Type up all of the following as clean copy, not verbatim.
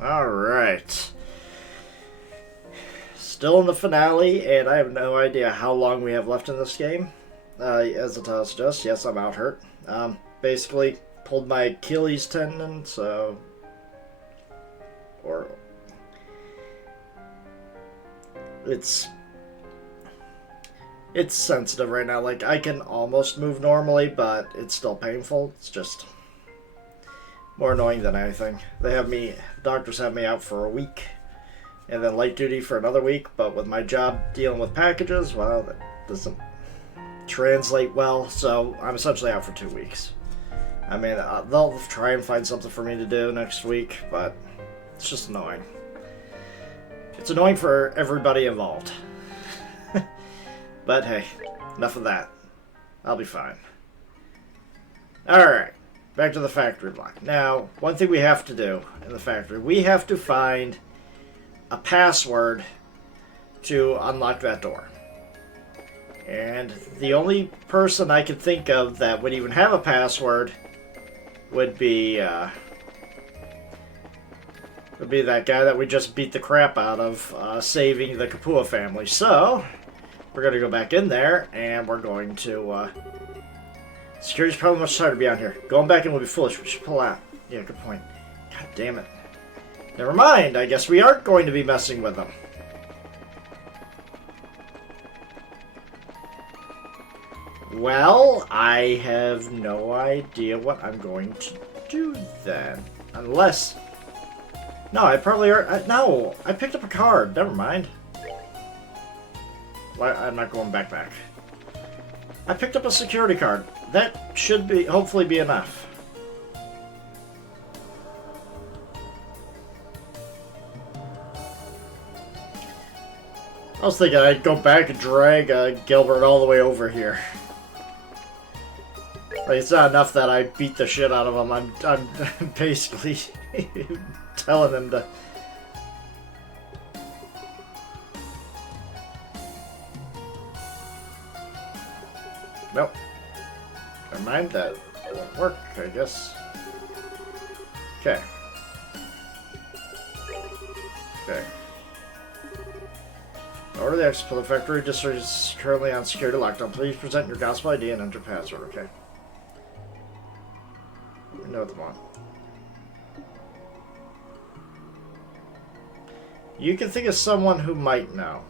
Alright. Still in the finale, and I have no idea how long we have left in this game. As the title suggests, yes, I'm out hurt. Basically, pulled my Achilles tendon, so... Or... It's sensitive right now. Like, I can almost move normally, but it's still painful. It's just more annoying than anything. Doctors have me out for a week, and then light duty for another week, but with my job dealing with packages, well, that doesn't translate well, so I'm essentially out for 2 weeks. I mean, they'll try and find something for me to do next week, but it's just annoying. It's annoying for everybody involved. But hey, enough of that. I'll be fine. Alright, back to the factory block. Now, one thing we have to do in the factory, we have to find a password to unlock that door. And the only person I can think of that would even have a password would be that guy that we just beat the crap out of, saving the Kapua family. So, we're going to go back in there, and we're going to, security's probably much tighter to be out here. Going back in would be foolish. We should pull out. Yeah, good point. God damn it. Never mind. I guess we aren't going to be messing with them. Well, I have no idea what I'm going to do then. Unless... No, I probably are... No, I picked up a card. Never mind. Well, I'm not going back. I picked up a security card. That should be, hopefully be enough. I was thinking I'd go back and drag Gilbert all the way over here. Like, it's not enough that I beat the shit out of him. I'm basically telling him to... Nope. Never mind, that won't work, I guess. Okay. Okay. Order the exit to the factory district is currently on security lockdown. Please present your gospel ID and enter password, okay? We know what they want. You can think of someone who might know.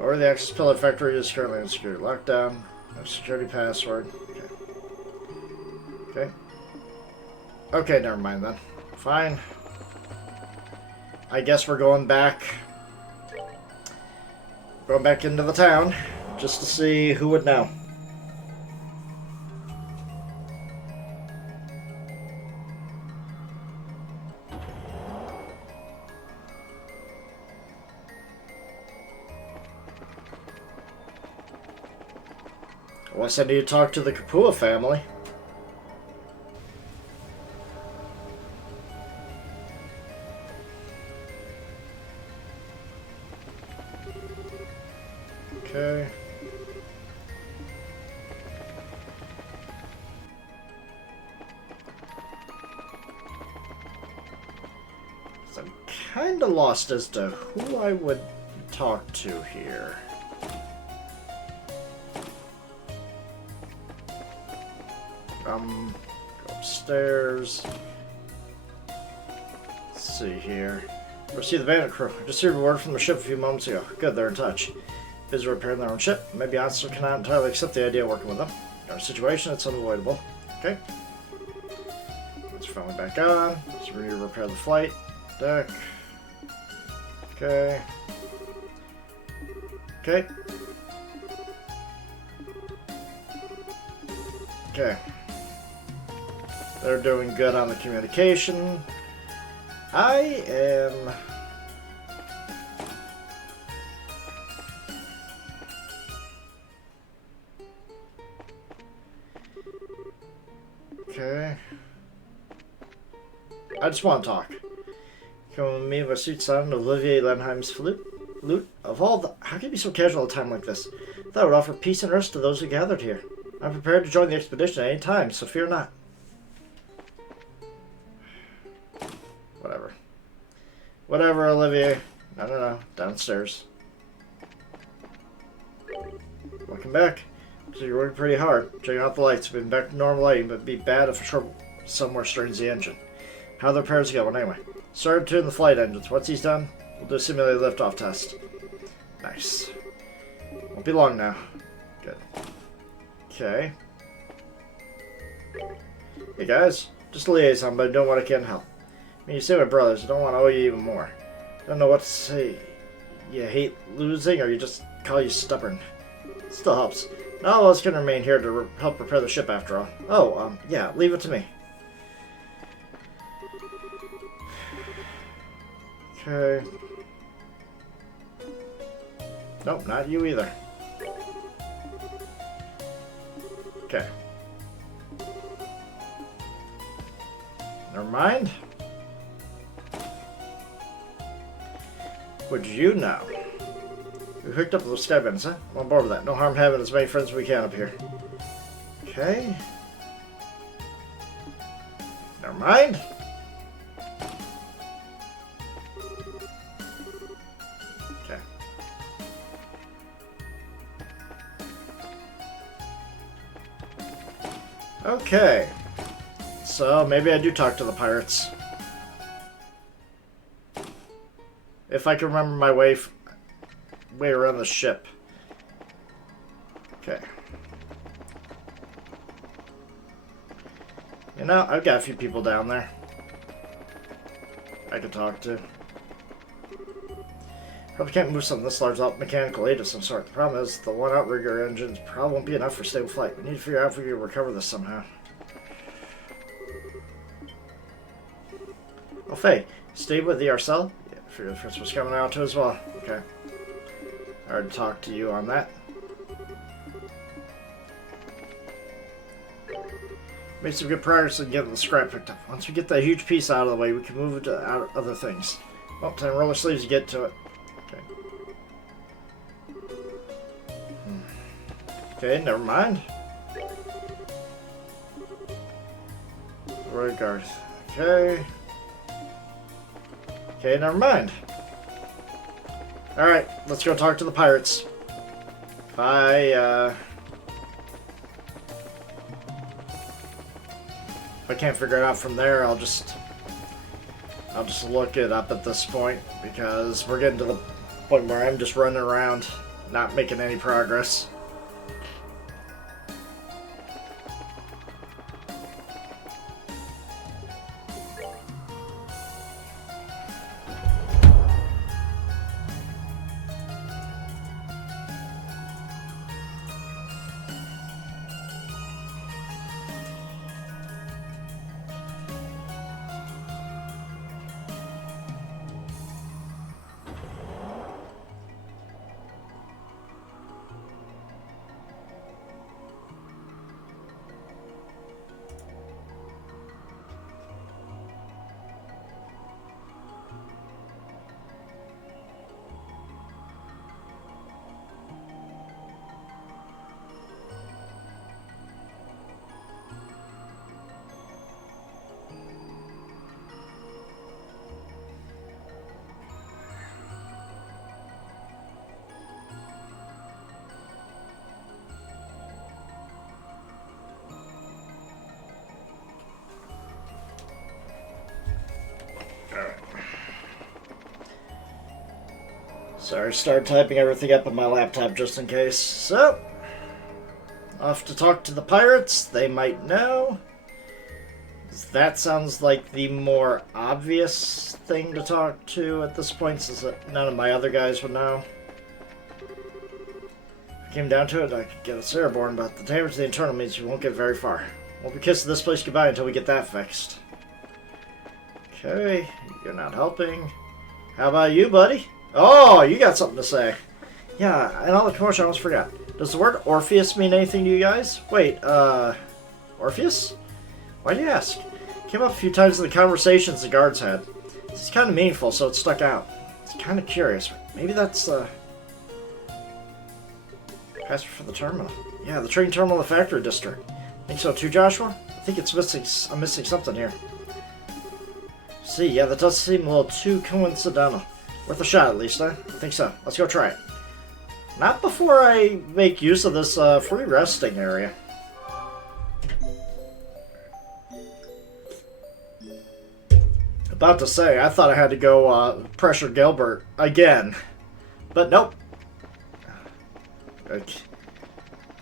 Or the access pillar factory is currently in security lockdown. No security password. Okay. Okay. Okay, never mind then. Fine. I guess we're going back. Going back into the town just to see who would know. Unless I need to talk to the Kapua family. Okay. So I'm kind of lost as to who I would talk to here. Go upstairs. Let's see here. Receive the bandit crew. I just received a word from the ship a few moments ago. Good, they're in touch. Busy repairing their own ship. Maybe Ansel cannot entirely accept the idea of working with them. In our situation, it's unavoidable. Okay. Let's finally back on. Let's repair the flight deck. Okay. Okay. Okay. They're doing good on the communication. I am... Okay. I just want to talk. Come with me, Vasut son, Olivier Lenheim's flute. Loot of all the... How can you be so casual at a time like this? That would offer peace and rest to those who gathered here. I'm prepared to join the expedition at any time, so fear not. Whatever. Whatever, Olivier. No. Downstairs. Welcome back. So you're working pretty hard. Checking out the lights. We've been back to normal lighting, but it'd be bad if trouble somewhere strains the engine. How are the repairs going anyway? Started to tune the flight engines. Once he's done, we'll do a simulated liftoff test. Nice. Won't be long now. Good. Okay. Hey guys, just a liaison, but I don't want to get help. I mean, you say my brothers, I don't want to owe you even more. I don't know what to say. You hate losing, or you just call you stubborn? Still helps. All of us can remain here to help repair the ship after all. Oh, yeah, leave it to me. Okay. Nope, not you either. Okay. Never mind. Would you know? We picked up those skybands, huh? I'm on board with that. No harm having as many friends as we can up here. Okay. Never mind. Okay. Okay. So maybe I do talk to the pirates. If I can remember my way around the ship. Okay. You know, I've got a few people down there I could talk to. Probably can't move something this large without mechanical aid of some sort. The problem is, the one outrigger engines probably won't be enough for stable flight. We need to figure out if we can recover this somehow. Oh, Faye, stay with the Arcel? Yeah, I figured Fritz was coming out too as well. Okay. I already talked to you on that. Made some good progress in getting the scrap picked up. Once we get that huge piece out of the way, we can move to other things. Well, time to roll our sleeves to get to it. Okay. Okay, never mind. Roy Garth. Okay. Okay, never mind. Alright, let's go talk to the pirates. If I can't figure it out from there, I'll just look it up at this point, because we're getting to the point where I'm just running around, not making any progress. Sorry, started typing everything up on my laptop just in case. So, off to talk to the pirates. They might know. That sounds like the more obvious thing to talk to at this point, since none of my other guys would know. If it came down to it, I could get us airborne, but the damage to the internal means we won't get very far. Won't be kissing this place goodbye until we get that fixed. Okay, you're not helping. How about you, buddy? Oh, you got something to say. Yeah, and all the commotion, I almost forgot. Does the word Orpheus mean anything to you guys? Wait, Orpheus? Why do you ask? Came up a few times in the conversations the guards had. It's kind of meaningful, so it stuck out. It's kind of curious. Maybe that's, Password for the terminal. Yeah, the train terminal of the factory district. Think so too, Joshua? I think it's missing. I'm missing something here. See, yeah, that does seem a little too coincidental. Worth a shot, at least, huh? I think so. Let's go try it. Not before I make use of this free resting area. About to say, I thought I had to go pressure Gilbert again. But nope.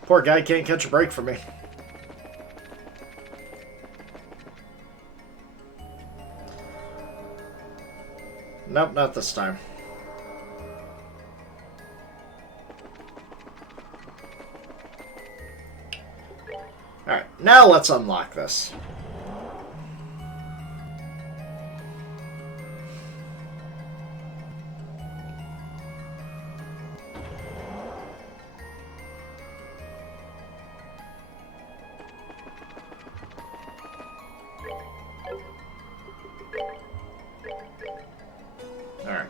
Poor guy can't catch a break from me. Nope, not this time. Alright, now let's unlock this. Alright.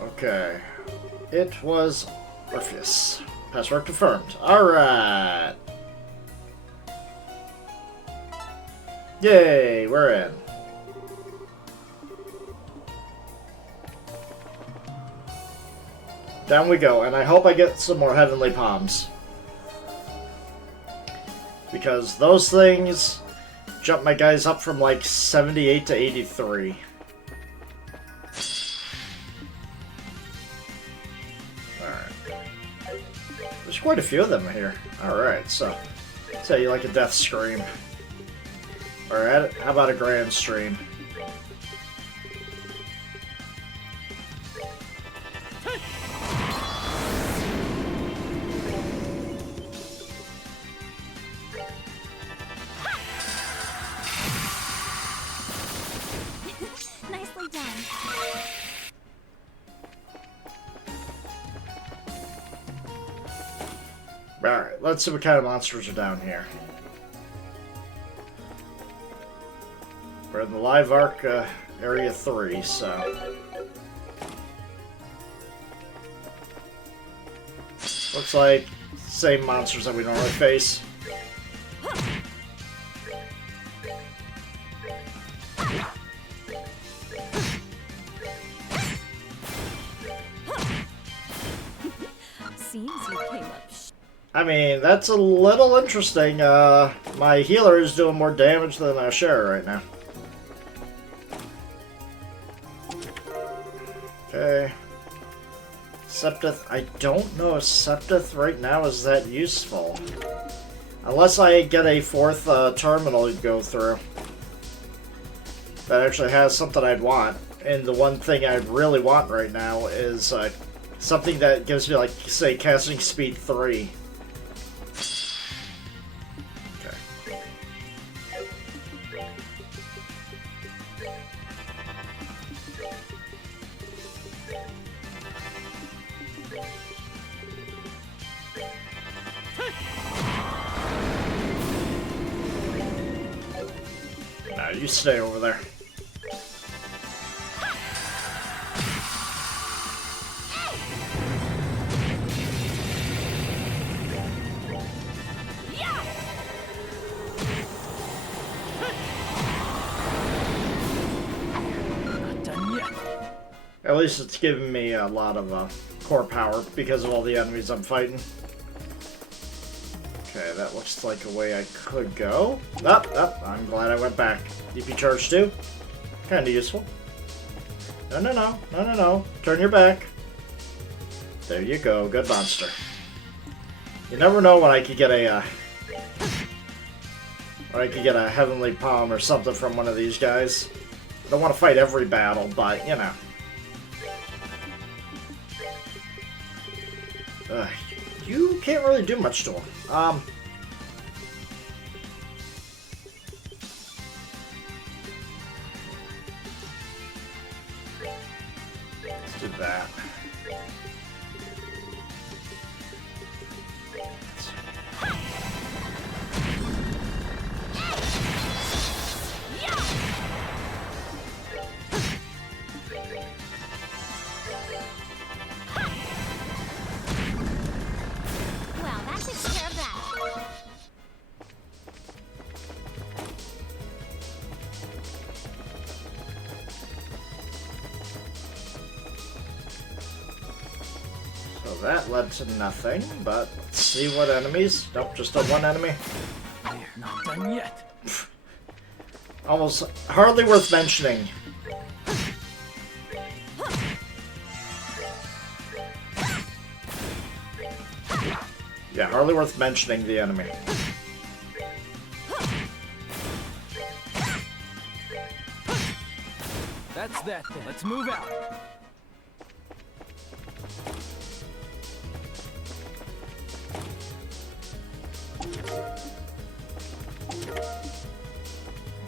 Okay. It was Orpheus. Password confirmed. Alright. Yay, we're in. Down we go, and I hope I get some more heavenly palms. Because those things jump my guys up from like 78 to 83. There's quite a few of them here. Alright, so you like a death scream. Or how about a grand stream? Nicely done. Alright, let's see what kind of monsters are down here. We're in the live arc area 3, so... Looks like same monsters that we normally face. Seems you came up. I mean, that's a little interesting. My healer is doing more damage than Shara right now. Okay. Septith. I don't know if Septith right now is that useful. Unless I get a fourth terminal to go through. That actually has something I'd want. And the one thing I really want right now is something that gives me, like, say, casting speed 3. Nah, you stay over there. Not done yet. At least it's giving me a lot of core power because of all the enemies I'm fighting. Okay, that looks like a way I could go. I'm glad I went back. DP charge 2. Kinda useful. No. Turn your back. There you go. Good monster. You never know when I could get a heavenly palm or something from one of these guys. I don't want to fight every battle, but, you know. You can't really do much to him. Let's do that. that led to nothing, but let's see what enemies. Nope, just a one enemy. We're not done yet. Almost hardly worth mentioning. Yeah, hardly worth mentioning the enemy. That's that then. Let's move out.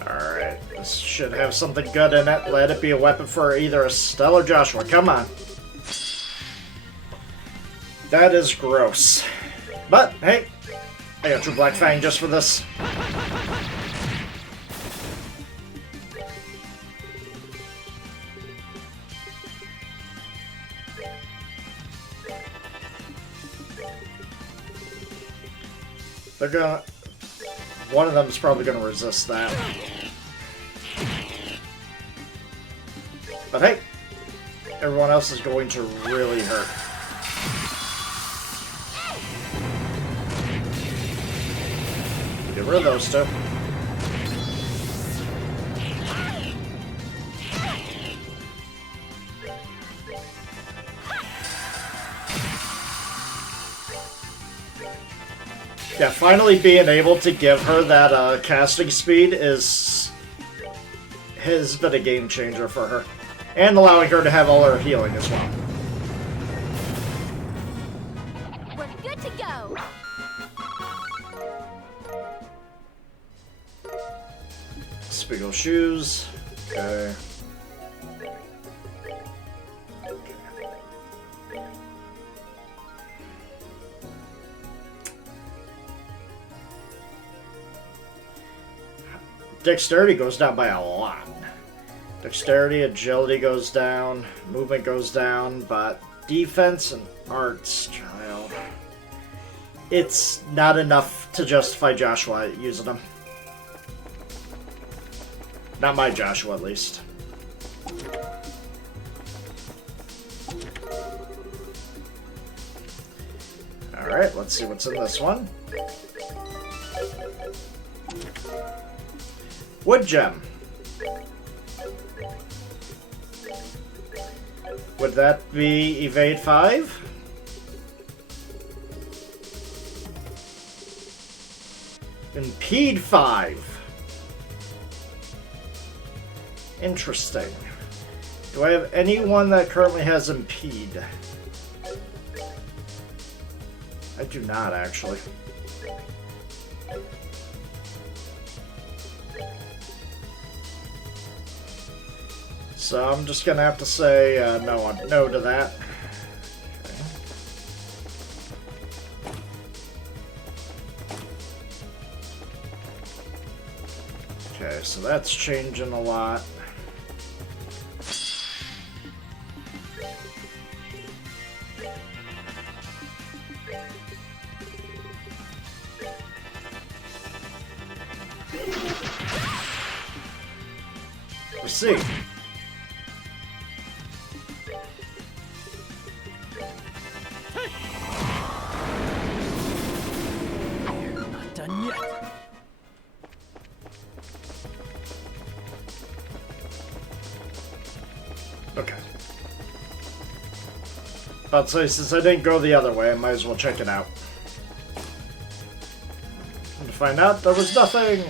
Alright, this should have something good in it. Let it be a weapon for either Estelle or Joshua. Come on. That is gross. But, hey, I got True Black Fang just for this. They're gonna... One of them is probably gonna resist that. But hey, everyone else is going to really hurt. Get rid of those two. Yeah, finally being able to give her that casting speed has been a game changer for her. And allowing her to have all her healing as well. We're good to go. Spiegel shoes. Okay. Dexterity goes down by a lot. Dexterity, agility goes down, movement goes down, but defense and arts, child. It's not enough to justify Joshua using them. Not my Joshua, at least. Alright, let's see what's in this one. Wood gem. Would that be evade 5? Impede 5. Interesting. Do I have anyone that currently has impede? I do not, actually. So I'm just gonna have to say no to that. Okay, so that's changing a lot. We'll see. Okay. But so since I didn't go the other way, I might as well check it out. And to find out, there was nothing!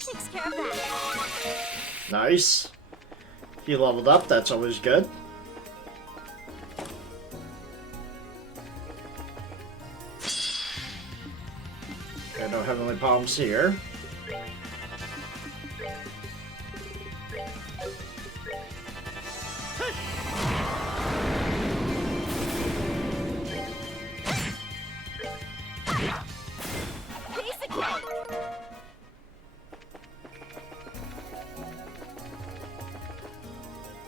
Takes care of that. Nice. He leveled up, that's always good. Okay, no Heavenly Palms here.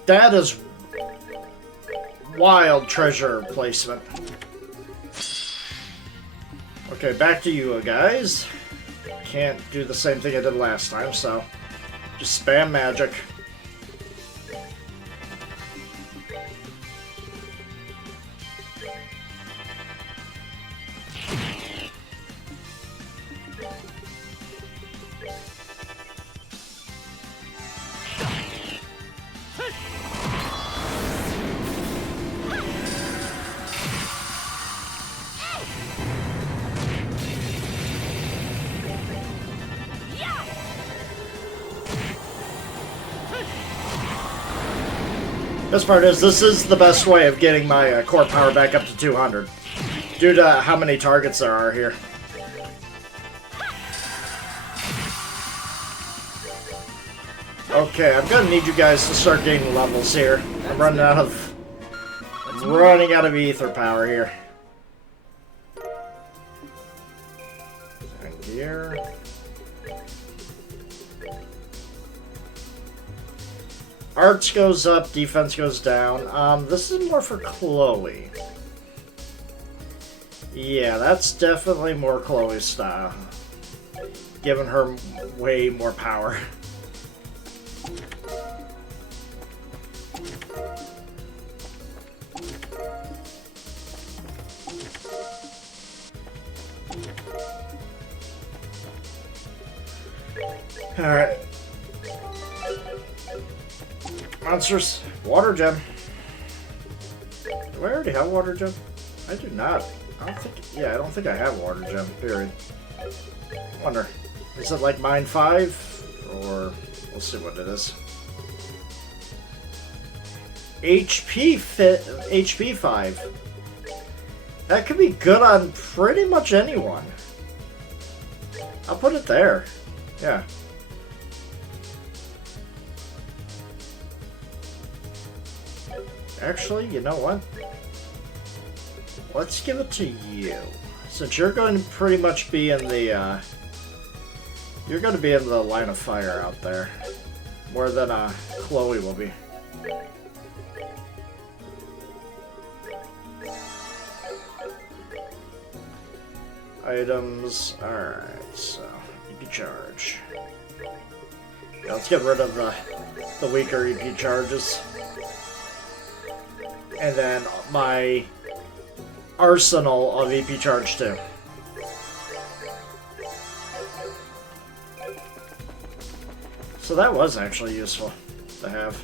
That is wild treasure placement. Okay, back to you guys. Can't do the same thing I did last time, so just spam magic. Best part is, this is the best way of getting my core power back up to 200, due to how many targets there are here. Okay, I'm gonna need you guys to start gaining levels here. I'm running out of ether power here. And here. Arts goes up, defense goes down. This is more for Chloe. Yeah, that's definitely more Chloe's style. Giving her way more power. Alright. Monsters, water gem. Do I already have water gem? I do not. I don't think I have water gem, period. Wonder, is it like mine 5? Or, we'll see what it is. HP 5. That could be good on pretty much anyone. I'll put it there. Yeah. Actually, you know what? Let's give it to you. Since you're going to pretty much be in the, you're going to be in the line of fire out there. More than, Chloe will be. Items. Alright, so, EP charge. Yeah, let's get rid of the weaker EP charges. And then my arsenal of EP charge too. So that was actually useful to have.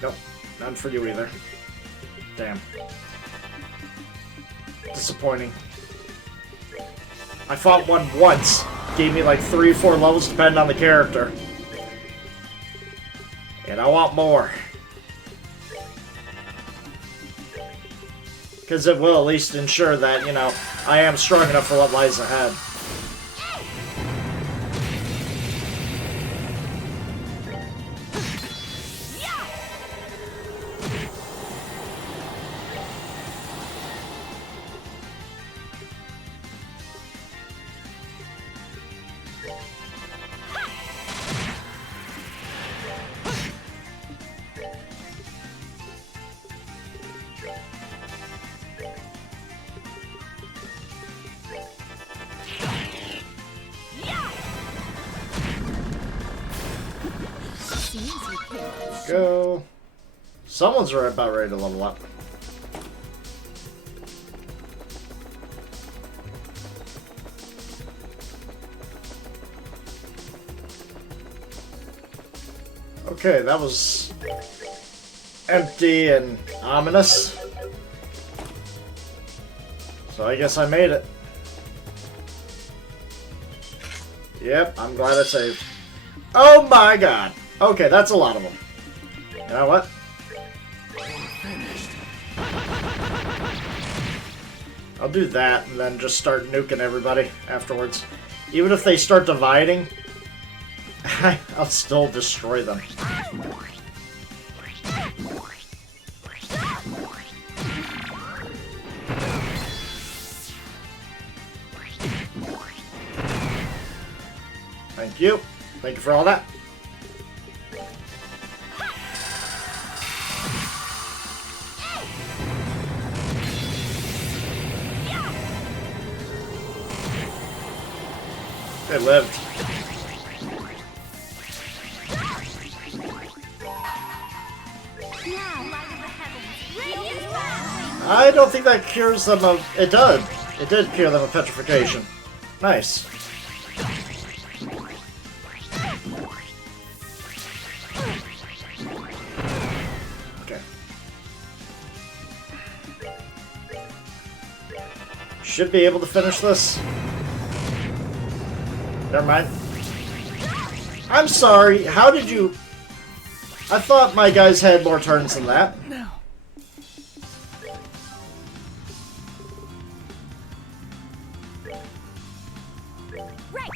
Nope, none for you either. Damn. Disappointing. I fought one once. Gave me like 3 or 4 levels depending on the character. And I want more. Because it will at least ensure that, you know, I am strong enough for what lies ahead. Go. Someone's right about ready to level up. Okay, that was empty and ominous. So I guess I made it. Yep, I'm glad I saved. Oh my god! Okay, that's a lot of them. You know what? I'll do that and then just start nuking everybody afterwards. Even if they start dividing, I'll still destroy them. Thank you. Thank you for all that. They lived. Now, light of the heavens. Radiant battle. I don't think that cures them of... It did. It did cure them of petrification. Nice. Okay. Should be able to finish this. Never mind. I'm sorry. How did you... I thought my guys had more turns than that. No. Right.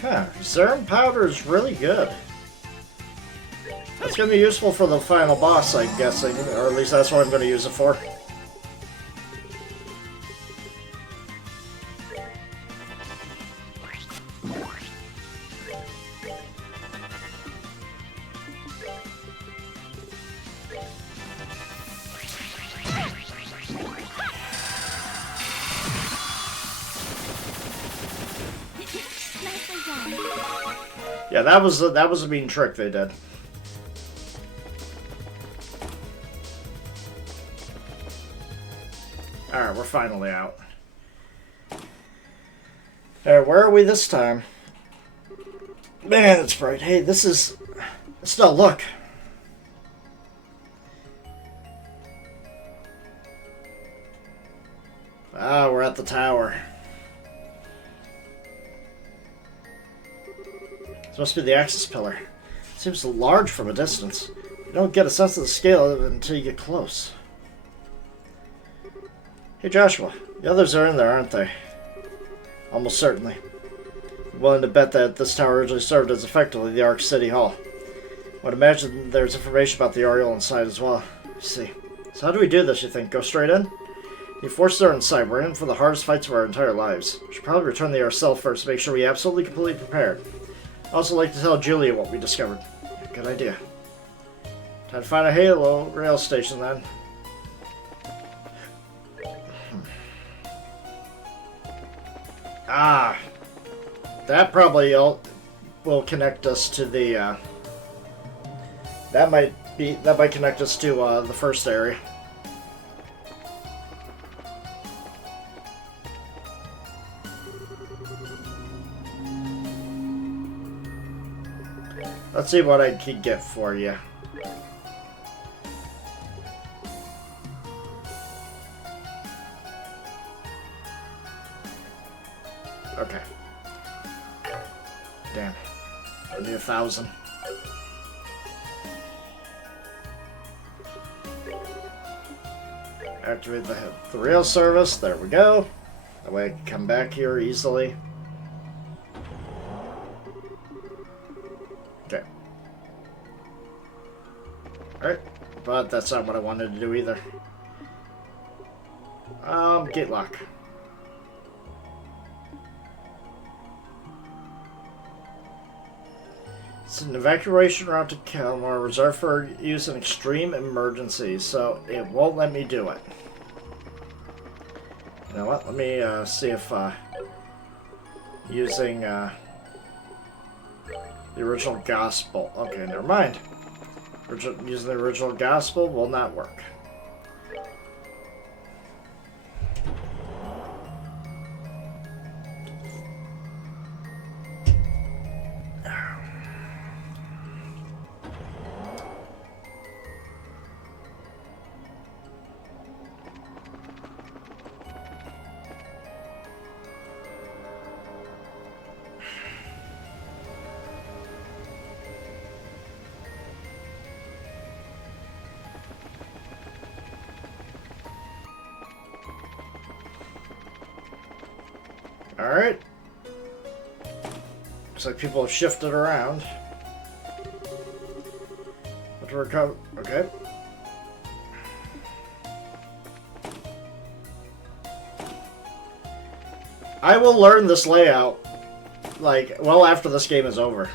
Huh, serum powder is really good. It's gonna be useful for the final boss, I'm guessing, or at least that's what I'm gonna use it for. Nicely done. Yeah, that was a mean trick they did. Alright, we're finally out. Alright, where are we this time? Man, it's bright. Hey, this is... Still, look. Ah, we're at the tower. This must be the access pillar. It seems large from a distance. You don't get a sense of the scale of it until you get close. Hey Joshua, the others are in there, aren't they? Almost certainly. I'm willing to bet that this tower originally served as effectively the Ark City Hall. I would imagine there's information about the Oriole inside as well. I see. So how do we do this, you think? Go straight in? The forces are inside. We're in for the hardest fights of our entire lives. We should probably return there ourselves first to make sure we absolutely completely prepared. I'd also like to tell Julia what we discovered. Good idea. Time to find a Halo rail station then. Ah, that probably will connect us to the. That might connect us to the first area. Let's see what I can get for you. Okay. Damn. I need 1,000. Activate the rail service. There we go. That way I can come back here easily. Okay. Alright. But that's not what I wanted to do either. Gate lock. It's an evacuation route to Kelmar, reserved for use in extreme emergencies, so it won't let me do it. You know what? Let me see if using the original gospel. Okay, never mind. Using the original gospel will not work. Alright. Looks like people have shifted around. What to recover? Okay. I will learn this layout, like, well after this game is over.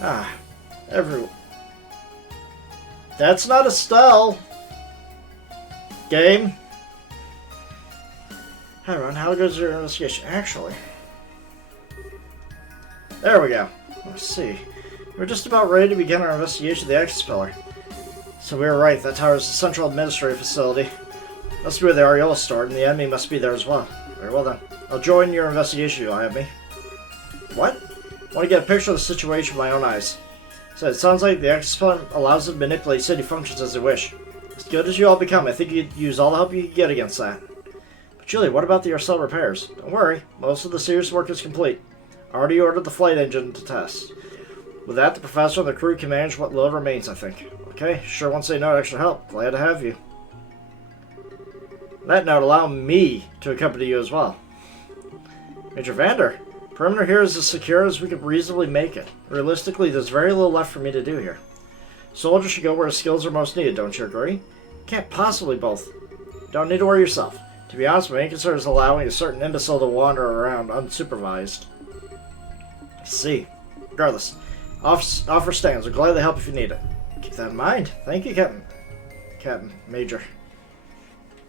Ah, That's not Estelle! Game? Hi Ron, how goes your investigation? Actually. There we go. Let's see. We're just about ready to begin our investigation of the access pillar. So we were right, that tower is a central administrative facility. Must be where the Areola is stored, and the enemy must be there as well. Very well then. I'll join your investigation, you'll have me. What? I want to get a picture of the situation with my own eyes. So it sounds like the access pillar allows them to manipulate city functions as they wish. As good as you all become, I think you'd use all the help you can get against that. But Julie, what about the Arcel repairs? Don't worry, most of the serious work is complete. I already ordered the flight engine to test. With that, the professor and the crew can manage what little remains, I think. Okay, sure won't say no to extra help. Glad to have you. That note, allow me to accompany you as well. Major Vander, perimeter here is as secure as we could reasonably make it. Realistically, there's very little left for me to do here. Soldiers should go where skills are most needed, don't you agree? Can't possibly both. Don't need to worry yourself. To be honest, my main concern is allowing a certain imbecile to wander around unsupervised. I see. Regardless, offer stands. We'll gladly help if you need it. Keep that in mind. Thank you, Captain Major.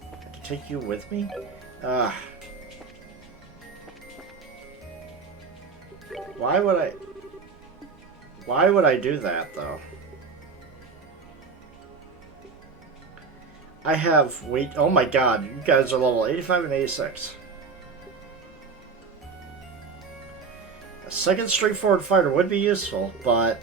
I can take you with me? Why would I do that, though? I have, wait, oh my god, you guys are level 85 and 86. A second straightforward fighter would be useful, but...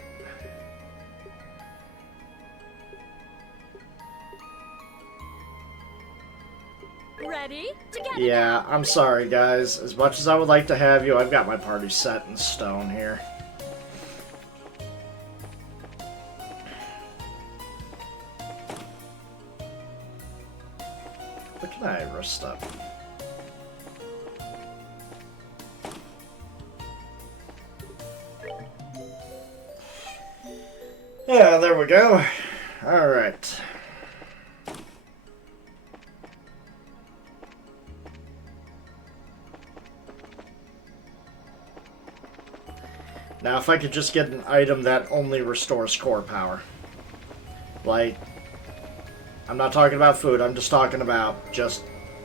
Ready? Together. Yeah, I'm sorry guys. As much as I would like to have you, I've got my party set in stone here. What can I rest up? Yeah, there we go. Alright. Now, if I could just get an item that only restores core power. Like, I'm not talking about food, I'm just talking about just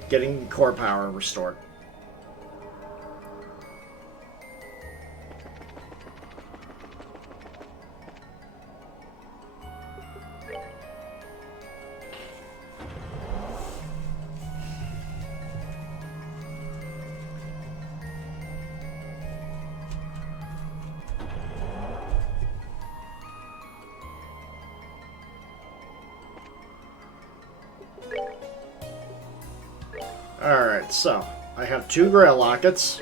getting core power restored. Alright, so I have 2 Grail Lockets.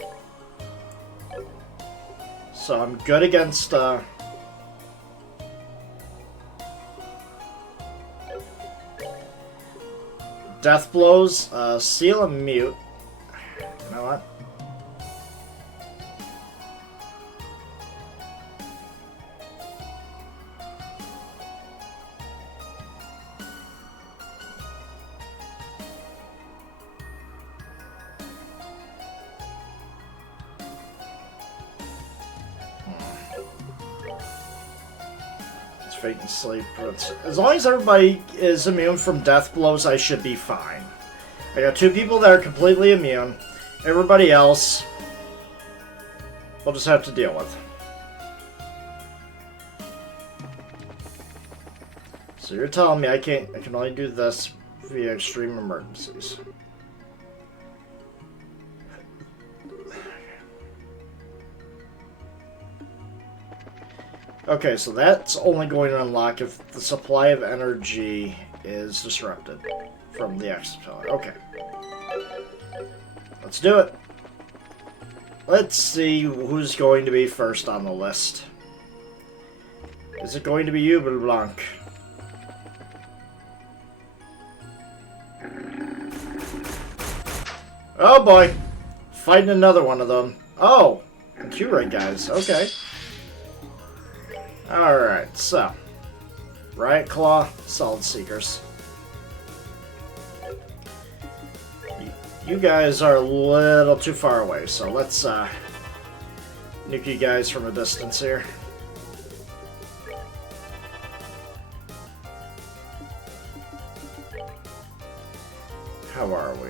So I'm good against Death Blows, Seal and Mute. You know what? Fate and Sleep. As long as everybody is immune from Death Blows, I should be fine. I got 2 people that are completely immune. Everybody else, we'll just have to deal with. So you're telling me I can only do this via extreme emergencies. Okay, so that's only going to unlock if the supply of energy is disrupted from the access pillar. Okay. Let's do it. Let's see who's going to be first on the list. Is it going to be you, Blanc? Oh boy. fighting another one of them. Oh, Q-Ray guys. Okay. Alright, so. Riot Claw, Solid Seekers. You guys are a little too far away, so let's nuke you guys from a distance here. How are we?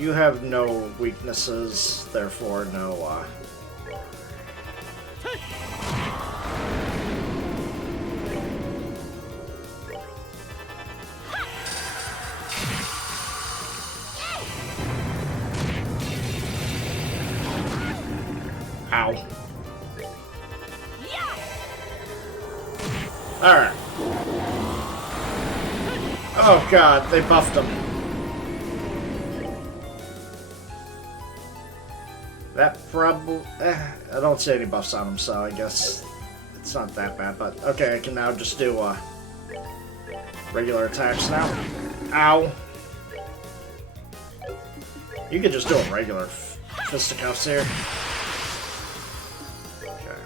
You have no weaknesses, therefore no, Ow. Alright. Oh god, they buffed him. That probably... I don't see any buffs on him, so I guess it's not that bad. But, okay, I can now just do, regular attacks now. Ow. You could just do a regular fisticuffs here. Okay.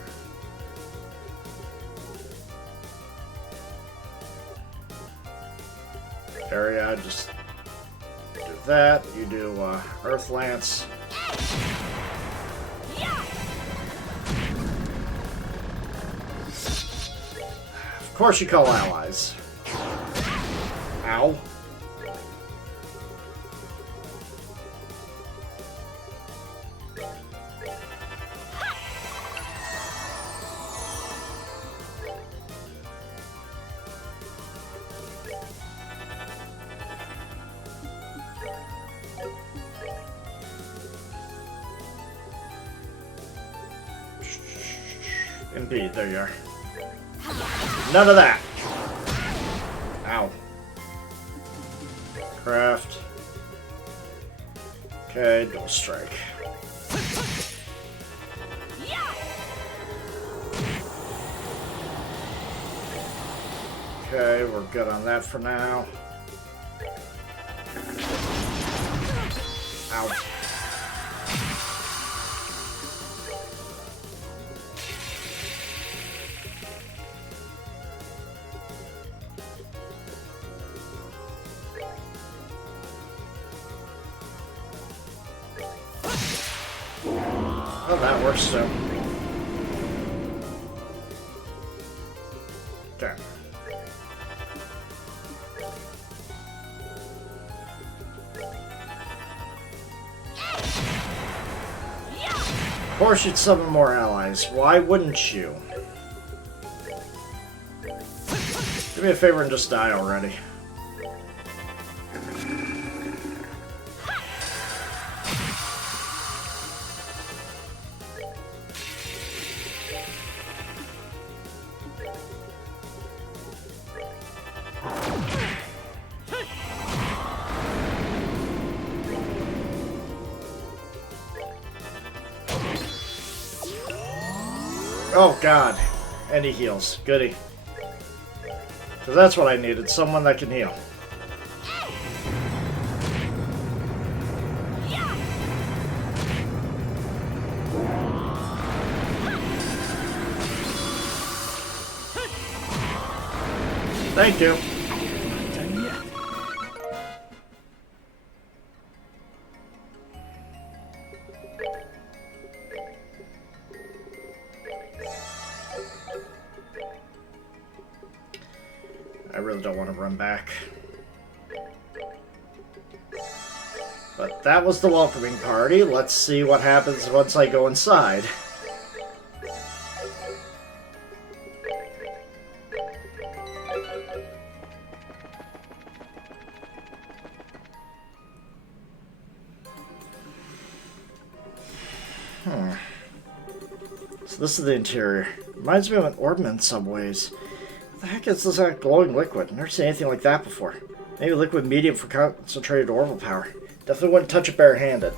Area, just do that. You do, Earth Lance. Of course you call allies. Ow. Indeed, there you are. None of that! Ow. Craft. Okay, dual strike. Okay, we're good on that for now. Ow. Oh, that works too. Okay. Of course you'd summon more allies. Why wouldn't you? Do me a favor and just die already. Oh god. And he heals. Goody. So that's what I needed. Someone that can heal. Thank you. Not done yet. I really don't want to run back. But that was the welcoming party. Let's see what happens once I go inside. So this is the interior. Reminds me of an orb in some ways. What the heck is this glowing liquid? I've never seen anything like that before. Maybe liquid medium for concentrated orbital power. Definitely wouldn't touch it barehanded.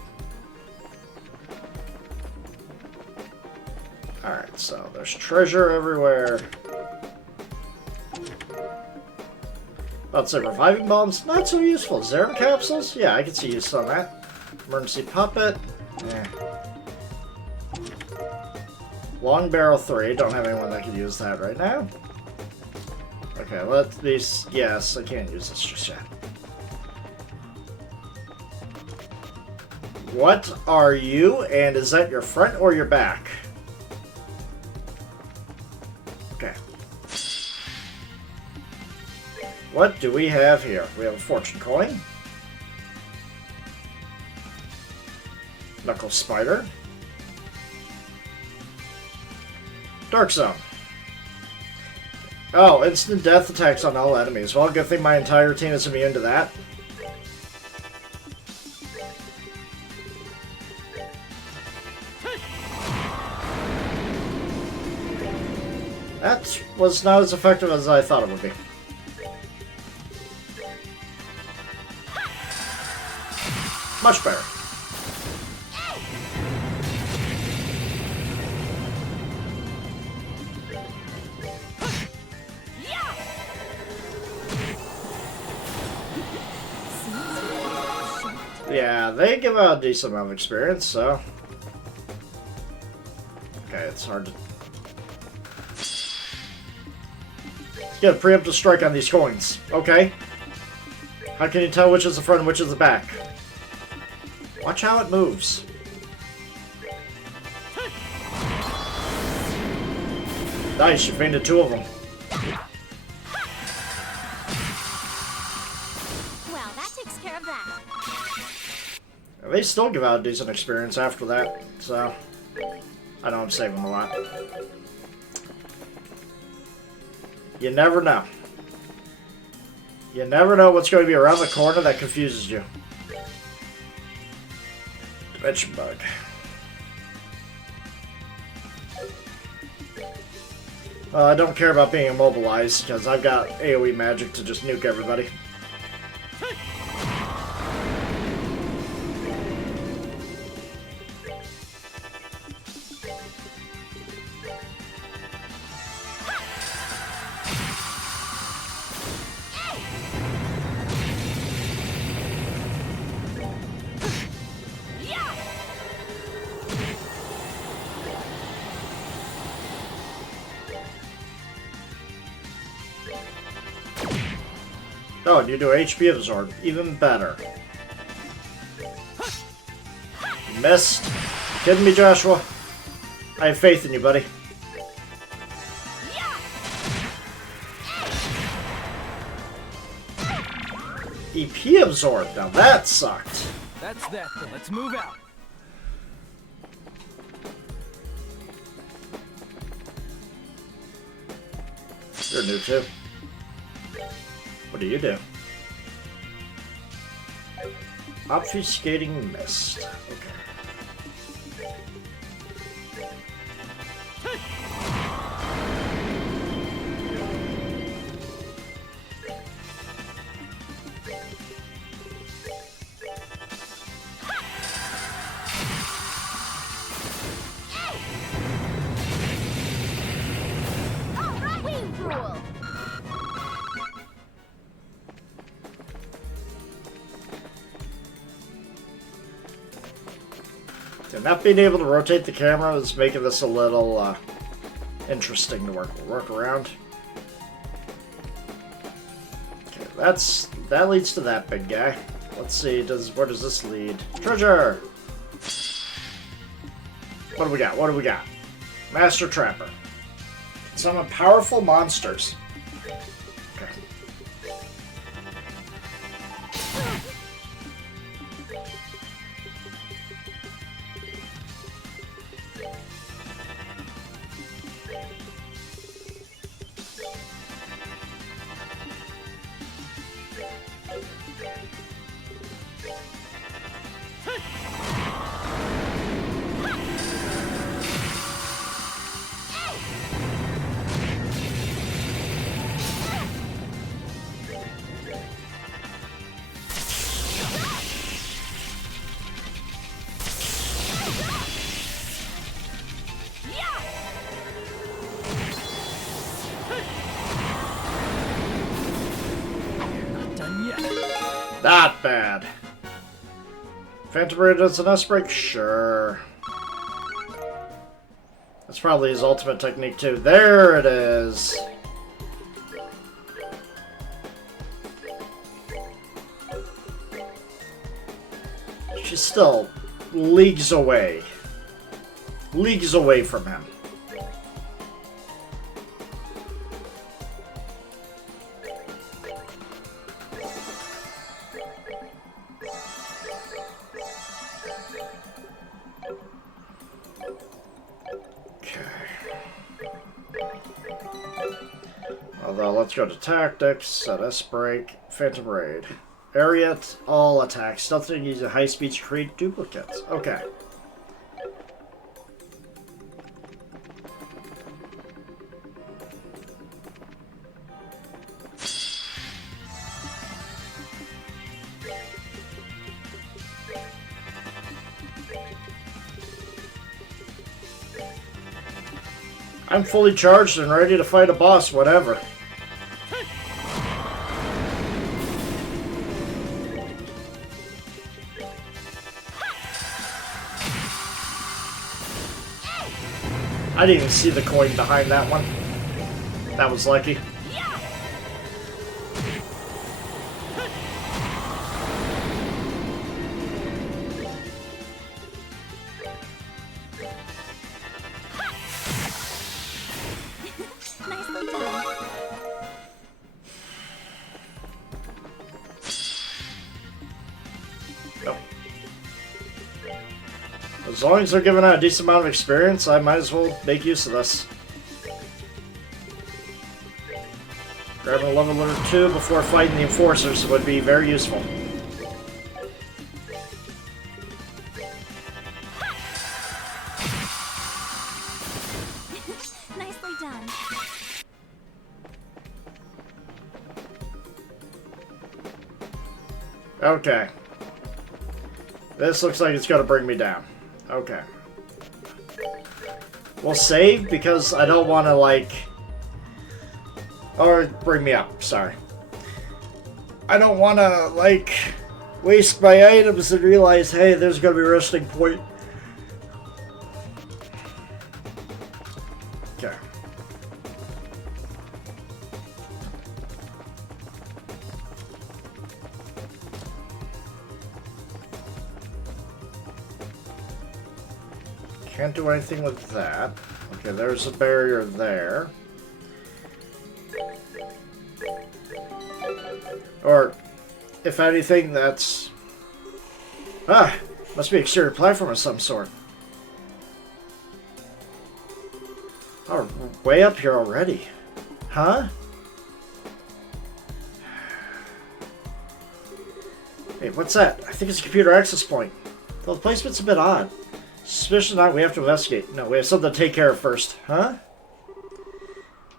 Alright, so there's treasure everywhere. About to say reviving bombs, not so useful. Zerum capsules? Yeah, I can see use on that. Emergency puppet. Eh. Long barrel 3. Don't have anyone that can use that right now. Okay, let these. Yes, I can't use this just yet. What are you? And is that your front or your back? Okay. What do we have here? We have a fortune coin. Knuckle Spider. Dark Zone. Oh, instant death attacks on all enemies. Well, good thing my entire team is immune to that. That was not as effective as I thought it would be. Much better. Yeah, they give out a decent amount of experience, so... Okay, it's hard to... Get a preemptive strike on these coins. Okay. How can you tell which is the front and which is the back? Watch how it moves. Nice, you fainted 2 of them. Well, that takes care of that. They still give out a decent experience after that, so... I know I'm saving a lot. You never know. You never know what's going to be around the corner that confuses you. Dimension Bug. I don't care about being immobilized, because I've got AoE magic to just nuke everybody. Oh, and you do HP absorb. Even better. You missed. You kidding me, Joshua? I have faith in you, buddy. EP absorb. Now that sucked. That's that. Then let's move out. You're new too. What do you do? Obfuscating Mist. Okay. Wing rule. And not being able to rotate the camera is making this a little interesting to work around. Okay, that leads to that big guy. Let's see, where does this lead? Treasure! What do we got? What do we got? Master Trapper. Summon powerful monsters. Okay. Not done yet. Not bad. Phantom Raid does an S-break? Sure. That's probably his ultimate technique too. There it is! She's still leagues away. Leagues away from him. Although, let's go to Tactics, set S-break, Phantom Raid. Area all attacks. Stealthing using high speed to create duplicates. Okay. I'm fully charged and ready to fight a boss, whatever. I didn't even see the coin behind that one. That was lucky. Nicely done. Nope. As long as they're giving out a decent amount of experience, I might as well make use of this. Grabbing a level or 2 before fighting the enforcers would be very useful. Nicely done. Okay. This looks like it's going to bring me down. Okay. We'll save because I don't want to, like... Or bring me up, sorry. I don't want to, like, waste my items and realize, hey, there's going to be a resting point. Okay. Can't do anything with that. Okay, there's a barrier there. Or, if anything, that's... Ah! Must be an exterior platform of some sort. Oh, we're way up here already. Huh? Hey, what's that? I think it's a computer access point. Well, the placement's a bit odd. Suspicion or not, we have to investigate. No, we have something to take care of first. Huh?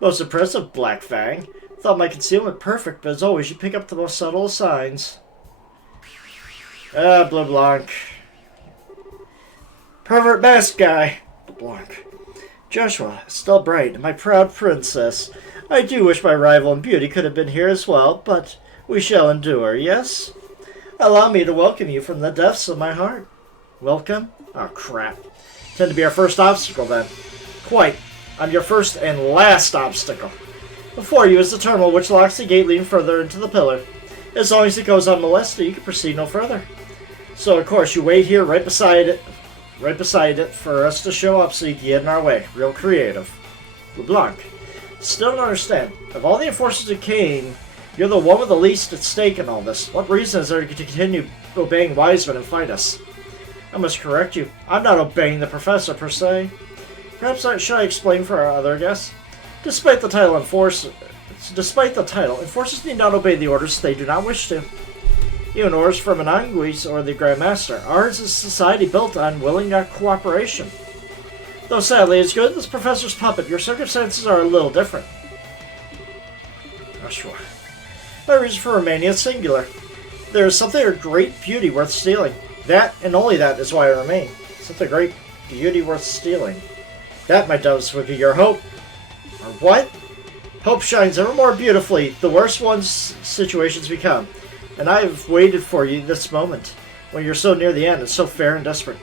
Most impressive, Black Fang. Thought my concealment perfect, but as always, you pick up the most subtle of signs. Ah, LeBlanc. Pervert mask guy. LeBlanc. Joshua, Estelle Bright, my proud princess. I do wish my rival in beauty could have been here as well, but we shall endure, yes? Allow me to welcome you from the depths of my heart. Welcome? Oh, crap. Tend to be our first obstacle, then. Quite. I'm your first and last obstacle. Before you is the terminal which locks the gate leading further into the pillar. As long as it goes unmolested, you can proceed no further. So, of course, you wait here right beside it for us to show up so you can get in our way. Real creative. LeBlanc. Still don't understand. Of all the enforcers who came, you're the one with the least at stake in all this. What reason is there to continue obeying Wiseman and fight us? I must correct you. I'm not obeying the professor, per se. Perhaps should I explain for our other guests? Despite the title, enforcers need not obey the orders if they do not wish to. Even orders from an Anguis or the Grand Master. Ours is a society built on willing cooperation. Though sadly, as good as this professor's puppet, your circumstances are a little different. Oh, sure. My reason for remaining is singular. There is something of great beauty worth stealing. That, and only that, is why I remain. Something of great beauty worth stealing. That, my doves, would be your hope. Or what? Hope shines ever more beautifully the worse one's situations become. And I have waited for you this moment. When you're so near the end, it's so fair and desperate.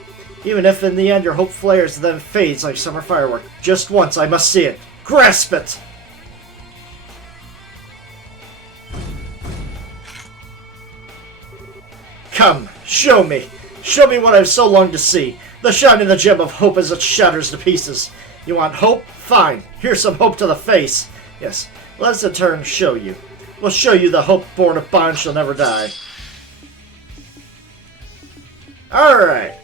Even if in the end your hope flares and then fades like summer firework. Just once, I must see it. Grasp it! Come, show me. Show me what I've so longed to see. The shining the gem of hope as it shatters to pieces. You want hope? Fine. Here's some hope to the face. Yes, let's in turn show you. We'll show you the hope born of bond shall never die. Alright.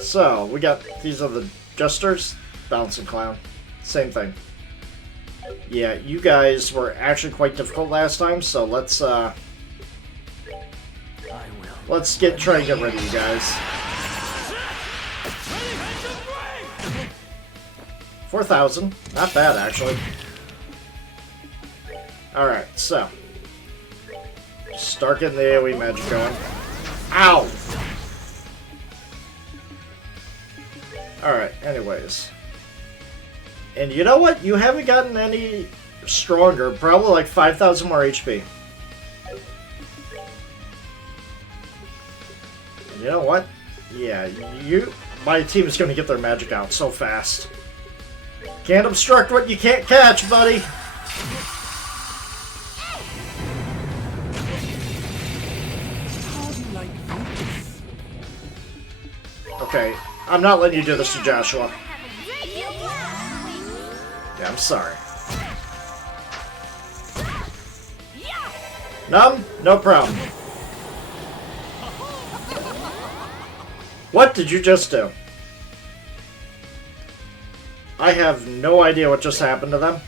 So, we got, these are the Jesters. Bouncing Clown. Same thing. Yeah, you guys were actually quite difficult last time, so let's try and get rid of you guys. 4,000. Not bad, actually. Alright, so. Start getting the AoE magic going. Ow! Alright, anyways. And you know what? You haven't gotten any stronger. Probably like 5,000 more HP. And you know what? Yeah, my team is going to get their magic out so fast. Can't obstruct what you can't catch, buddy! Okay, I'm not letting you do this to Joshua. Yeah, I'm sorry. Numb? No problem. What did you just do? I have no idea what just happened to them.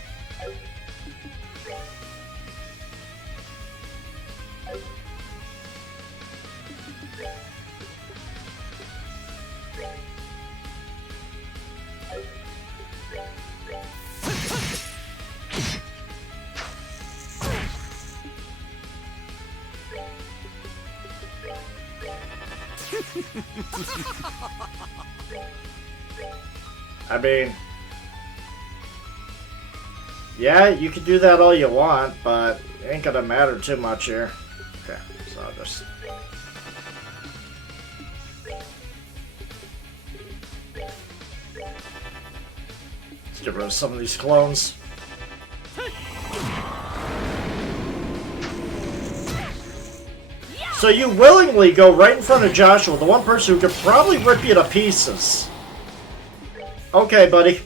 I mean, yeah, you can do that all you want, but it ain't gonna matter too much here. Okay, so I'll just... let's get rid of some of these clones. So you willingly go right in front of Joshua, the one person who could probably rip you to pieces. Okay, buddy.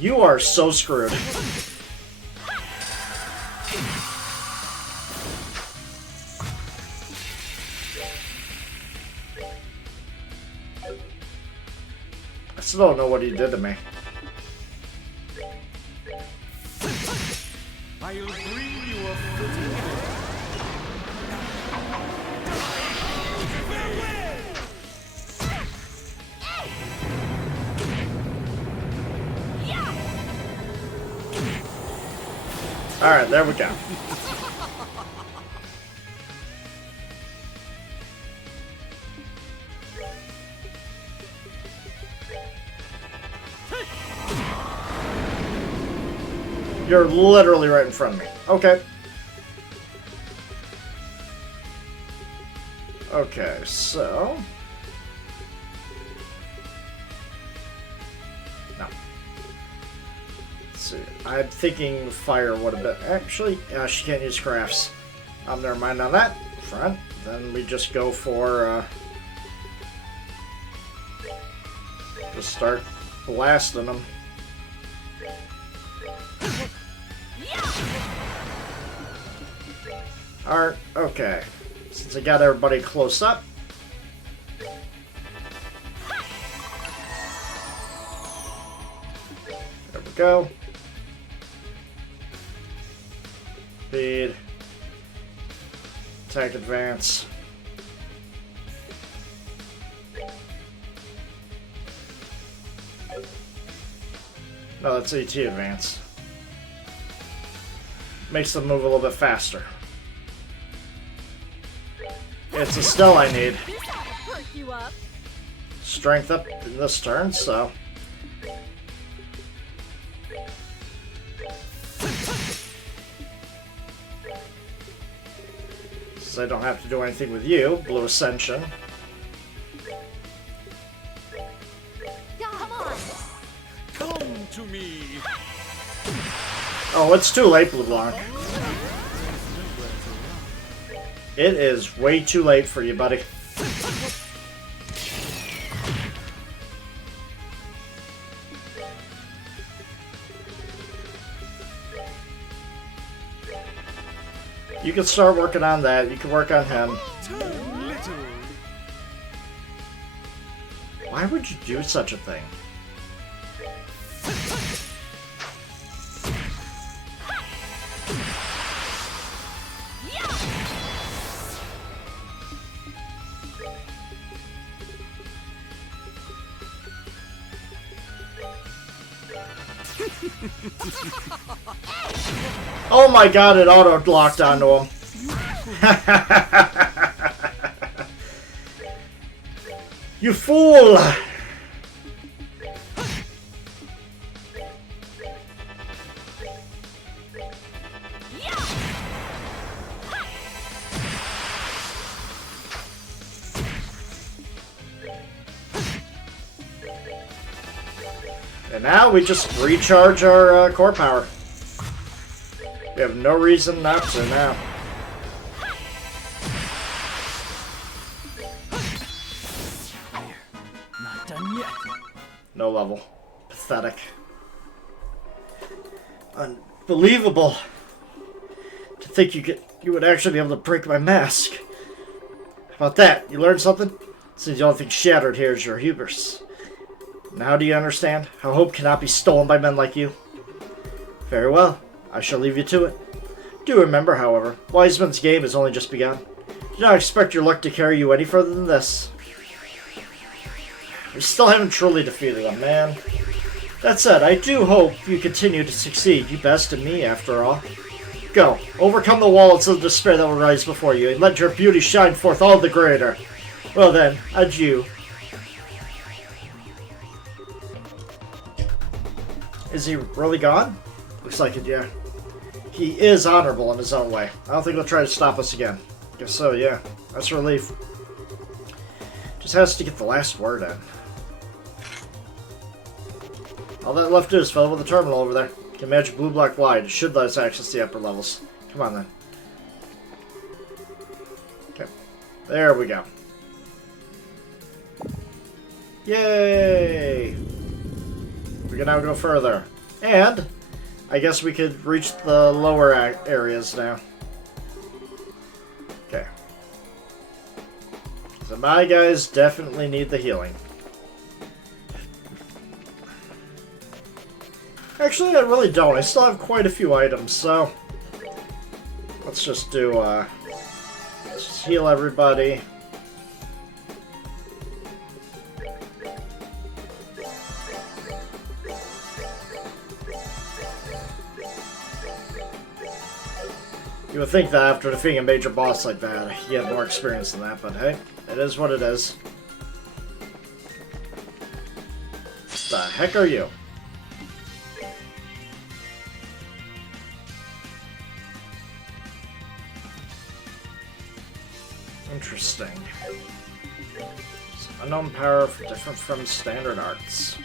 You are so screwed. I still don't know what he did to me. I'll bring you a footing. Alright, there we go. You're literally right in front of me. Okay. Okay, so... no. Let's see. I'm thinking fire would have been... actually, she can't use crafts. Never mind on that front. Then we just go for... just start blasting them. Alright, okay. Since I got everybody close up. There we go. Speed. Attack advance. No, that's AT advance. Makes them move a little bit faster. It's a Estelle I need. Strength up in this turn, so... because I don't have to do anything with you, Blue Ascension. Come on. Come to me. Oh, it's too late, Blue Blanc. It is way too late for you, buddy. You can start working on that. You can work on him. Too little. Why would you do such a thing? Oh my god, it auto-locked onto him. You fool! And now we just recharge our core power. We have no reason not to now. Not done yet. No level. Pathetic. Unbelievable. To think you would actually be able to break my mask. How about that? You learned something? Since the only thing shattered here is your hubris. Now do you understand how hope cannot be stolen by men like you? Very well. I shall leave you to it. Do remember, however, Wiseman's game has only just begun. Do not expect your luck to carry you any further than this. We still haven't truly defeated him, man. That said, I do hope you continue to succeed. You bested me, after all. Go, overcome the walls of despair that will rise before you, and let your beauty shine forth all the greater. Well then, adieu. Is he really gone? Looks like it, yeah. He is honorable in his own way. I don't think he'll try to stop us again. Guess so, yeah. That's a relief. Just has to get the last word in. All that left to do is fill up with the terminal over there. Can magic blue block wide. It should let us access the upper levels. Come on then. Okay. There we go. Yay! We can now go further. And I guess we could reach the lower areas now. Okay. So my guys definitely need the healing. Actually, I really don't. I still have quite a few items, so let's just do, let's just heal everybody. You would think that after defeating a major boss like that, you have more experience than that, but hey, it is what it is. What the heck are you? Interesting. Unknown power different from standard arts.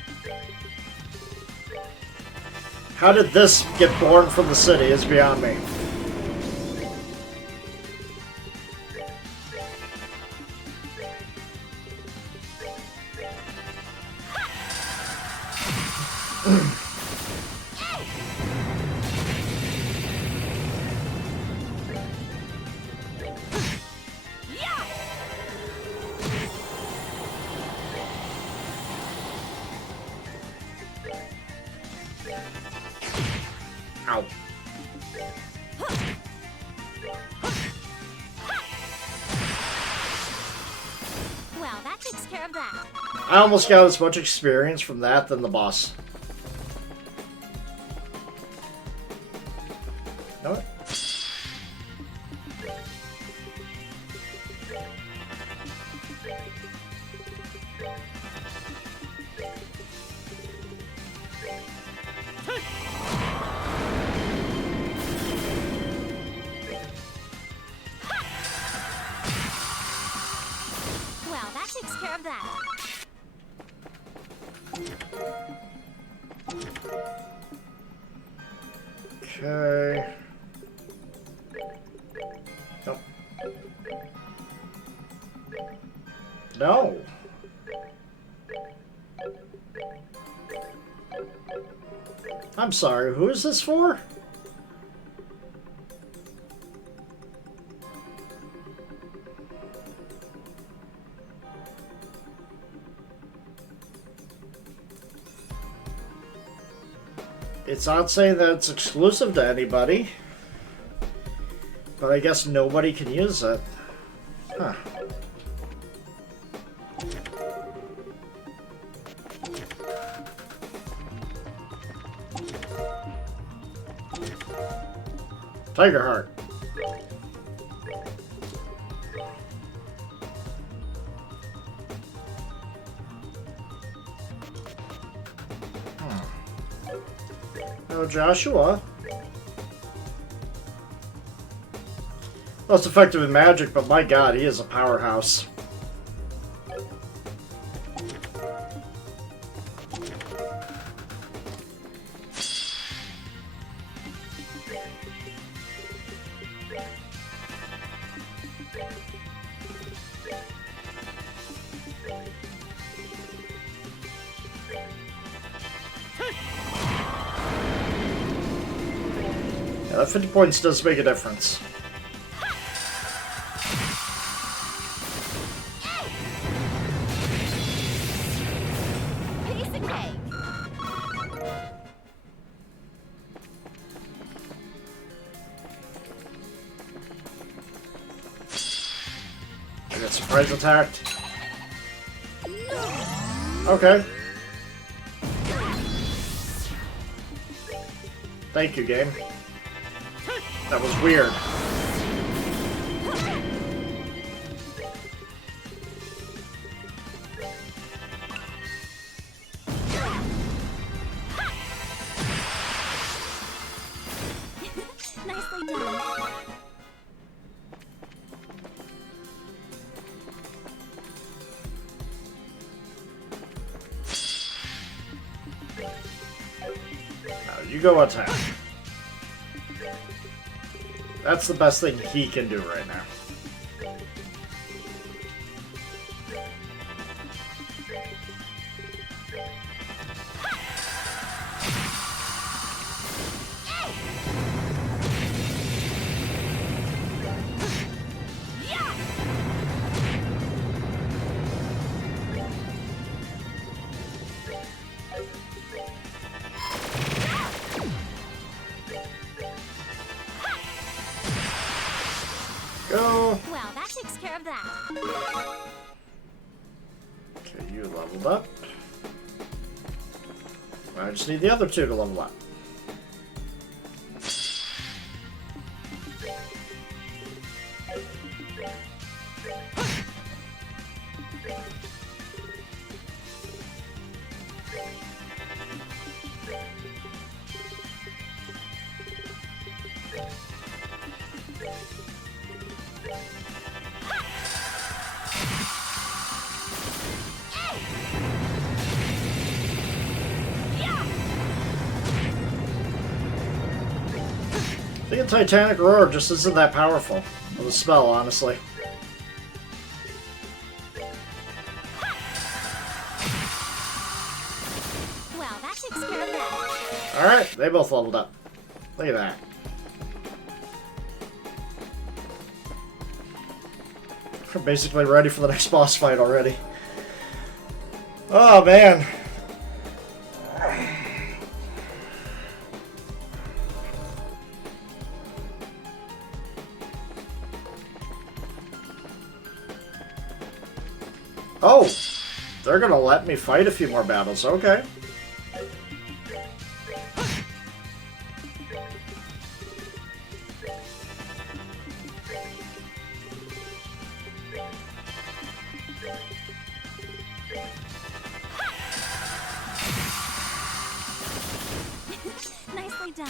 How did this get born from the city is beyond me. Ow. Well, that takes care of that. I almost got as much experience from that than the boss. Know it? that takes care of that. Okay. Nope. No. I'm sorry, who is this for? It's not saying that it's exclusive to anybody, but I guess nobody can use it. Huh. Tiger Heart. Oh, Joshua. Well, it's effective in magic, but my god, he is a powerhouse. Yeah, that 50 points does make a difference. Piece of cake. I got surprise attacked. Okay. Thank you, game. That was weird. Nicely done. Now you go attack. That's the best thing he can do right now. Go. Well, that takes care of that. Okay, you leveled up. I just need the other two to level up. I think a Titanic Roar just isn't that powerful of a spell, honestly. Well, that takes care of that. Alright, they both leveled up. Look at that. We're basically ready for the next boss fight already. Oh, man. Oh, they're gonna let me fight a few more battles. Okay. Nicely done.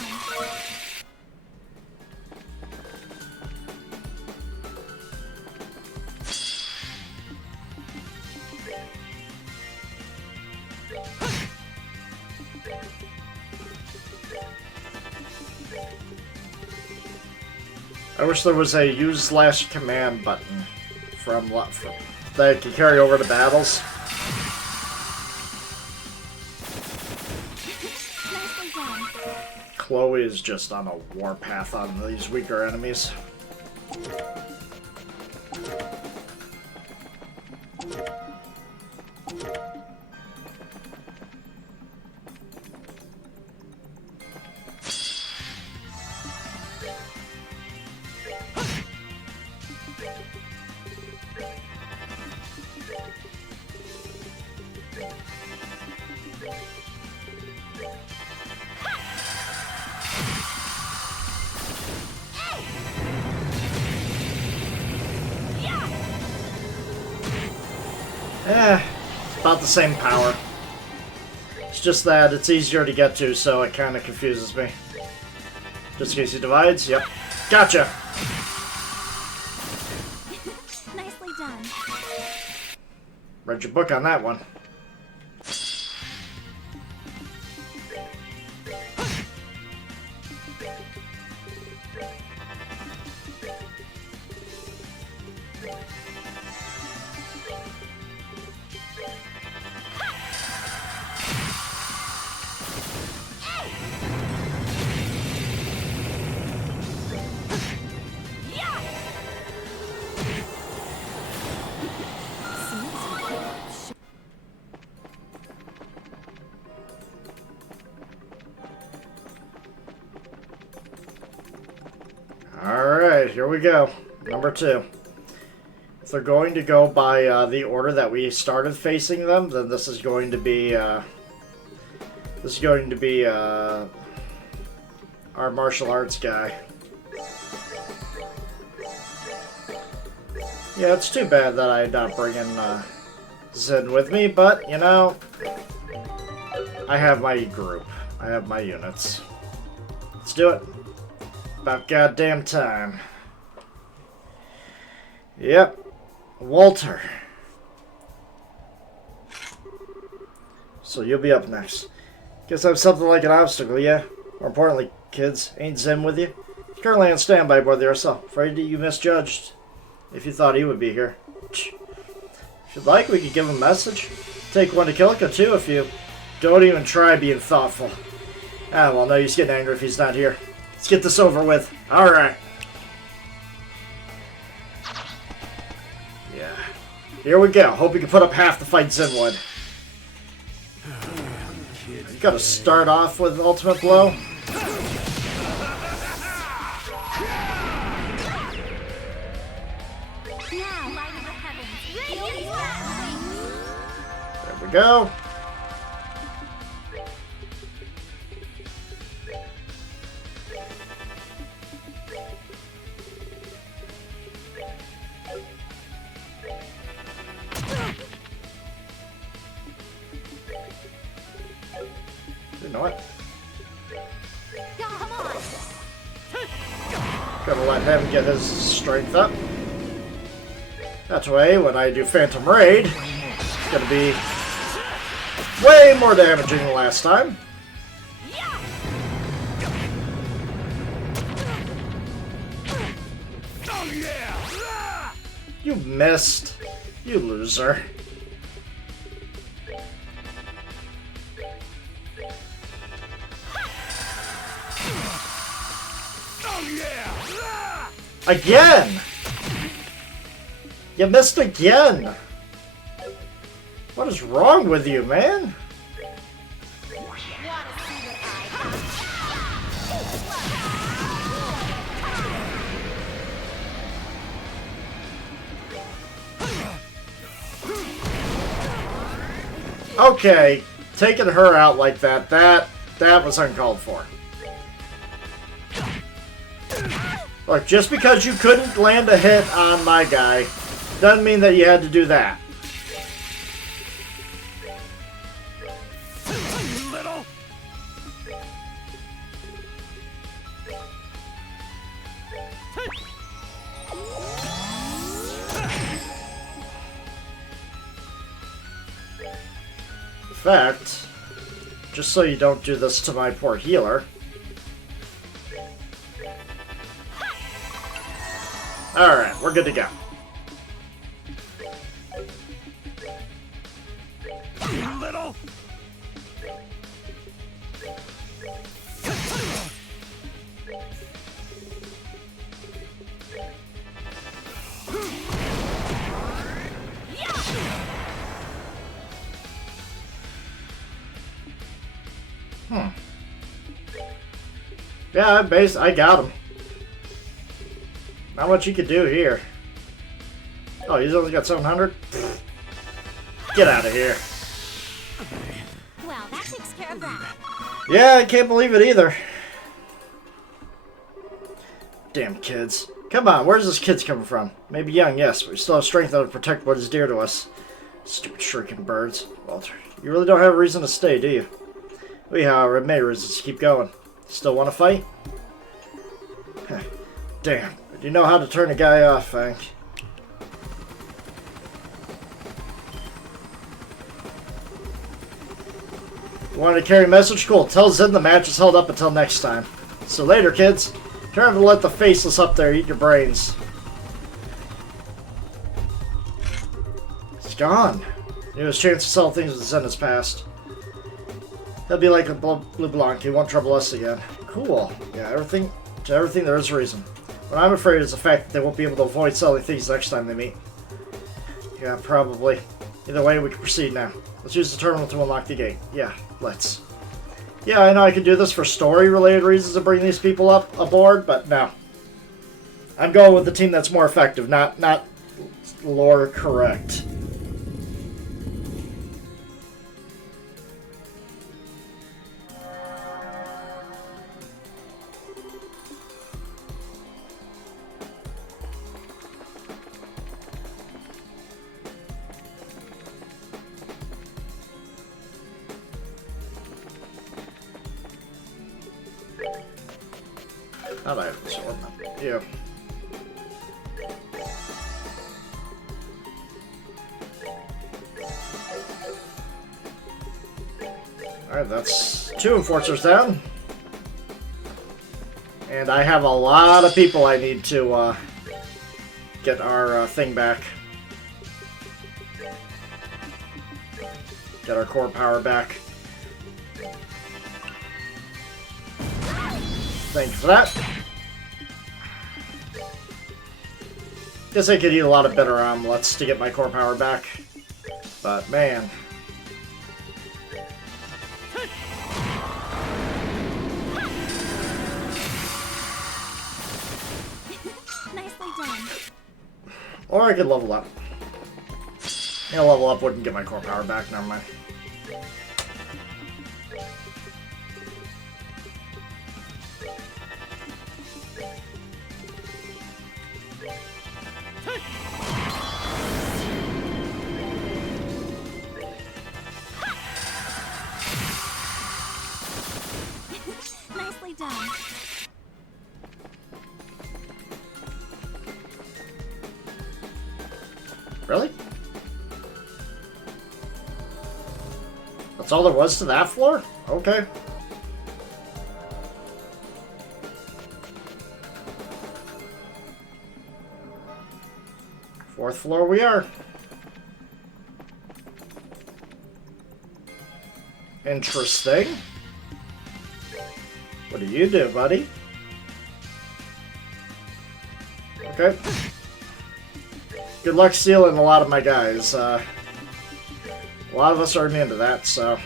I wish there was a use/command button that I could carry over to battles. Nicely done. Chloe is just on a warpath on these weaker enemies. About the same power. It's just that it's easier to get to, so it kind of confuses me. Just in case he divides, yep. Gotcha! Nicely done. Read your book on that one. Alright, here we go. Number 2. If they're going to go by the order that we started facing them, then this is going to be our martial arts guy. Yeah, it's too bad that I'm not bringing Zen with me, but, you know, I have my group. I have my units. Let's do it. About goddamn time. Yep. Walter. So you'll be up next. Guess I have something like an obstacle, yeah? More importantly, kids, ain't Zen with you? Currently on standby aboard the RSL. Afraid that you misjudged if you thought he would be here. If you'd like, we could give him a message. Take one to Kilika, too, if you don't even try being thoughtful. Ah, well, no use getting angry if he's not here. Let's get this over with. Alright. Yeah. Here we go. Hope you can put up half the fight Zen would. You gotta start off with Ultimate Blow. Now, light of the heavens. Radiant flash. There we go. You know what? Come on. Gotta let him get his strength up. That way, when I do Phantom Raid, it's gonna be way more damaging than last time. Oh yeah! You missed. You loser. Oh yeah! Again! You missed again! What is wrong with you, man? Okay, taking her out like that was uncalled for. Look, just because you couldn't land a hit on my guy, doesn't mean that you had to do that. Little. In fact, just so you don't do this to my poor healer, Alright, we're good to go. You little. Yeah, I got him. Not much you could do here. Oh, he's only got 700? Get out of here. Well, that takes care of that. Yeah, I can't believe it either. Damn kids. Come on, where's this kids coming from? Maybe young, yes, but we still have strength enough to protect what is dear to us. Stupid shrinking birds. Walter, you really don't have a reason to stay, do you? We, however, have many reasons to keep going. Still want to fight? Damn. Do you know how to turn a guy off, Hank? You want to carry a message? Cool. Tell Zen the match is held up until next time. So later, kids. Try to let the faceless up there eat your brains. He's gone. He has a chance to sell things with Zen has passed. He'll be like a Blue Blanc. He won't trouble us again. Cool. Yeah, everything there is a reason. What I'm afraid is the fact that they won't be able to avoid selling things next time they meet. Yeah, probably. Either way, we can proceed now. Let's use the terminal to unlock the gate. Yeah, let's. Yeah, I know I can do this for story-related reasons to bring these people aboard, but no. I'm going with the team that's more effective, not lore correct. Not item assortment. Yeah. Alright, that's 2 enforcers down. And I have a lot of people I need to get our thing back. Get our core power back. Thank you for that. Guess I could eat a lot of better omelets to get my core power back. But, man. Nicely done. Or I could level up. Yeah, level up wouldn't get my core power back, never mind. Nicely done. Really? That's all there was to that floor? Okay. Fourth floor we are. Interesting. What do you do, buddy? Okay. Good luck stealing a lot of my guys. A lot of us are into that, so...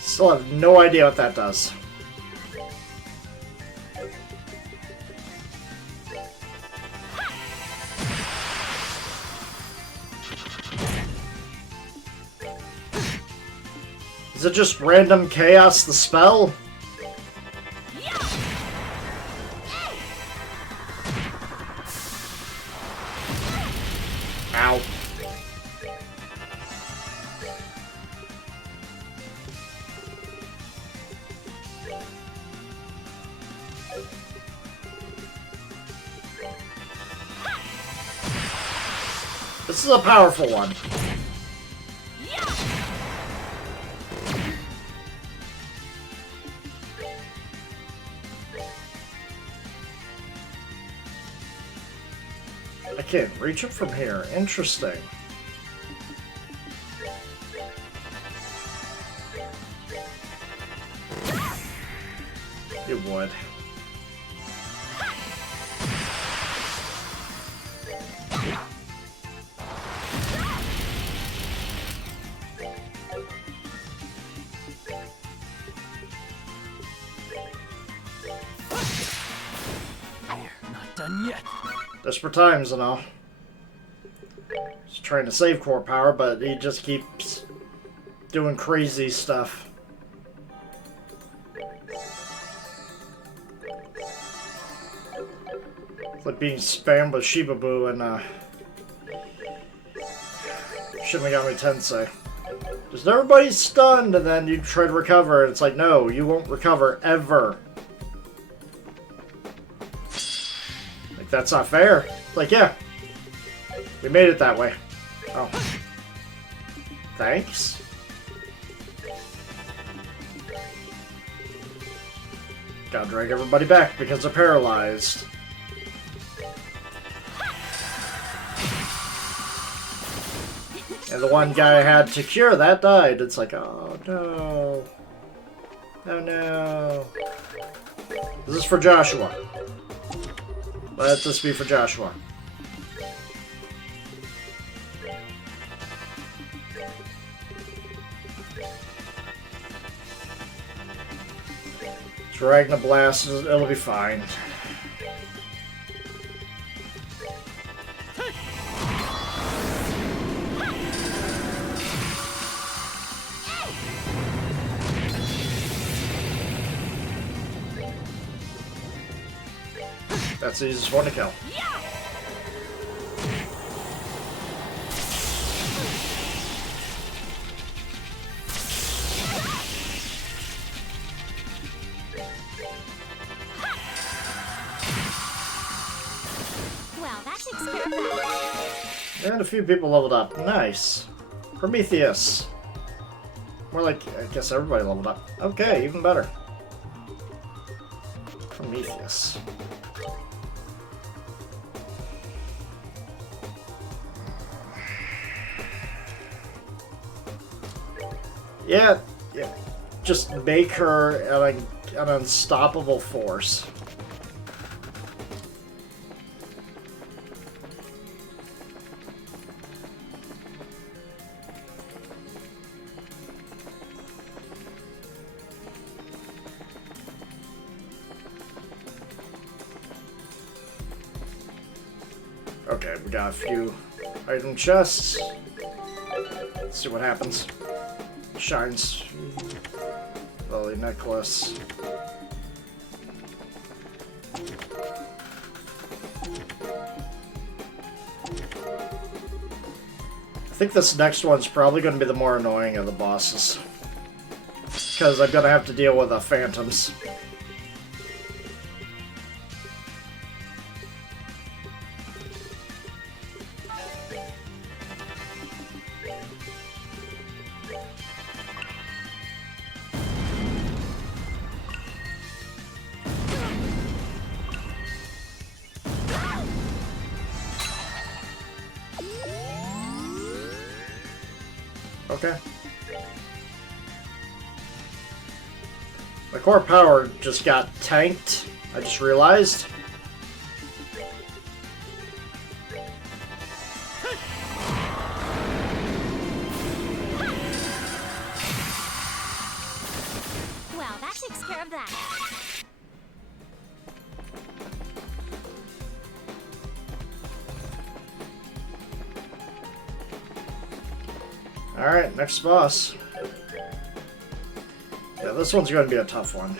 Still have no idea what that does. Is it just random chaos, the spell? Ow. This is a powerful one. I can't reach it from here. Interesting. It would. Not done yet. Desperate times and all. Just trying to save core power, but he just keeps doing crazy stuff. It's like being spammed with Shibabu and Shin Megami Tensei. Just everybody's stunned and then you try to recover and it's like, no, you won't recover ever. Like, that's not fair. Like, yeah, we made it that way. Oh. Thanks. Gotta drag everybody back because they're paralyzed. And the one guy I had to cure that died. It's like, oh no. Oh no. This is for Joshua. Let this be for Joshua. Dragna Blast, it'll be fine. That's the easiest one to kill. Well, that takes care of that. And a few people leveled up. Nice. Prometheus. More like, I guess everybody leveled up. Okay, even better. Prometheus. Yeah, yeah. Just make her an unstoppable force. Okay, we got a few item chests. Let's see what happens. Shines. Lily necklace. I think this next one's probably going to be the more annoying of the bosses. Because I'm going to have to deal with the phantoms. Okay. My core power just got tanked. I just realized. Well, that takes care of that. Alright, next boss. Yeah, this one's going to be a tough one.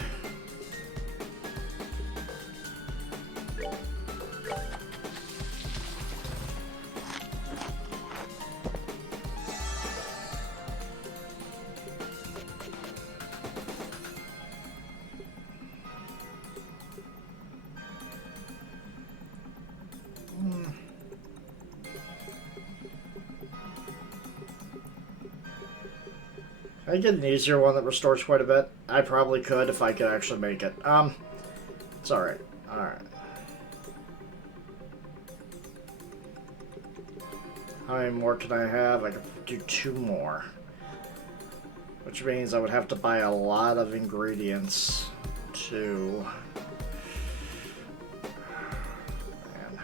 I get an easier one that restores quite a bit. I probably could if I could actually make it. It's alright. Alright. How many more can I have? I can do 2 more. Which means I would have to buy a lot of ingredients to... Man.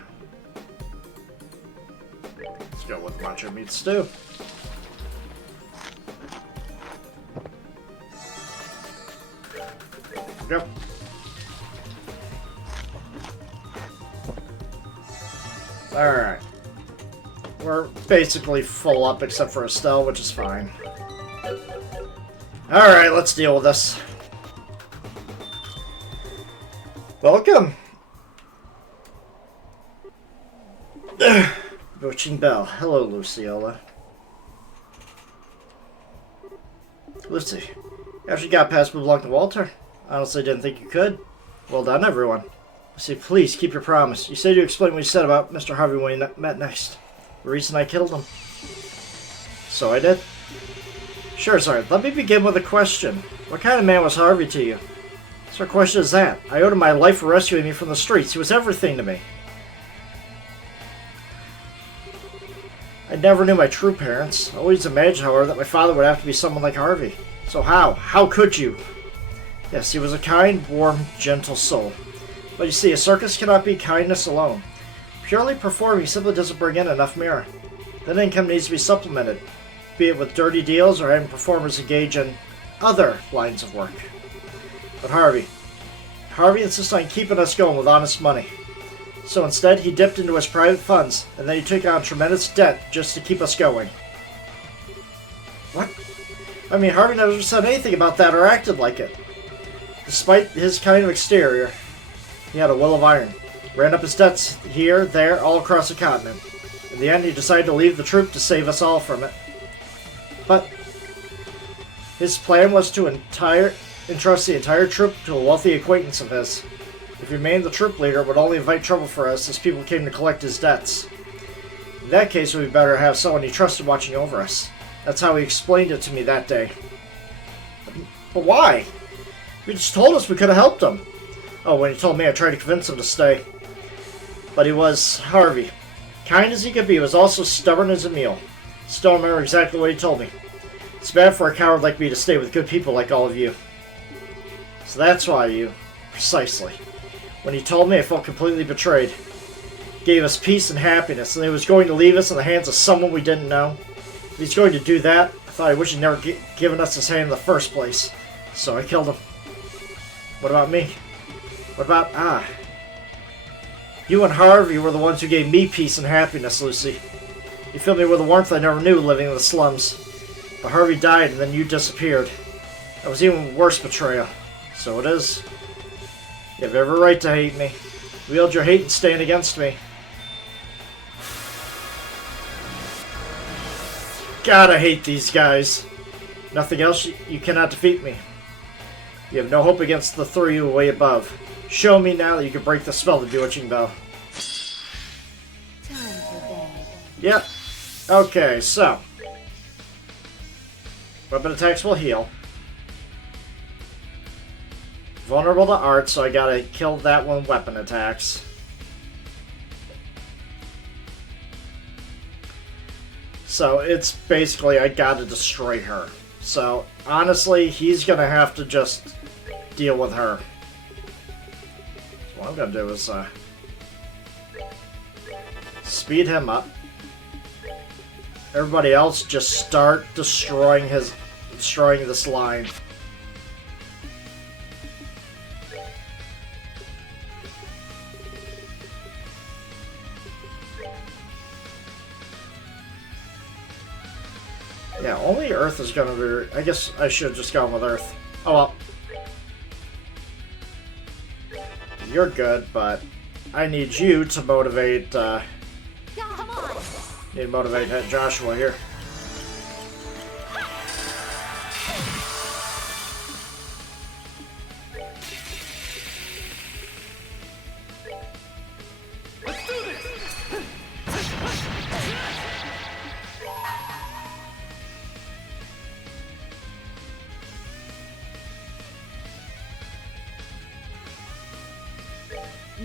Let's go with macho meat stew. Go. Alright. We're basically full up except for Estelle, which is fine. Alright, let's deal with this. Welcome! Bewitching Belle. Hello, Luciola. Lucy, you actually got past Blanc and Walter. Honestly, didn't think you could. Well done, everyone. Lucy, please keep your promise. You said you explained what you said about Mr. Harvey when you met next. The reason I killed him. So I did. Sure, sorry. Let me begin with a question. What kind of man was Harvey to you? What sort of question is that? I owed him my life for rescuing me from the streets. He was everything to me. I never knew my true parents. I always imagined, however, that my father would have to be someone like Harvey. So how? How could you? Yes, he was a kind, warm, gentle soul. But you see, a circus cannot be kindness alone. Purely performing simply doesn't bring in enough mirror. That income needs to be supplemented, be it with dirty deals or having performers engage in other lines of work. But Harvey insists on keeping us going with honest money. So instead, he dipped into his private funds, and then he took on tremendous debt just to keep us going. What? I mean, Harvey never said anything about that or acted like it. Despite his kind of exterior, he had a will of iron. Ran up his debts here, there, all across the continent. In the end, he decided to leave the troop to save us all from it. But his plan was to entrust the entire troop to a wealthy acquaintance of his. If he remained the troop leader, it would only invite trouble for us as people came to collect his debts. In that case, we'd better have someone he trusted watching over us. That's how he explained it to me that day. But why? He just told us we could have helped him. Oh, when he told me, I tried to convince him to stay. But he was Harvey. Kind as he could be, he was also stubborn as a mule. Still remember exactly what he told me. It's bad for a coward like me to stay with good people like all of you. So that's why you... Precisely. When he told me, I felt completely betrayed. He gave us peace and happiness, and he was going to leave us in the hands of someone we didn't know. If he's going to do that, I thought I wish he'd never given us his hand in the first place. So I killed him. What about me? What about... You and Harvey were the ones who gave me peace and happiness, Lucy. You filled me with a warmth I never knew living in the slums. But Harvey died, and then you disappeared. That was even worse betrayal. So it is. You have every right to hate me. Wield your hate and stand against me. God, I hate these guys. Nothing else, you cannot defeat me. You have no hope against the three who way above. Show me now that you can break the spell of Bewitching Belle. Time for bed. Yep. Okay, so. Weapon attacks will heal. Vulnerable to art, so I gotta kill that one weapon attacks. So it's basically I gotta destroy her. So honestly, he's gonna have to just deal with her. What I'm gonna do is speed him up. Everybody else just start destroying this line. Yeah, only Earth is gonna be... I guess I should have just gone with Earth. Oh well. You're good, but I need you to motivate, Come on. need to motivate Joshua here.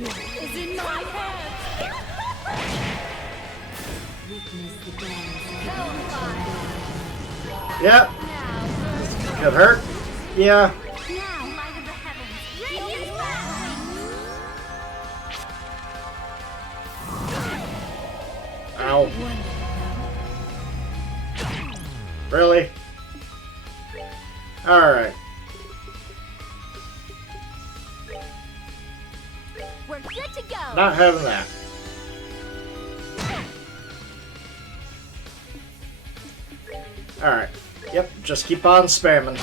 is in my hands. Yep. Now, Could hurt. Yeah. now, light of the heavens, radiant wings. Ow. Really? Alright. We're good to go. Not having that. Alright. Yep, just keep on spamming.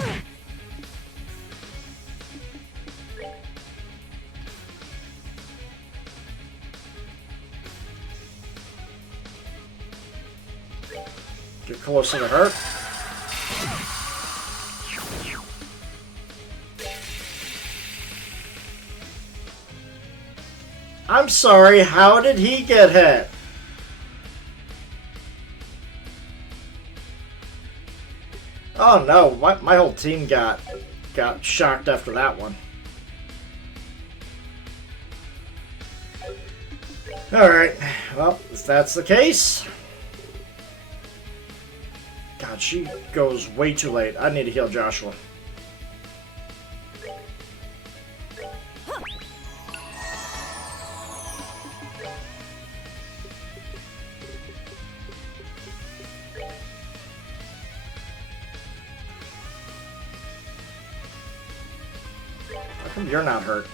Get closer to her. I'm sorry, how did he get hit? Oh no, my whole team got shocked after that one. Alright, well, if that's the case... God, she goes way too late. I need to heal Joshua. How come you're not hurt?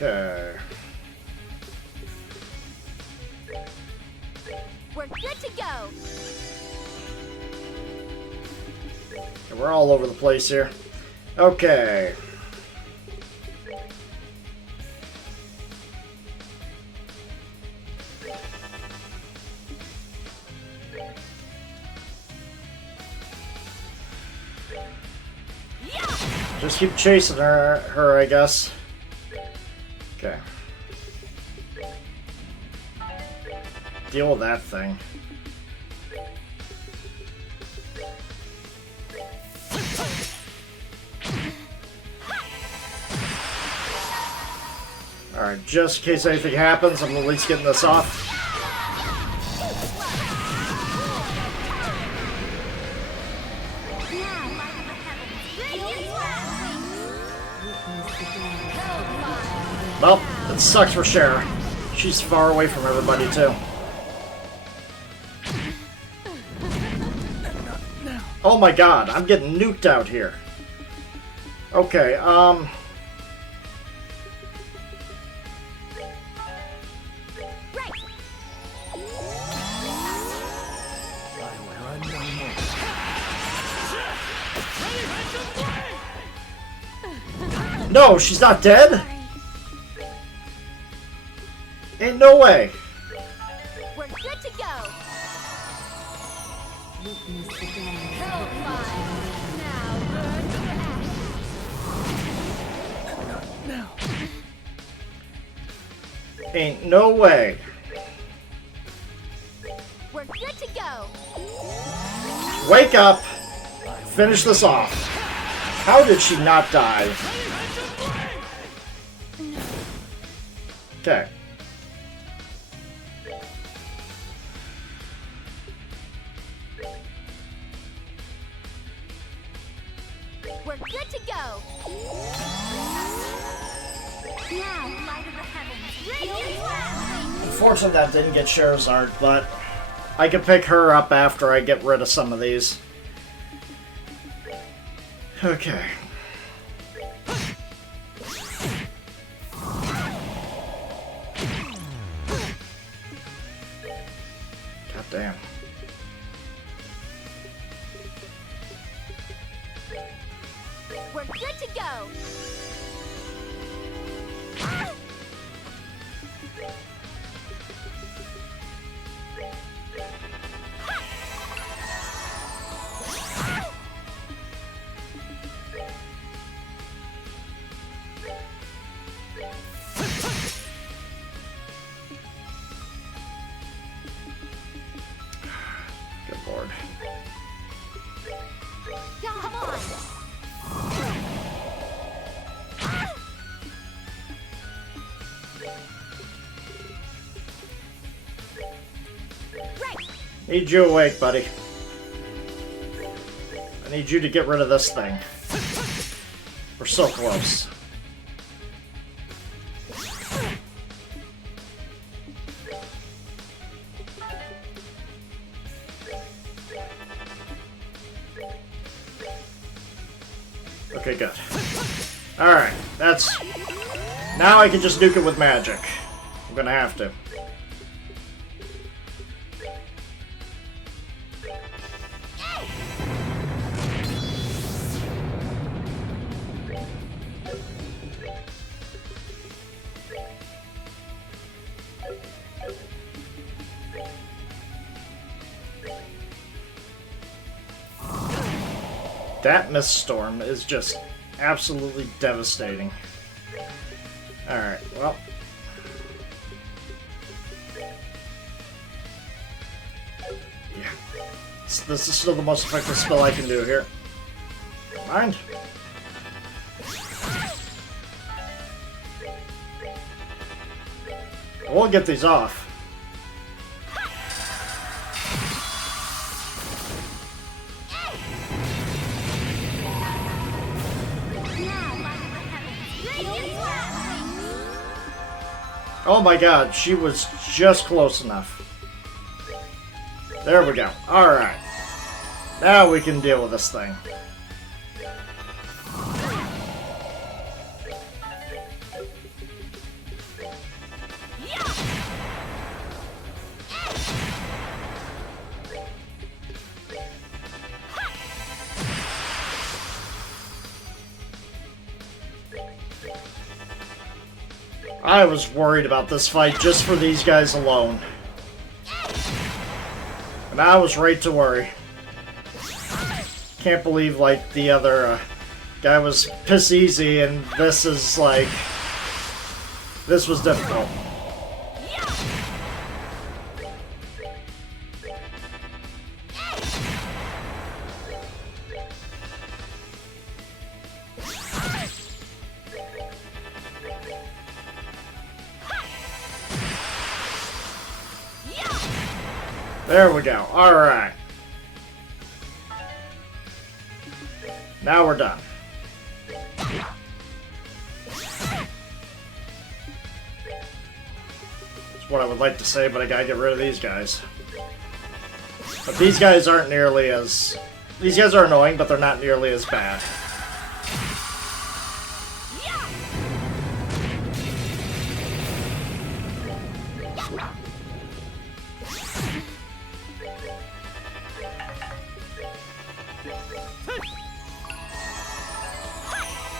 Okay. We're good to go. We're all over the place here. Okay. Just keep chasing her, I guess. Okay. Deal with that thing. Alright, just in case anything happens, I'm at least getting this off. Now, light of the heavens, radiant wings. Well, it sucks for Shara. She's far away from everybody, too. Oh my god, I'm getting nuked out here. Okay, Right. No, she's not dead? Ain't no way. We're good to go. Now, burn to ash. Ain't no way. We're good to go. Wake up. Finish this off. How did she not die? Okay. We're good to go. Now, light of the heavens, radiant wings. Unfortunately, that didn't get Charizard, but I can pick her up after I get rid of some of these. Okay. God damn. We're good to go. Good lord. Come on. Right. Need you awake, buddy. I need you to get rid of this thing. We're so close. Okay, good. Alright, that's... Now I can just nuke it with magic. I'm gonna have to. That mist storm is just absolutely devastating. Alright, well. Yeah. This is still the most effective spell I can do here. Mind. We'll get these off. Oh my god, she was just close enough. There we go. Alright. Now we can deal with this thing. I was worried about this fight just for these guys alone. And I was right to worry. Can't believe, like, the other guy was piss easy and this is, like... This was difficult. There we go. Alright. Now we're done. That's what I would like to say, but I gotta get rid of these guys. But these guys aren't nearly as... These guys are annoying, but they're not nearly as bad.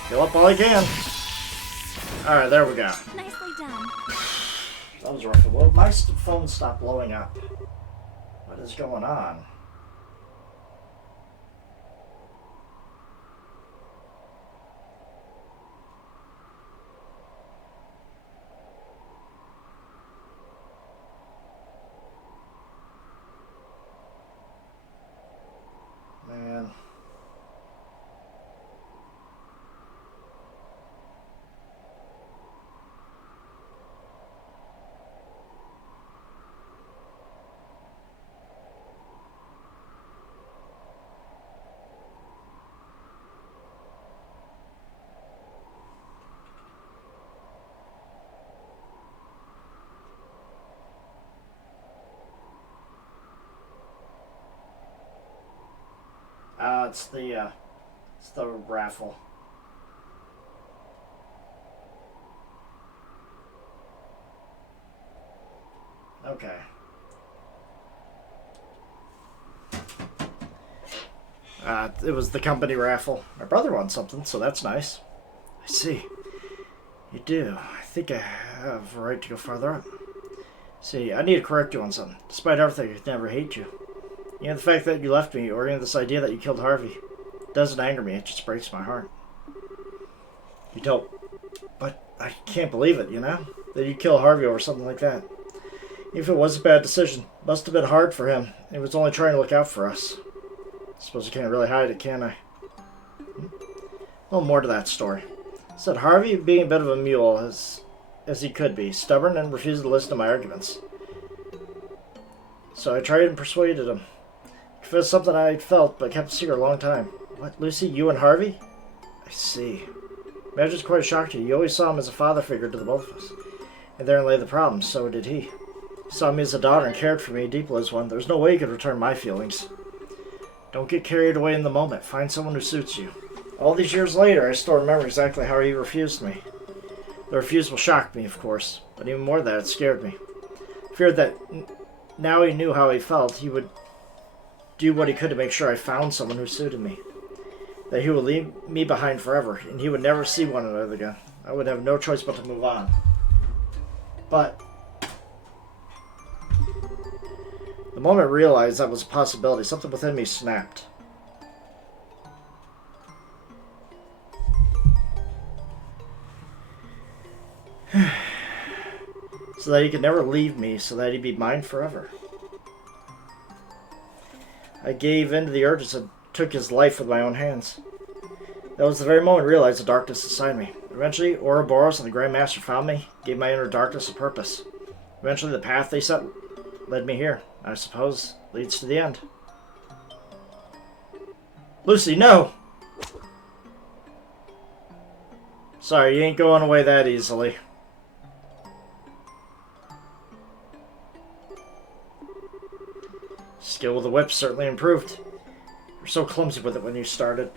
Heal up all I can. Alright, there we go. Nicely done. That was rough. Well, my phone stopped blowing up. What is going on? Man. It's the raffle. Okay. It was the company raffle. My brother won something, so that's nice. I see. You do. I think I have a right to go farther up. See, I need to correct you on something. Despite everything, I never hate you. You know, the fact that you left me, or even this idea that you killed Harvey, doesn't anger me. It just breaks my heart. You don't. But I can't believe it, you know? That you kill Harvey over something like that. Even if it was a bad decision, it must have been hard for him. He was only trying to look out for us. I suppose you can't really hide it, can I? A little more to that story. It said Harvey, being a bit of a mule, as he could be, stubborn and refused to listen to my arguments. So I tried and persuaded him. He confessed something I felt, but kept a secret a long time. What, Lucy, you and Harvey? I see. Imagine it's quite a shock to you. You always saw him as a father figure to the both of us. And therein lay the problem, so did he. He saw me as a daughter and cared for me deeply as one. There's no way he could return my feelings. Don't get carried away in the moment. Find someone who suits you. All these years later, I still remember exactly how he refused me. The refusal shocked me, of course, but even more than that, it scared me. I feared that now he knew how he felt, he would do what he could to make sure I found someone who suited me. That he would leave me behind forever, and he would never see one another again. I would have no choice but to move on. But the moment I realized that was a possibility, something within me snapped. So that he could never leave me, so that he'd be mine forever. I gave in to the urges and took his life with my own hands. That was the very moment I realized the darkness inside me. Eventually, Ouroboros and the Grand Master found me, gave my inner darkness a purpose. Eventually, the path they set led me here. I suppose leads to the end. Lucy, no! Sorry, you ain't going away that easily. Skill with the whip certainly improved. You were so clumsy with it when you started.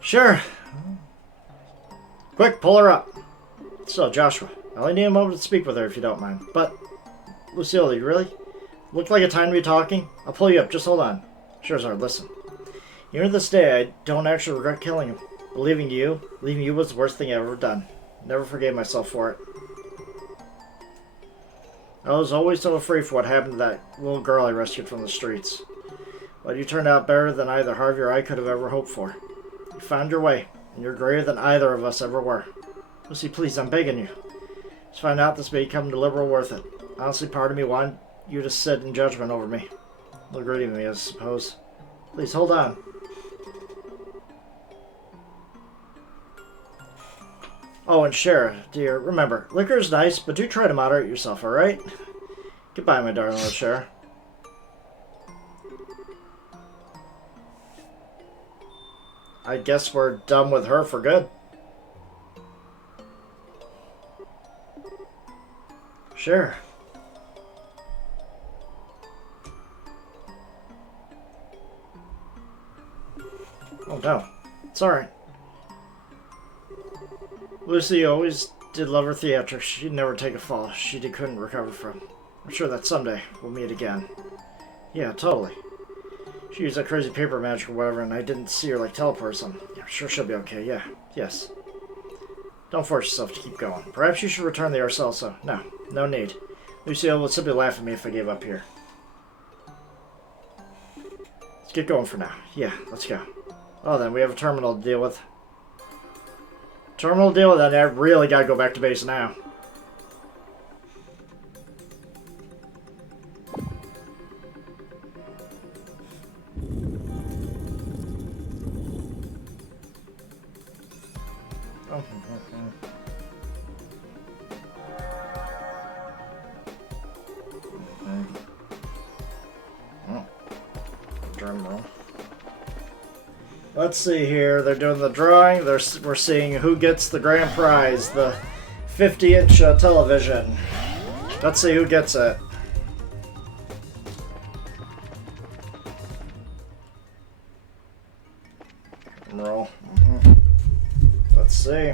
Sure. Quick, pull her up. So, Joshua, I only need a moment to speak with her if you don't mind. But, Lucille, you really? Looked like a time to be talking? I'll pull you up, just hold on. Scheherazade, listen. Even to this day, I don't actually regret killing him. But leaving you was the worst thing I've ever done. Never forgave myself for it. I was always so afraid for what happened to that little girl I rescued from the streets. But you turned out better than either Harvey or I could have ever hoped for. You found your way, and you're greater than either of us ever were. Lucy, please, I'm begging you. Just find out this may become deliberately worth it. Honestly, part of me wanted you to sit in judgment over me. A little greedy of me, I suppose. Please, hold on. Oh, and Shara, dear, remember, liquor is nice, but do try to moderate yourself, alright? Goodbye, my darling little Shara. I guess we're done with her for good. Sure. Oh no, it's alright. Lucy always did love her theatrics. She'd never take a fall couldn't recover from. I'm sure that someday we'll meet again. Yeah, totally. She used that crazy paper magic or whatever, and I didn't see her like teleport or something. I'm sure she'll be okay, yeah. Yes. Don't force yourself to keep going. Perhaps you should return the Arcelso. No, no need. Lucille would simply laugh at me if I gave up here. Let's get going for now. Yeah, let's go. Oh, then we have a terminal to deal with. Terminal to deal with, and I really gotta go back to base now. Drum roll. Let's see here. They're doing the drawing. We're seeing who gets the grand prize, the 50-inch television. Let's see who gets it. Roll. Let's see.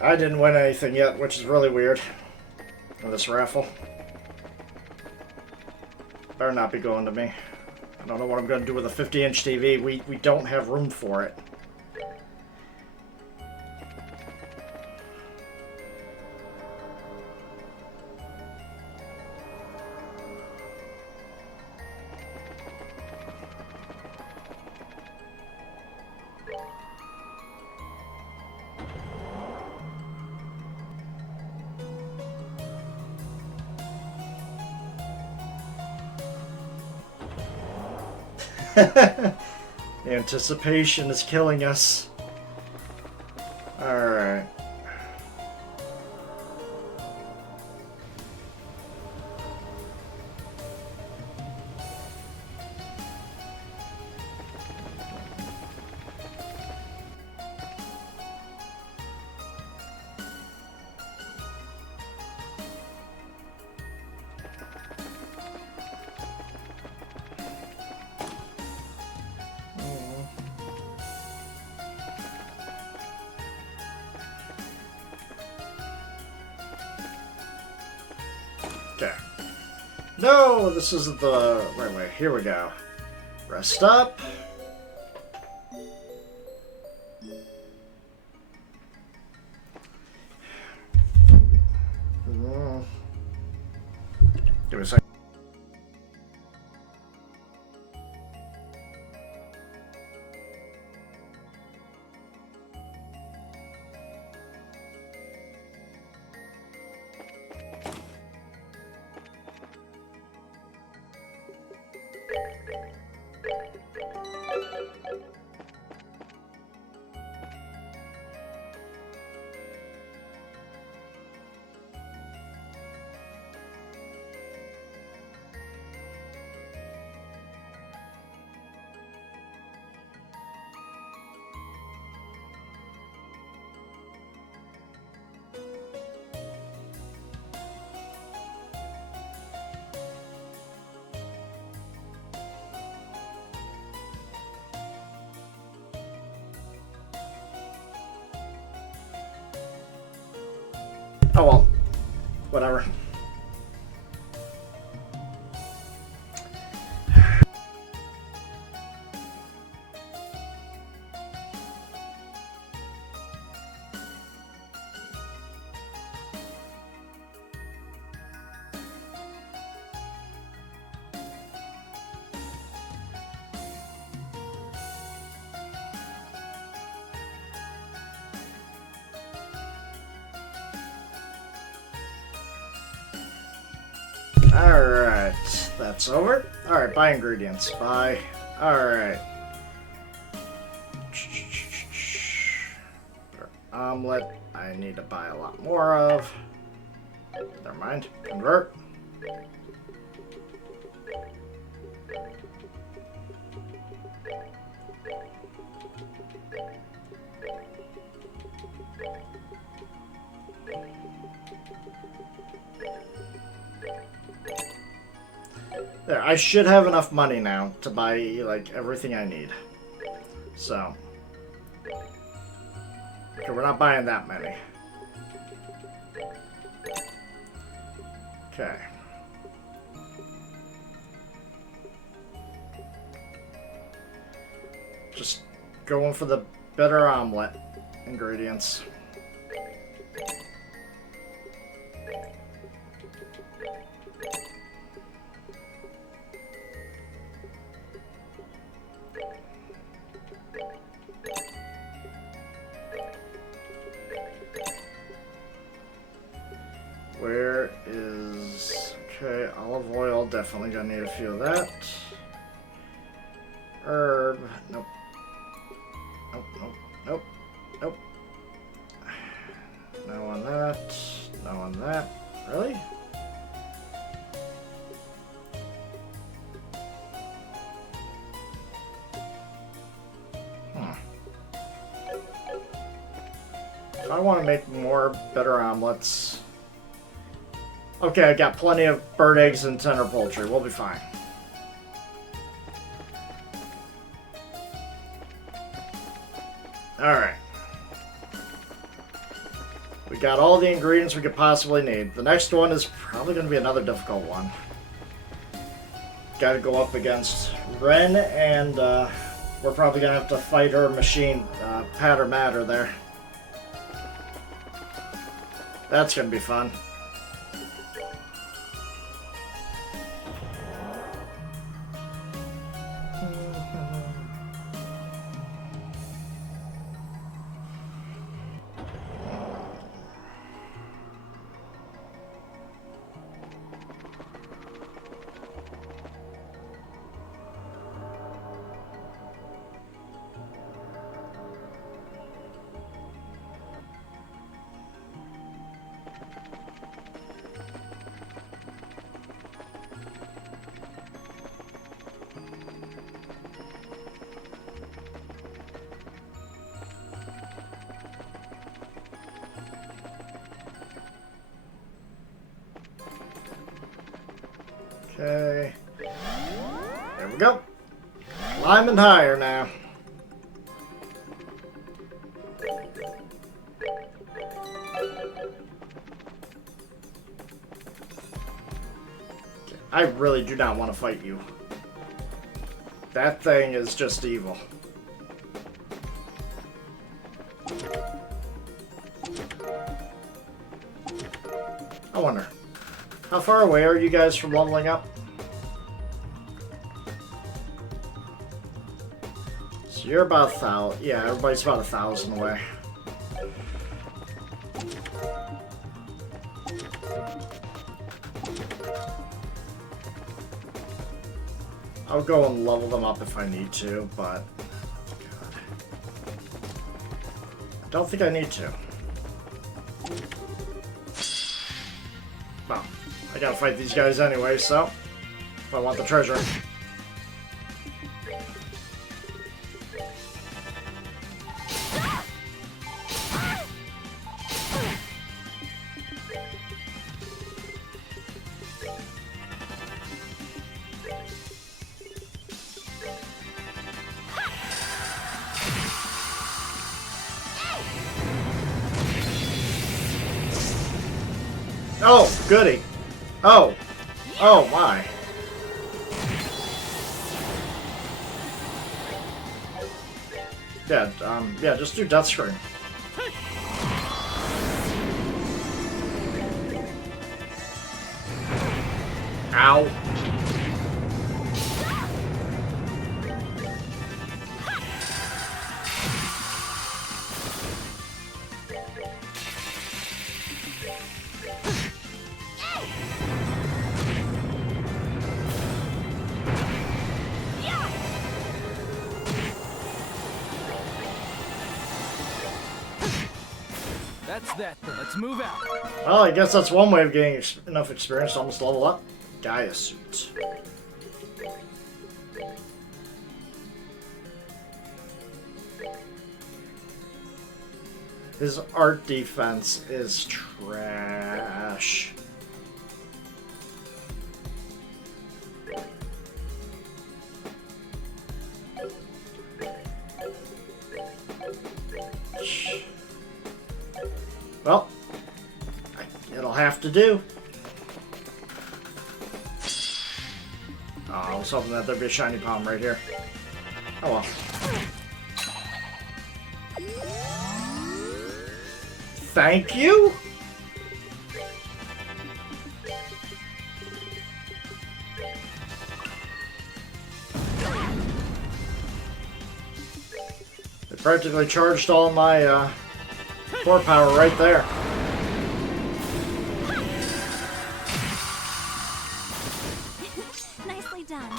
I didn't win anything yet, which is really weird in this raffle. Better not be going to me. I don't know what I'm going to do with a 50-inch TV. We don't have room for it. The anticipation is killing us. Alright. Okay. No, this isn't the right way. Here we go. Rest up. Give me a second. Oh well, whatever. Alright, that's over. Alright, buy ingredients. Buy. Alright. Omelet, I need to buy a lot more of. Never mind. Convert. There, I should have enough money now to buy, like, everything I need. So. Okay, we're not buying that many. Okay. Just going for the better omelet ingredients. Where is... Okay, olive oil, definitely gonna need a few of that. Herb, nope. Nope, nope, nope, nope. No on that, no on that. Really? Do I want to make better omelets? Okay, I got plenty of bird eggs and tender poultry. We'll be fine. Alright. We got all the ingredients we could possibly need. The next one is probably going to be another difficult one. Got to go up against Ren, and we're probably going to have to fight her machine, Patter Matter there. That's going to be fun. Okay. There we go. Climbing higher now. I really do not want to fight you. That thing is just evil. I wonder, how far away are you guys from leveling up? So you're about 1,000. Yeah, everybody's about 1,000 away. I'll go and level them up if I need to, but God, I don't think I need to. Well, I gotta fight these guys anyway, so if I want the treasure. Oh, goody. Oh. Oh, my. Yeah, just do Death Scream. Ow. That's that then. Let's move out. Well, I guess that's one way of getting enough experience to almost level up. Gaia suit. His art defense is trash. Well, it'll have to do. Oh, I was hoping that there'd be a shiny palm right here. Oh well. Thank you? It practically charged all my core power right there. Nicely done.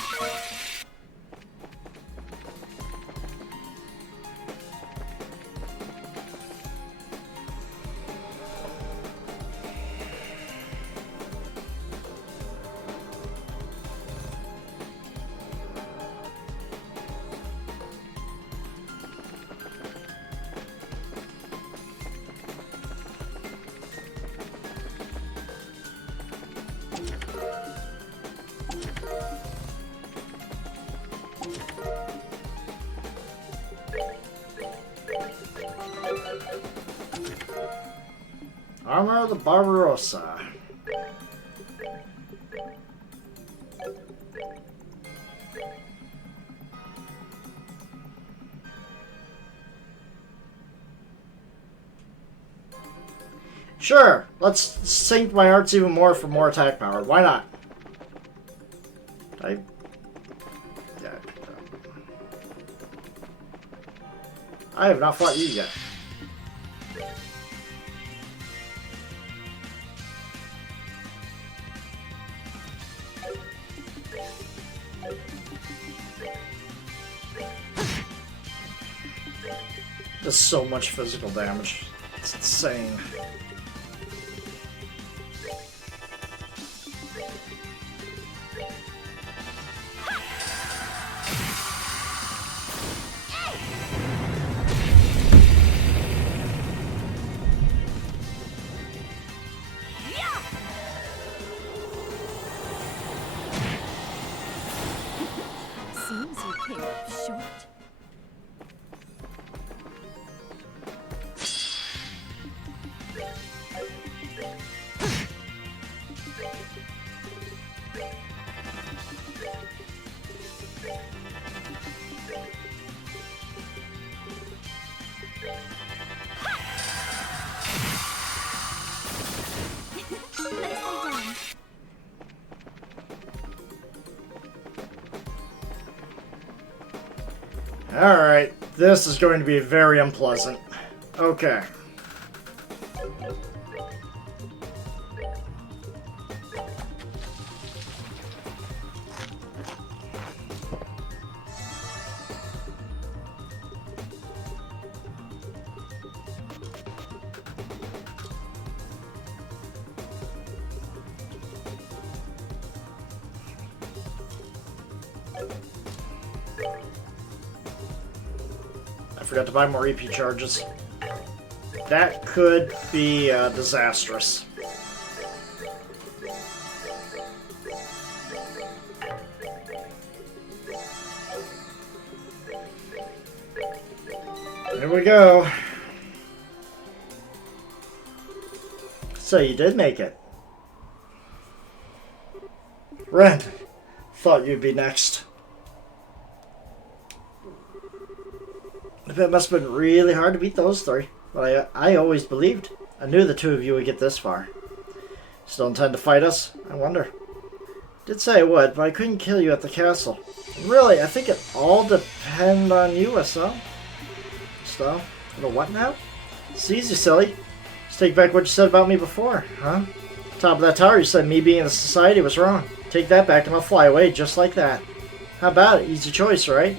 Armor of the Barbarossa. Sure, let's sink my arts even more for more attack power. Why not? Yeah. I have not fought you yet. Does so much physical damage. It's insane. Seems you came up short. Nicely done. Alright, this is going to be very unpleasant. Okay. I forgot to buy more EP charges. That could be disastrous. There we go. So you did make it. Ren, thought you'd be next. It must have been really hard to beat those three, but I always believed. I knew the two of you would get this far. Still intend to fight us? I wonder. Did say I would, but I couldn't kill you at the castle. And really, I think it all depend on you, Estelle. Estelle? The what now? It's easy, silly. Just take back what you said about me before, huh? Top of that tower, you said me being in the society was wrong. Take that back and I'll fly away just like that. How about it? Easy choice, right?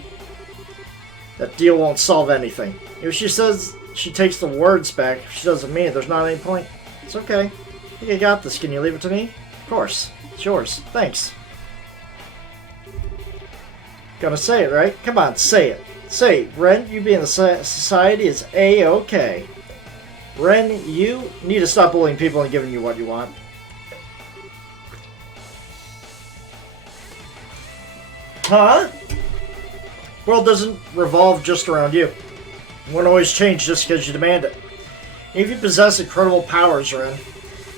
That deal won't solve anything. If she says she takes the words back, if she doesn't mean it, there's not any point. It's okay. I think I got this. Can you leave it to me? Of course. It's yours. Thanks. Gonna say it, right? Come on, say it. Say it. Ren, you being in the society is A-okay. Ren, you need to stop bullying people and giving you what you want. Huh? World doesn't revolve just around you. It won't always change just because you demand it. If you possess incredible powers, Ren,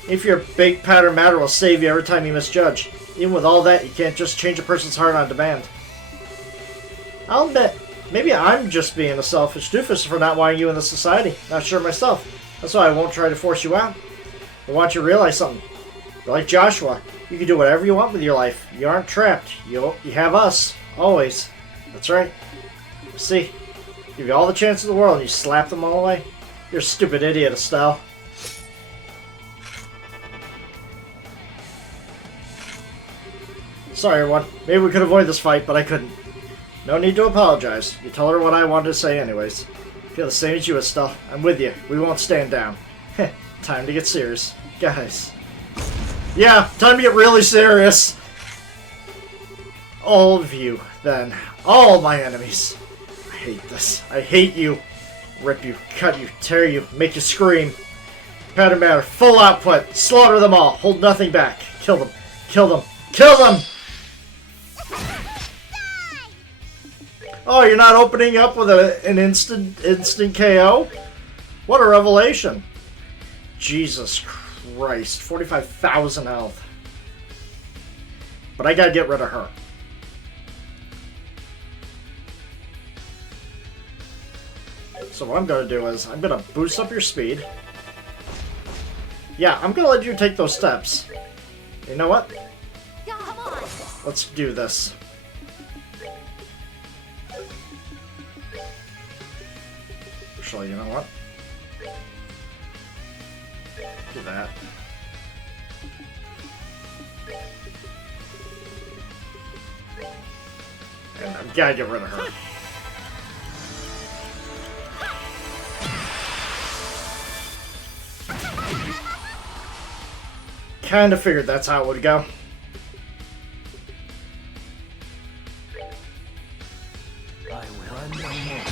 if your big pattern matter will save you every time you misjudge. Even with all that, you can't just change a person's heart on demand. I'll admit, maybe I'm just being a selfish doofus for not wanting you in the society. Not sure myself. That's why I won't try to force you out. I want you to realize something. You're like Joshua. You can do whatever you want with your life. You aren't trapped. You have us. Always. That's right. See, give you all the chance in the world and you slap them all away. You're a stupid idiot, Estelle. Sorry, everyone. Maybe we could avoid this fight, but I couldn't. No need to apologize. You told her what I wanted to say anyways. I feel the same as you, Estelle. I'm with you. We won't stand down. Heh, time to get serious. Guys. Yeah, time to get really serious. All of you, then. All my enemies. I hate this. I hate you. Rip you, cut you, tear you, make you scream. Pattern matter, full output. Slaughter them all. Hold nothing back. Kill them. Kill them. Kill them! Oh, you're not opening up with an instant KO? What a revelation! Jesus Christ. 45,000 health. But I gotta get rid of her. So what I'm gonna do is, I'm gonna boost up your speed. Yeah, I'm gonna let you take those steps. You know what? Come on. Let's do this. Actually, you know what? Do that. And I've gotta get rid of her. Kinda figured that's how it would go. I will run no more.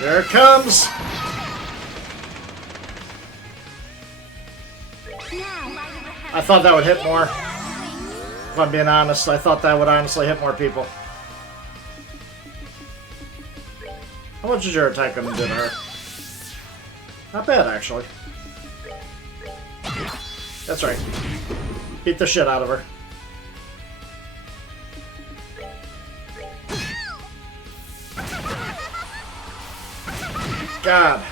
There it comes! I thought that would hit more. If I'm being honest, I thought that would honestly hit more people. How much is your attack gonna do to her? Not bad, actually. That's right. Beat the shit out of her. God.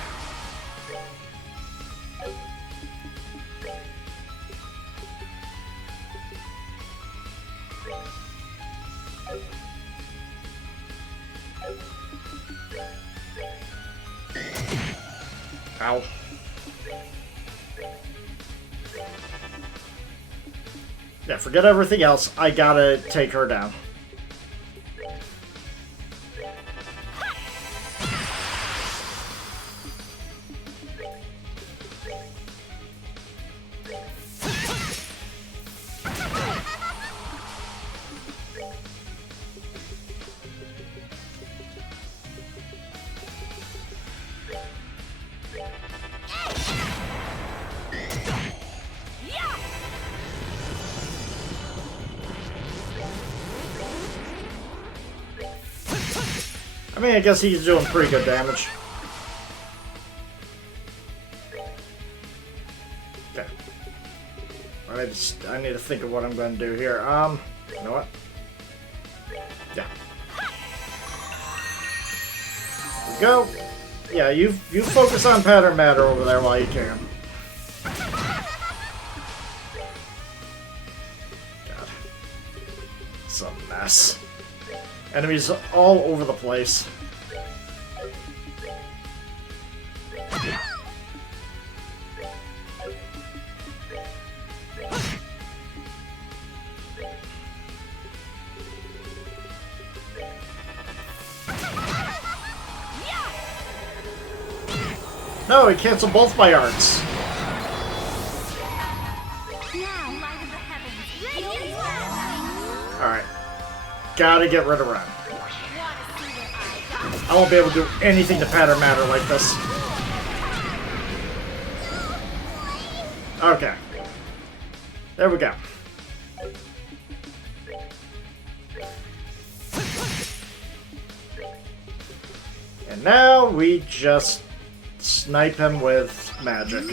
Ow. Yeah, forget everything else. I gotta take her down. I mean, I guess he's doing pretty good damage. Okay. I need to think of what I'm going to do here. You know what? Yeah. There we go. Yeah, you focus on pattern matter over there while you can. God. It's a mess. Enemies all over the place. No, he canceled both my arts. Alright. Gotta get rid of Ren. I won't be able to do anything to pattern matter like this. Okay. There we go. And now we just snipe him with magic.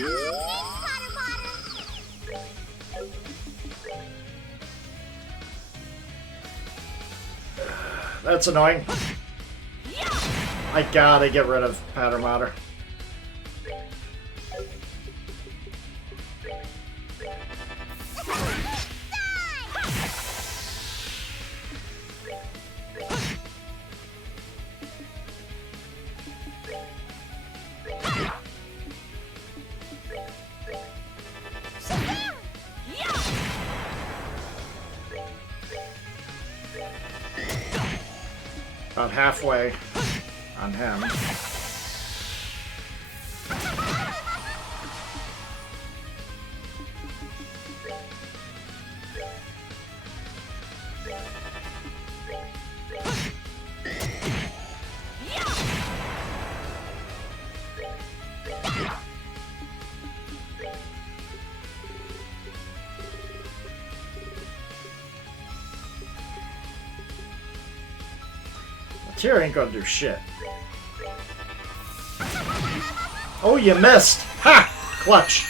That's annoying. I gotta get rid of Patter Matter. About halfway on him. Tear ain't gonna do shit. Oh, you missed! Ha! Clutch.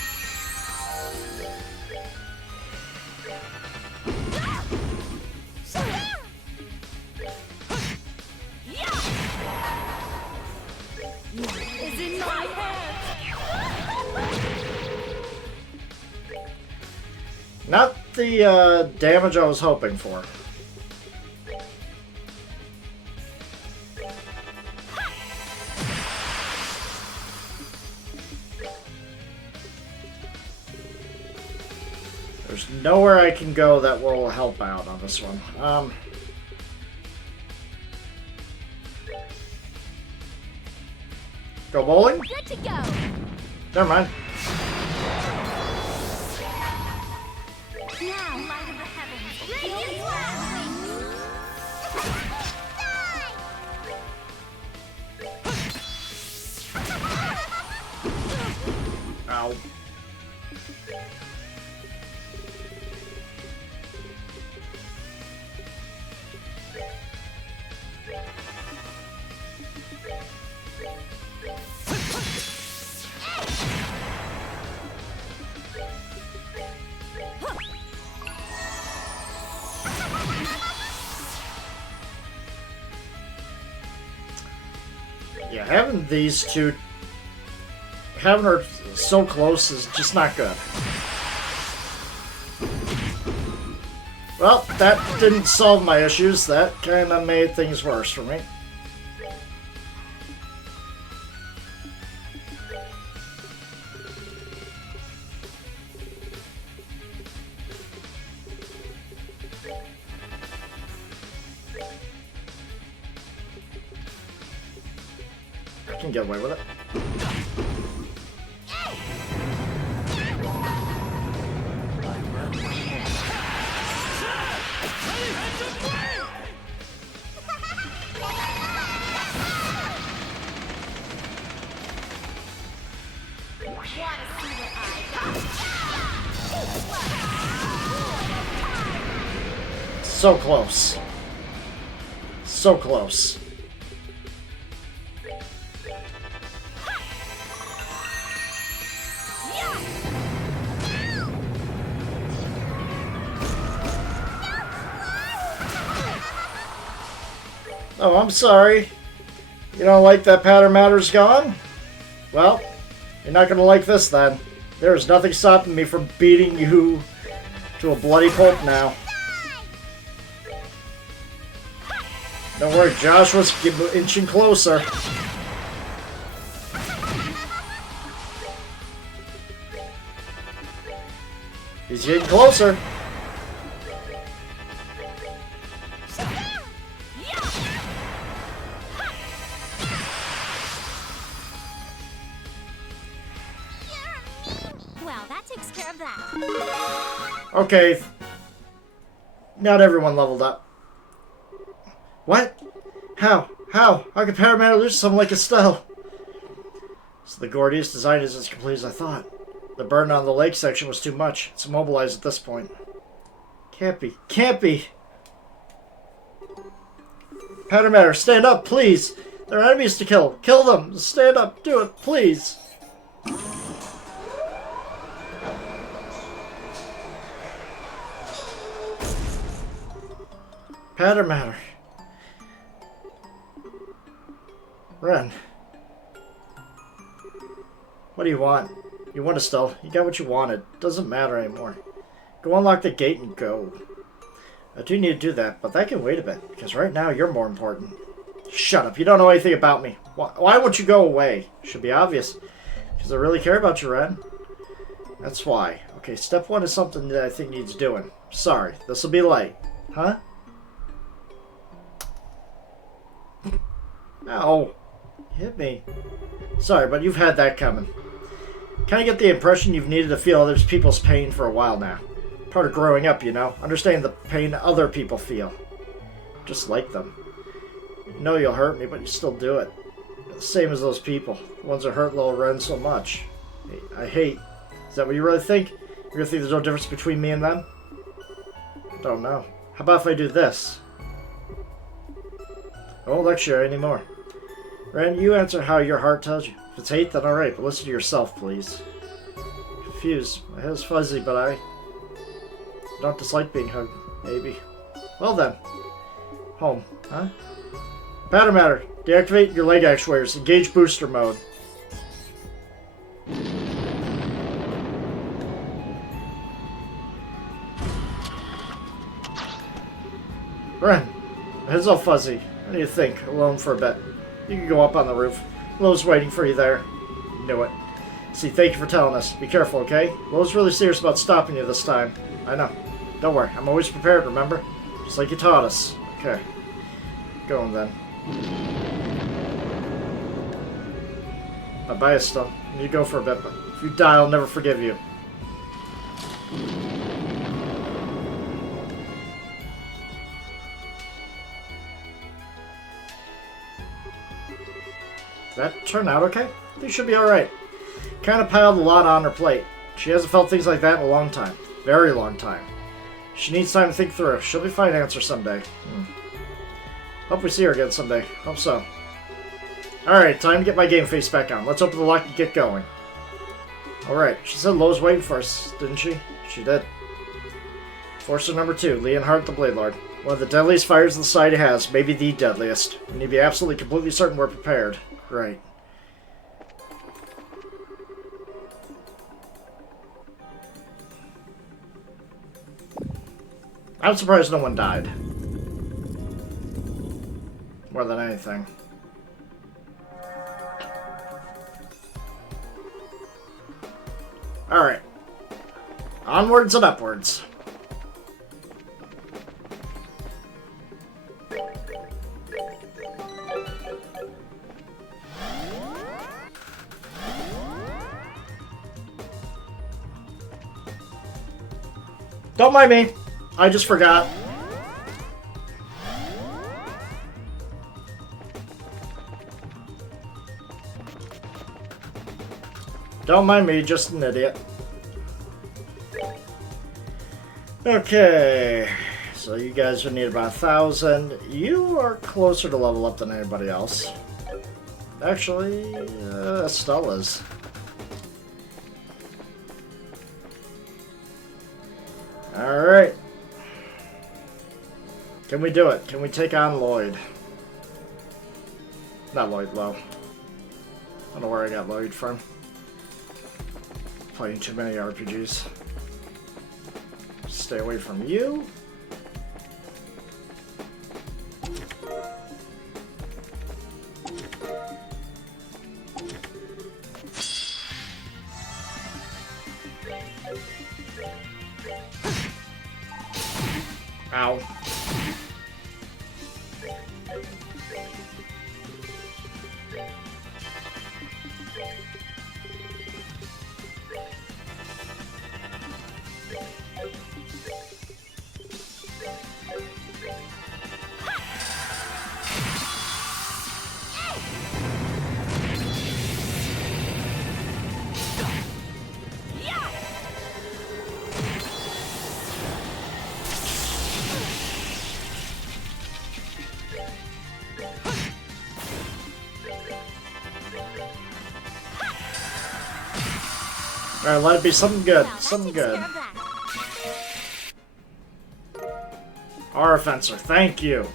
Is in my hands. Not the damage I was hoping for. There's nowhere I can go that will help out on this one. Go bowling? Good to go. Never mind. Now, light of the heavens. Radiant wings. Ow. Yeah, having these two, having her so close is just not good. Well, that didn't solve my issues. That kind of made things worse for me. I can get away with it. So close. So close. Oh, I'm sorry. You don't like that Powder Matter's gone? Well, you're not gonna like this then. There's nothing stopping me from beating you to a bloody pulp now. Don't worry, Joshua's inching closer. He's getting closer. Well, that takes care of that. Okay. Not everyone leveled up. What? How? How could Paramatter lose someone like Estelle? So the Gordius design isn't as complete as I thought. The burden on the lake section was too much. It's immobilized at this point. Can't be. Can't be! Paramatter, stand up, please! There are enemies to kill. Kill them! Stand up! Do it, please! Paramatter. Ren. What do you want? You want Estelle. You got what you wanted. Doesn't matter anymore. Go unlock the gate and go. I do need to do that, but that can wait a bit, because right now you're more important. Shut up. You don't know anything about me. Why won't you go away? Should be obvious. Because I really care about you, Ren. That's why. Okay, step one is something that I think needs doing. Sorry. This will be late. Huh? Ow. Hit me. Sorry, but you've had that coming. Kind of get the impression you've needed to feel other people's pain for a while now. Part of growing up, you know. Understanding the pain other people feel. Just like them. You know you'll hurt me, but you still do it. The same as those people. The ones that hurt little Ren so much. I hate. Is that what you really think? You really think there's no difference between me and them? Don't know. How about if I do this? I won't lecture you anymore. Ren, you answer how your heart tells you. If it's hate, then alright, but listen to yourself, please. Confused. My head is fuzzy, but I don't dislike being hugged. Maybe. Well then. Home. Huh? Pattern matter. Deactivate your leg actuators. Engage booster mode. Ren, my head's all fuzzy. What do you think? Alone for a bit. You can go up on the roof. Lowe's waiting for you there. Knew it. See, thank you for telling us. Be careful, okay? Lowe's really serious about stopping you this time. I know. Don't worry. I'm always prepared, remember? Just like you taught us. Okay. Going then. Bye-bye, still. You go for a bit, but if you die, I'll never forgive you. Did that turn out okay? I think she'll be alright. Kind of piled a lot on her plate. She hasn't felt things like that in a long time. Very long time. She needs time to think through. She'll be fine to answer someday. Hope we see her again someday. Hope so. Alright, time to get my game face back on. Let's open the lock and get going. Alright, she said Lowe's waiting for us, didn't she? She did. Forcer number 2, Leonhardt the Blade Lord. One of the deadliest fires the society has, maybe the deadliest. We need to be absolutely, completely certain we're prepared. Right. I'm surprised no one died. More than anything. Alright. Onwards and upwards. Don't mind me. I just forgot. Don't mind me, just an idiot. Okay, so you guys would need about 1,000. You are closer to level up than anybody else. Actually, Stella's. Alright. Can we do it? Can we take on Lloyd? Not Lloyd, Lowe. I don't know where I got Lloyd from. Playing too many RPGs. Stay away from you. Ow. Alright, let it be something good. Something good. Aura Fencer, thank you.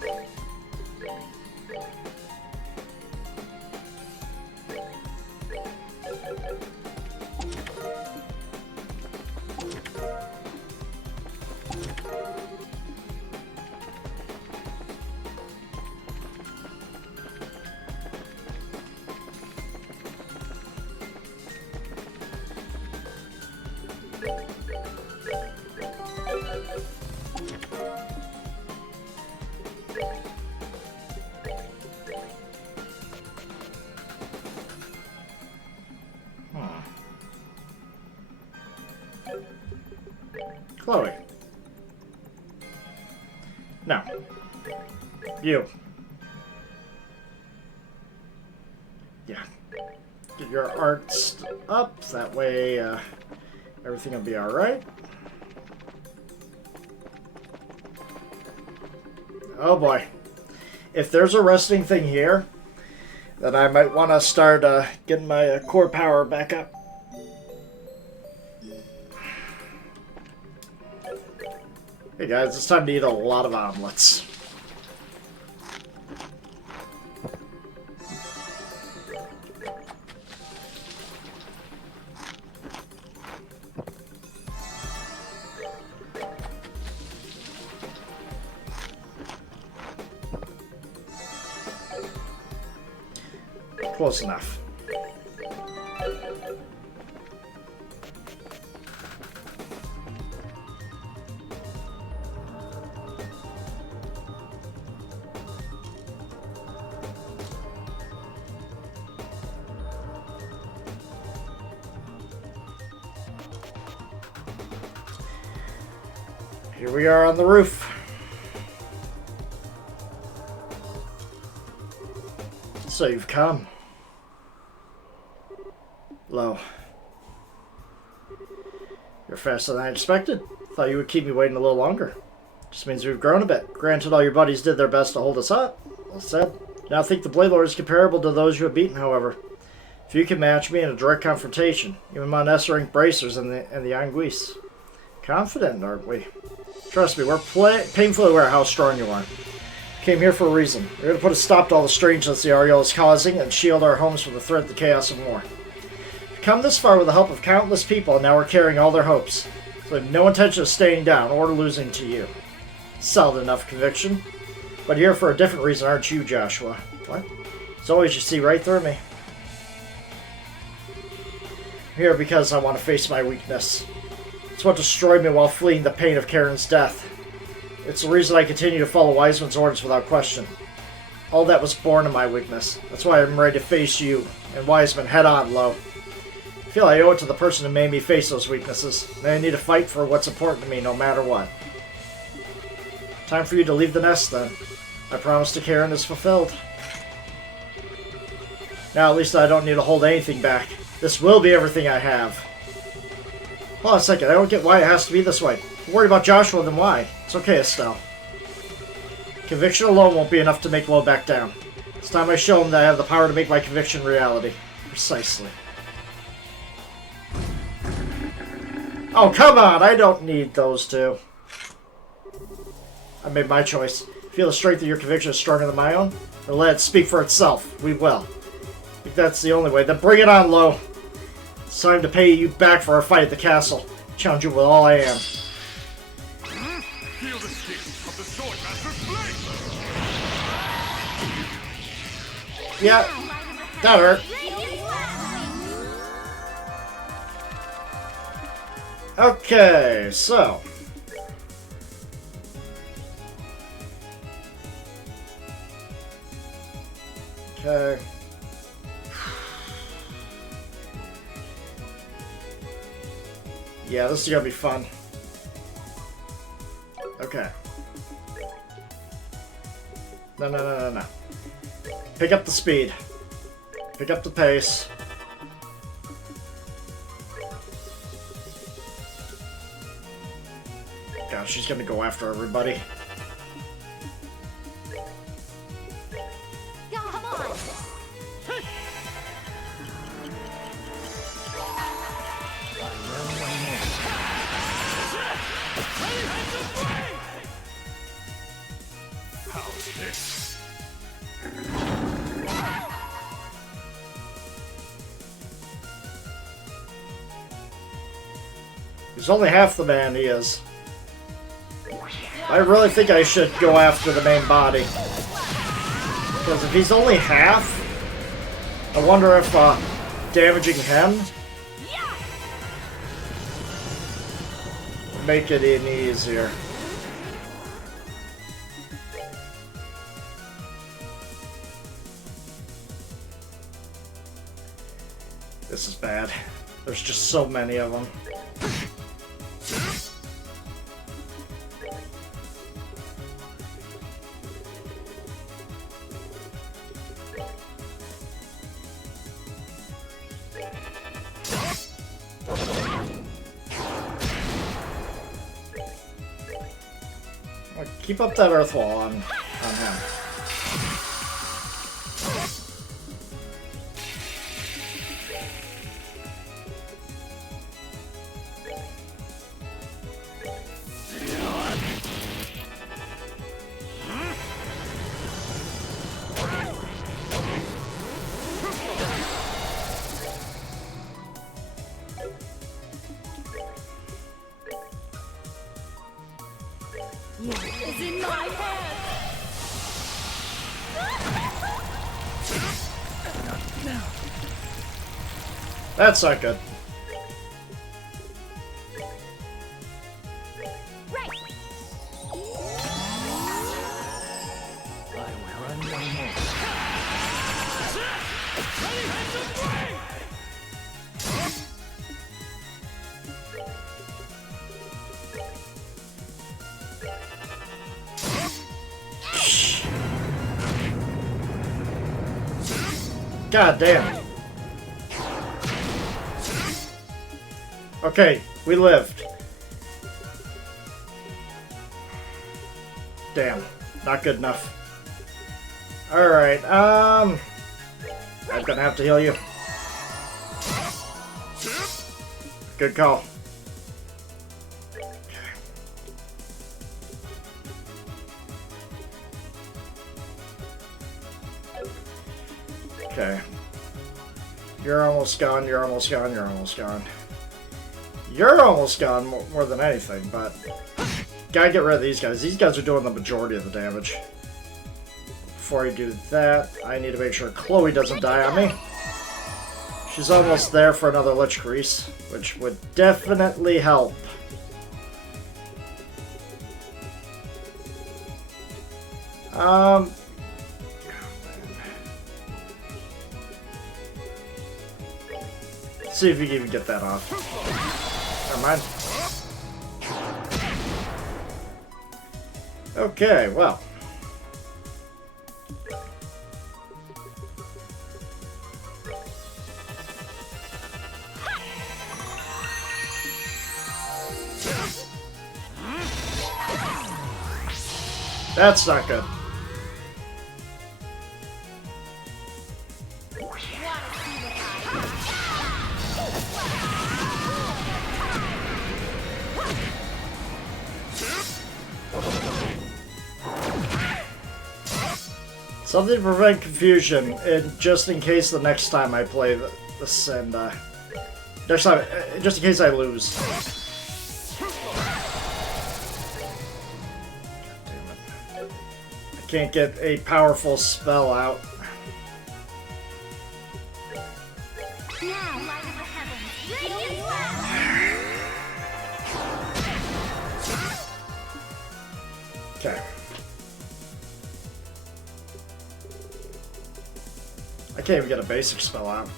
Chloe. No. You. Yeah. Get your arts up, that way everything will be alright. Oh boy. if there's a resting thing here, then I might want to start getting my core power back up. Hey guys, it's time to eat a lot of omelets. Close enough. Here we are on the roof. So you've come. Lo. You're faster than I expected. Thought you would keep me waiting a little longer. Just means we've grown a bit. Granted, all your buddies did their best to hold us up. Well said. Now I think the Blade Lord is comparable to those you have beaten, however. If you can match me in a direct confrontation, even my Nessering bracers and the Anguisse. Confident, aren't we? Trust me, we're painfully aware how strong you are. Came here for a reason. We're going to put a stop to all the strangeness the Ariel is causing and shield our homes from the threat of the chaos of war. We've come this far with the help of countless people, and now we're carrying all their hopes. So we have no intention of staying down or losing to you. Solid enough conviction. But here for a different reason, aren't you, Joshua? What? As always, you see right through me. I'm here because I want to face my weakness. It's what destroyed me while fleeing the pain of Karen's death. It's the reason I continue to follow Wiseman's orders without question. All that was born of my weakness. That's why I'm ready to face you and Wiseman head on, Lo. I feel I owe it to the person who made me face those weaknesses, and I need to fight for what's important to me no matter what. Time for you to leave the nest, then. My promise to Karen is fulfilled. Now at least I don't need to hold anything back. This will be everything I have. Hold on a second, I don't get why it has to be this way. If you're worried about Joshua, then why? It's okay, Estelle. Conviction alone won't be enough to make Lo back down. It's time I show him that I have the power to make my conviction reality. Precisely. Oh, come on! I don't need those two. I made my choice. Feel the strength of your conviction is stronger than my own? Then let it speak for itself. We will. If that's the only way, then bring it on, Lo. It's time to pay you back for our fight at the castle. Challenge you with all I am. Feel the sting of the Swordmaster's blade! Yeah, that hurt. Okay, so. Okay. Yeah, this is gonna be fun. Okay. No. Pick up the speed. Pick up the pace. God, she's gonna go after everybody. Come on! How's this? He's only half the man he is. I really think I should go after the main body. Because if he's only half, I wonder if damaging him would make it any easier. This is bad. There's just so many of them. Keep up that earth wall on him. Is in my hand. That's not good. Right. I will run no more. God damn. Okay, we lived. Damn, not good enough. Alright, I'm gonna have to heal you. Good call. Okay. You're almost gone, you're almost gone, you're almost gone. You're almost gone more than anything, but gotta get rid of these guys. These guys are doing the majority of the damage. Before I do that, I need to make sure Chloe doesn't die on me. She's almost there for another Lich Grease, which would definitely help. See if you can even get that off. Never mind. Okay, well. That's not good. Something to prevent confusion, and just in case the next time I play this, and next time, just in case I lose. Damn it. I can't get a powerful spell out. Now, light of the heavens. Feel the blast. Okay. I can't even get a basic spell out.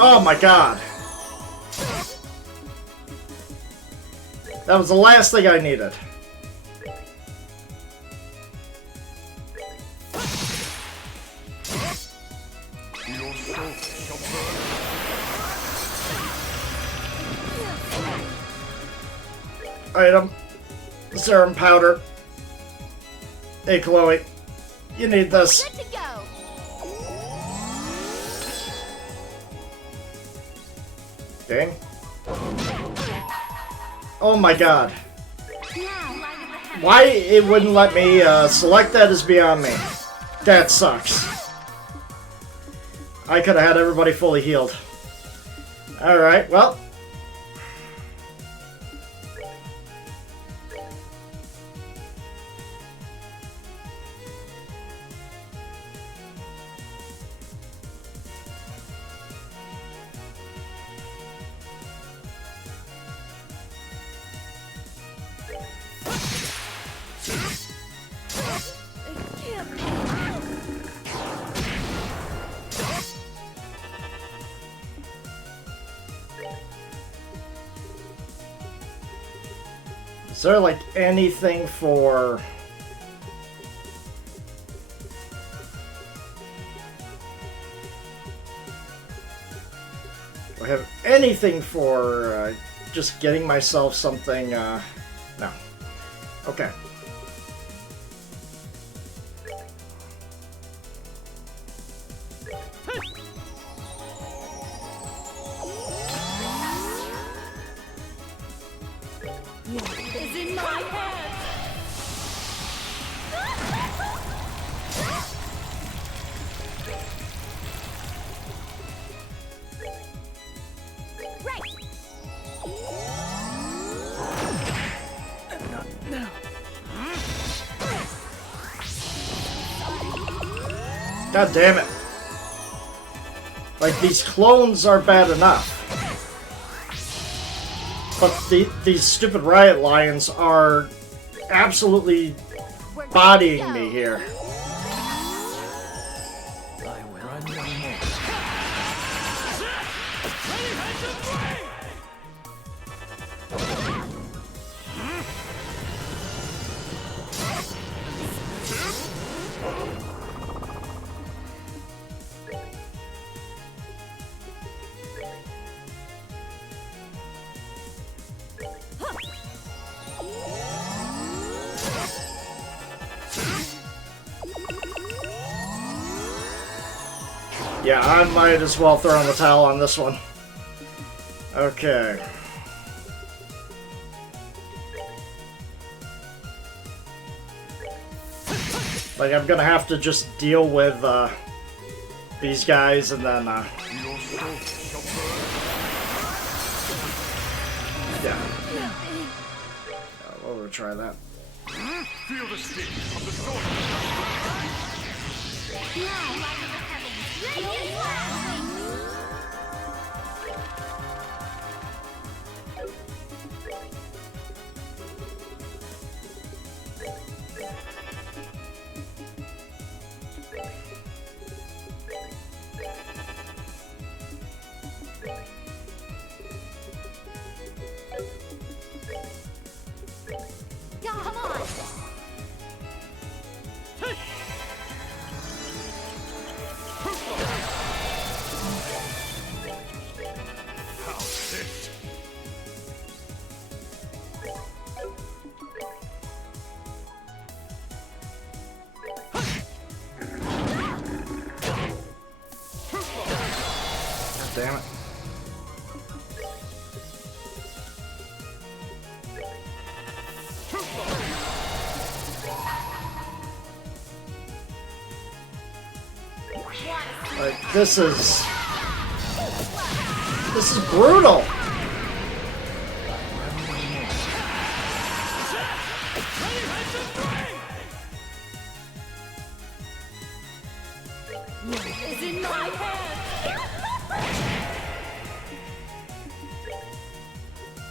Oh my god! That was the last thing I needed. Your soul shall burn. Item. Serum powder. Hey Chloe. You need this. Good to go. Dang. Oh my god. Now, light of the heavens. Why it wouldn't let me select that is beyond me. That sucks. I could have had everybody fully healed. Alright, well. Is there like anything for... Do I have anything for just getting myself something, no. Okay. Is in my hands. Right. God damn it. Like, these clones are bad enough. But these stupid Riot Lions are absolutely bodying me here. I will run no more. Yeah, I might as well throw in the towel on this one. Okay. Like, I'm gonna have to just deal with, these guys and then, Your soul shall burn. yeah. We'll try that. Feel the sting of the sword. Now, light of the heavens. Radiant flash. Come on. How's this? God damn it. Like, this is brutal. Is in my hands.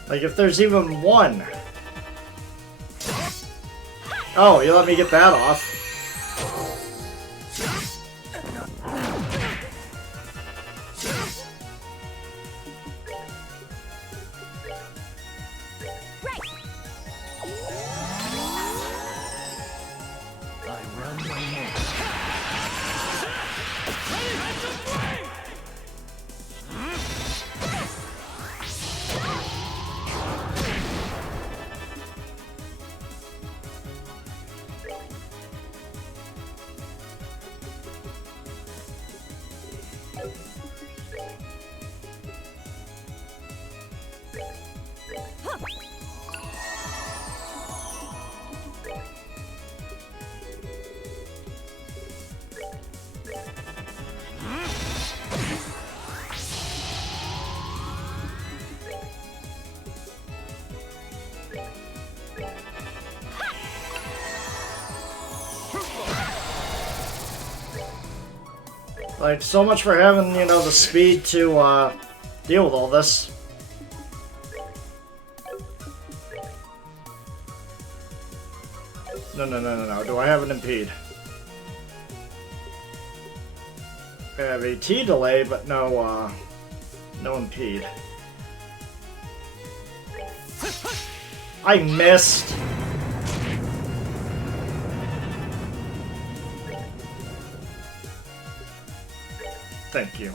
Like, if there's even one. Oh, you let me get that off. I run no more. Like, so much for having, you know, the speed to, deal with all this. No. Do I have an impede? I have a T delay, but no, no impede. I missed. Thank you.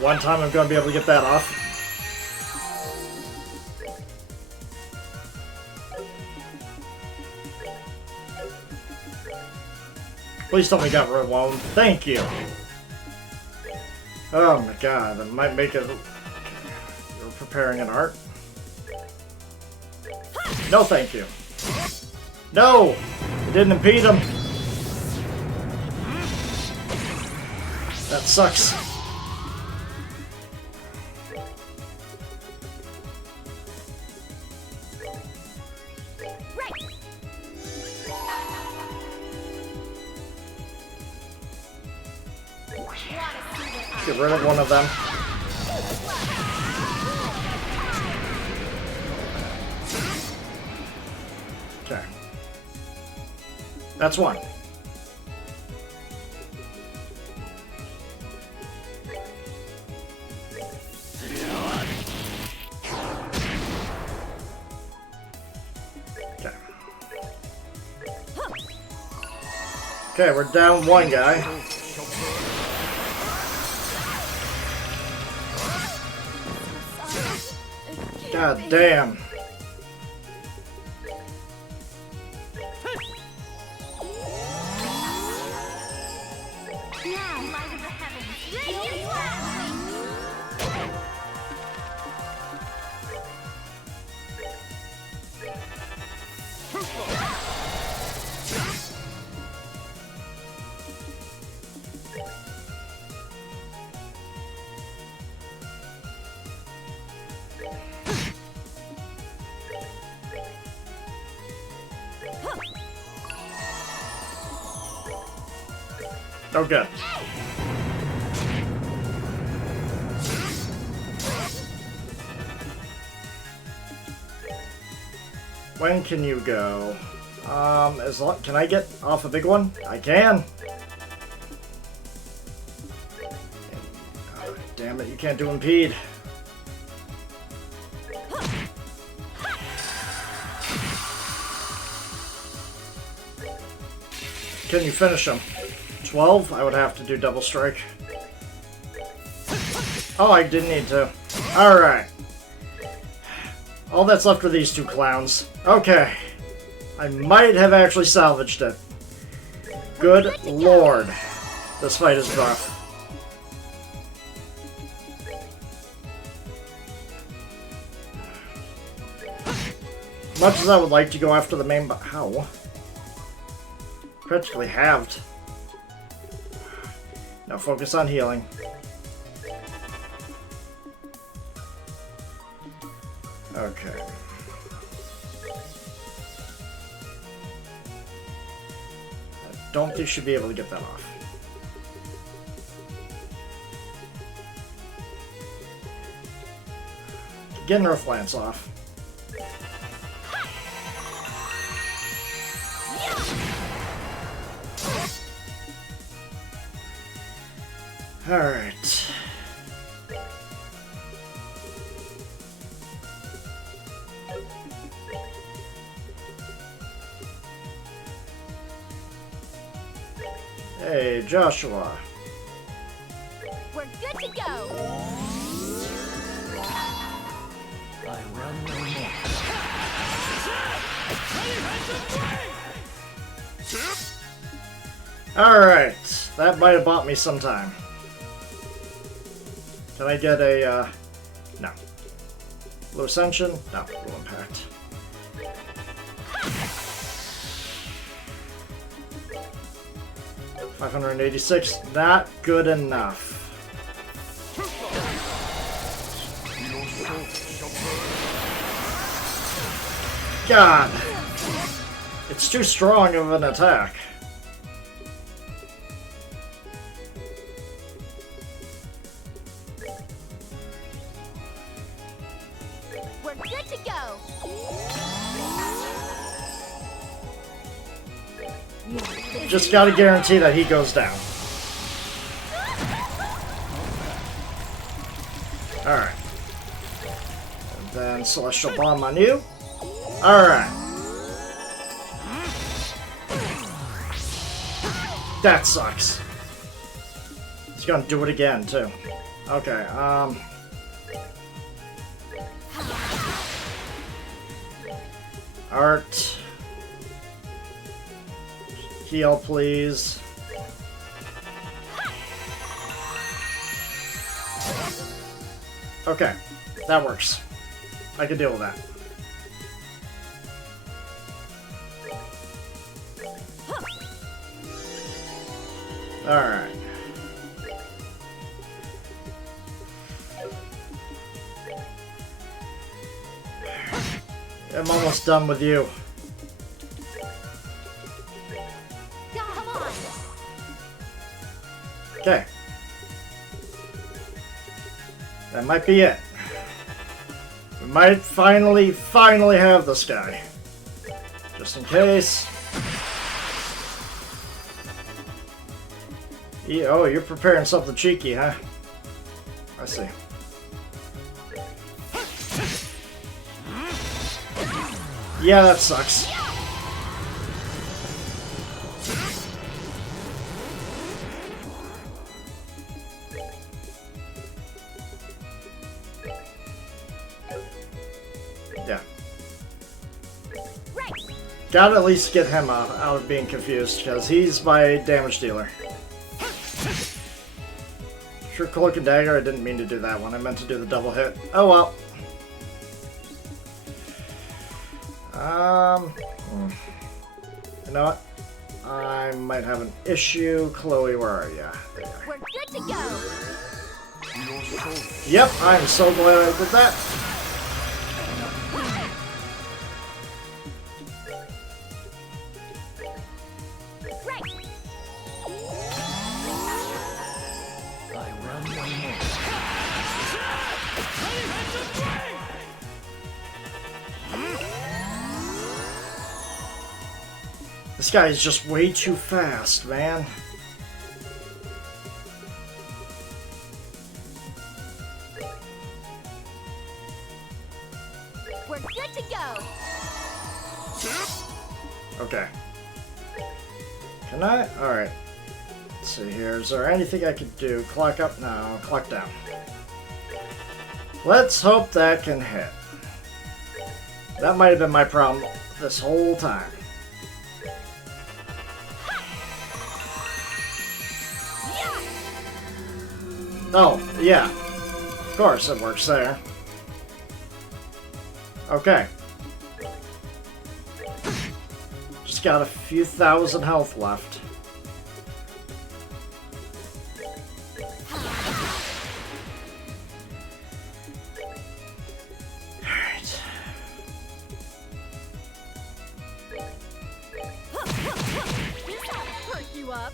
one time I'm gonna be able to get that off. Please tell me you got rid of one. Thank you. Oh my god, I might make it. You're preparing an art? No, thank you. No! It didn't impede him. That sucks. Get rid of one of them. Okay. That's one. Okay. Okay, we're down one guy. God damn. Now, light of the heavens, radiant flash! Oh, good. When can you go? Can I get off a big one? I can. Oh, damn it, you can't do impede. Can you finish him? 12? I would have to do double strike. Oh, I didn't need to. Alright. All that's left are these two clowns. Okay. I might have actually salvaged it. Good lord. This fight is rough. Much as I would like to go after the main how? Practically halved. Now focus on healing. Okay. I don't think you should be able to get that off. Get Earth Lance off. Alright. Hey, Joshua. We're good to go! I run no more. Alright. That might have bought me some time. Can I get a, no. Blue Ascension? No, Blue Impact. $586, not good enough. God! It's too strong of an attack. We're good to go! Just gotta guarantee that he goes down. Alright. And then Celestial Bomb on you. Alright. That sucks. He's gonna do it again, too. Okay, Art. Heal, please. Okay, that works. I can deal with that. Alright. I'm almost done with you. Come on. Okay. That might be it. We might finally have this guy. Just in case. Oh, you're preparing something cheeky, huh? I see. Yeah, that sucks. Yeah. Right. Gotta at least get him out of being confused, because he's my damage dealer. Sure, Cloak and Dagger, I didn't mean to do that one. I meant to do the double hit. Oh well. You know what? I might have an issue. Chloe, where are you? There you are. We're good to go. Your soul. Yep, I'm so glad I did that. Right. I run no more. This guy is just way too fast, man. We're good to go. Okay. Can I? Alright. Let's see here. Is there anything I could do? Clock up? No. Clock down. Let's hope that can hit. That might have been my problem this whole time. Oh, yeah. Of course it works there. Okay. Just got a few thousand health left. Alright. Perk you up.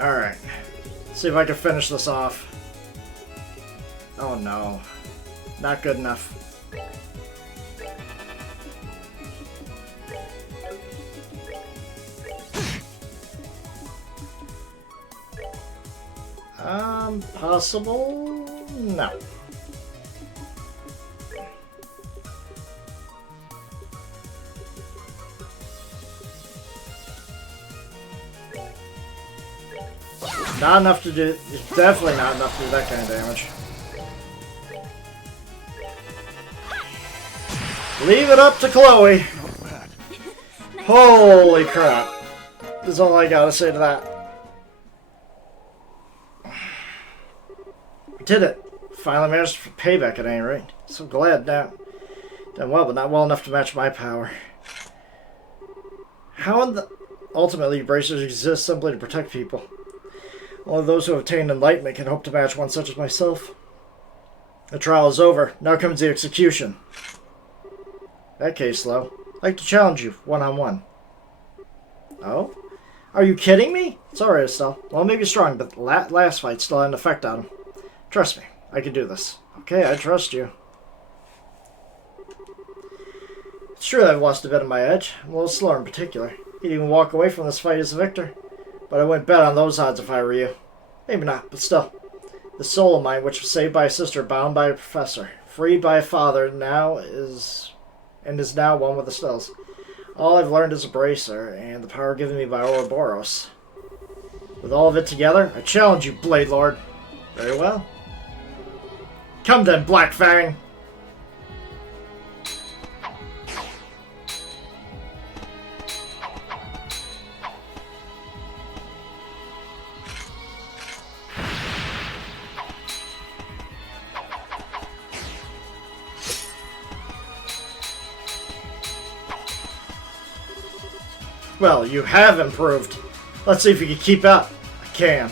Alright. See if I can finish this off. Oh no. Not good enough. Possible? No. Not enough to do, definitely not enough to do that kind of damage. Leave it up to Chloe. Holy crap. That's all I gotta say to that. Did it. Finally managed for payback at any rate. So glad now. Done well, but not well enough to match my power. How in the... Ultimately, bracers exist simply to protect people. Only those who have attained enlightenment can hope to match one such as myself. The trial is over. Now comes the execution. In that case, though, I'd like to challenge you, one-on-one. Oh? Are you kidding me? It's alright, Estelle. Well, maybe strong, but the last fight still had an effect on him. Trust me, I can do this. Okay, I trust you. It's true that I've lost a bit of my edge. I'm a little slower in particular. You'd even walk away from this fight as a victor. But I wouldn't bet on those odds if I were you. Maybe not, but still. The soul of mine, which was saved by a sister, bound by a professor, freed by a father, is now one with the Estelle's. All I've learned is a bracer, and the power given me by Ouroboros. With all of it together, I challenge you, Blade Lord. Very well. Come then, Black Fang! Well, you have improved. Let's see if you can keep up. I can.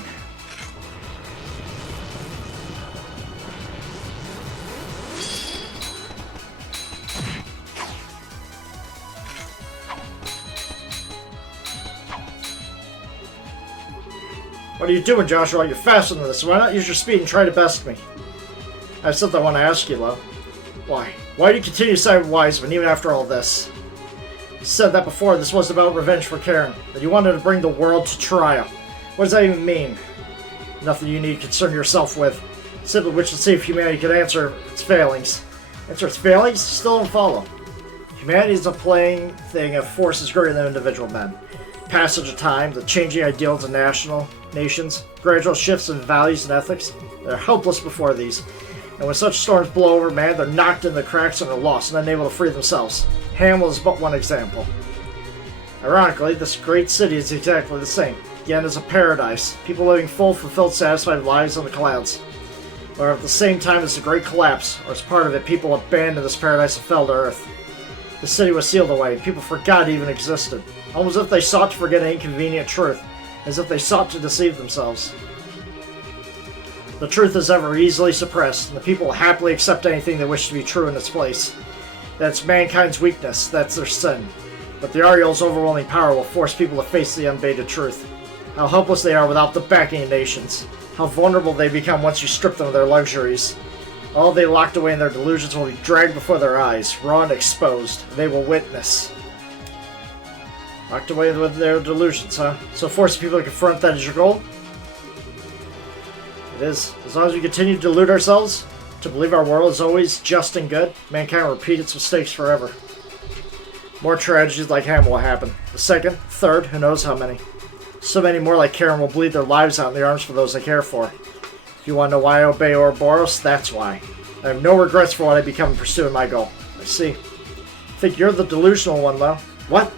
What are you doing, Joshua? You're faster than this. Why not use your speed and try to best me? I have something I want to ask you, Lo. Why? Why do you continue to side with Wiseman even after all this? You said that before this was about revenge for Karen, that you wanted to bring the world to trial. What does that even mean? Nothing you need to concern yourself with. Simply wish to see if humanity could answer its failings. Answer its failings? Still don't follow. Humanity is a playing thing of forces greater than individual men. Passage of time, the changing ideals of nations, gradual shifts in values and ethics, they're helpless before these. And when such storms blow over man, they're knocked in the cracks and are lost and unable to free themselves. Hamlet is but one example. Ironically, this great city is exactly the same. Again, is a paradise. People living full, fulfilled, satisfied lives on the clouds. Or at the same time as the Great Collapse, or as part of it, people abandoned this paradise and fell to earth. The city was sealed away. People forgot it even existed. Almost as if they sought to forget an inconvenient truth. As if they sought to deceive themselves. The truth is ever easily suppressed, and the people will happily accept anything they wish to be true in its place. That's mankind's weakness, that's their sin. But the Ariel's overwhelming power will force people to face the unbaited truth. How helpless they are without the backing of nations. How vulnerable they become once you strip them of their luxuries. All they locked away in their delusions will be dragged before their eyes, raw and exposed. They will witness. Locked away with their delusions, huh? So forcing people to confront that is your goal? It is. As long as we continue to delude ourselves, to believe our world is always just and good, mankind will repeat its mistakes forever. More tragedies like Hamlet will happen. The second, third, who knows how many. So many more like Karen will bleed their lives out in the arms for those they care for. If you want to know why I obey Ouroboros, that's why. I have no regrets for what I become in pursuing my goal. I see. I think you're the delusional one, though. What?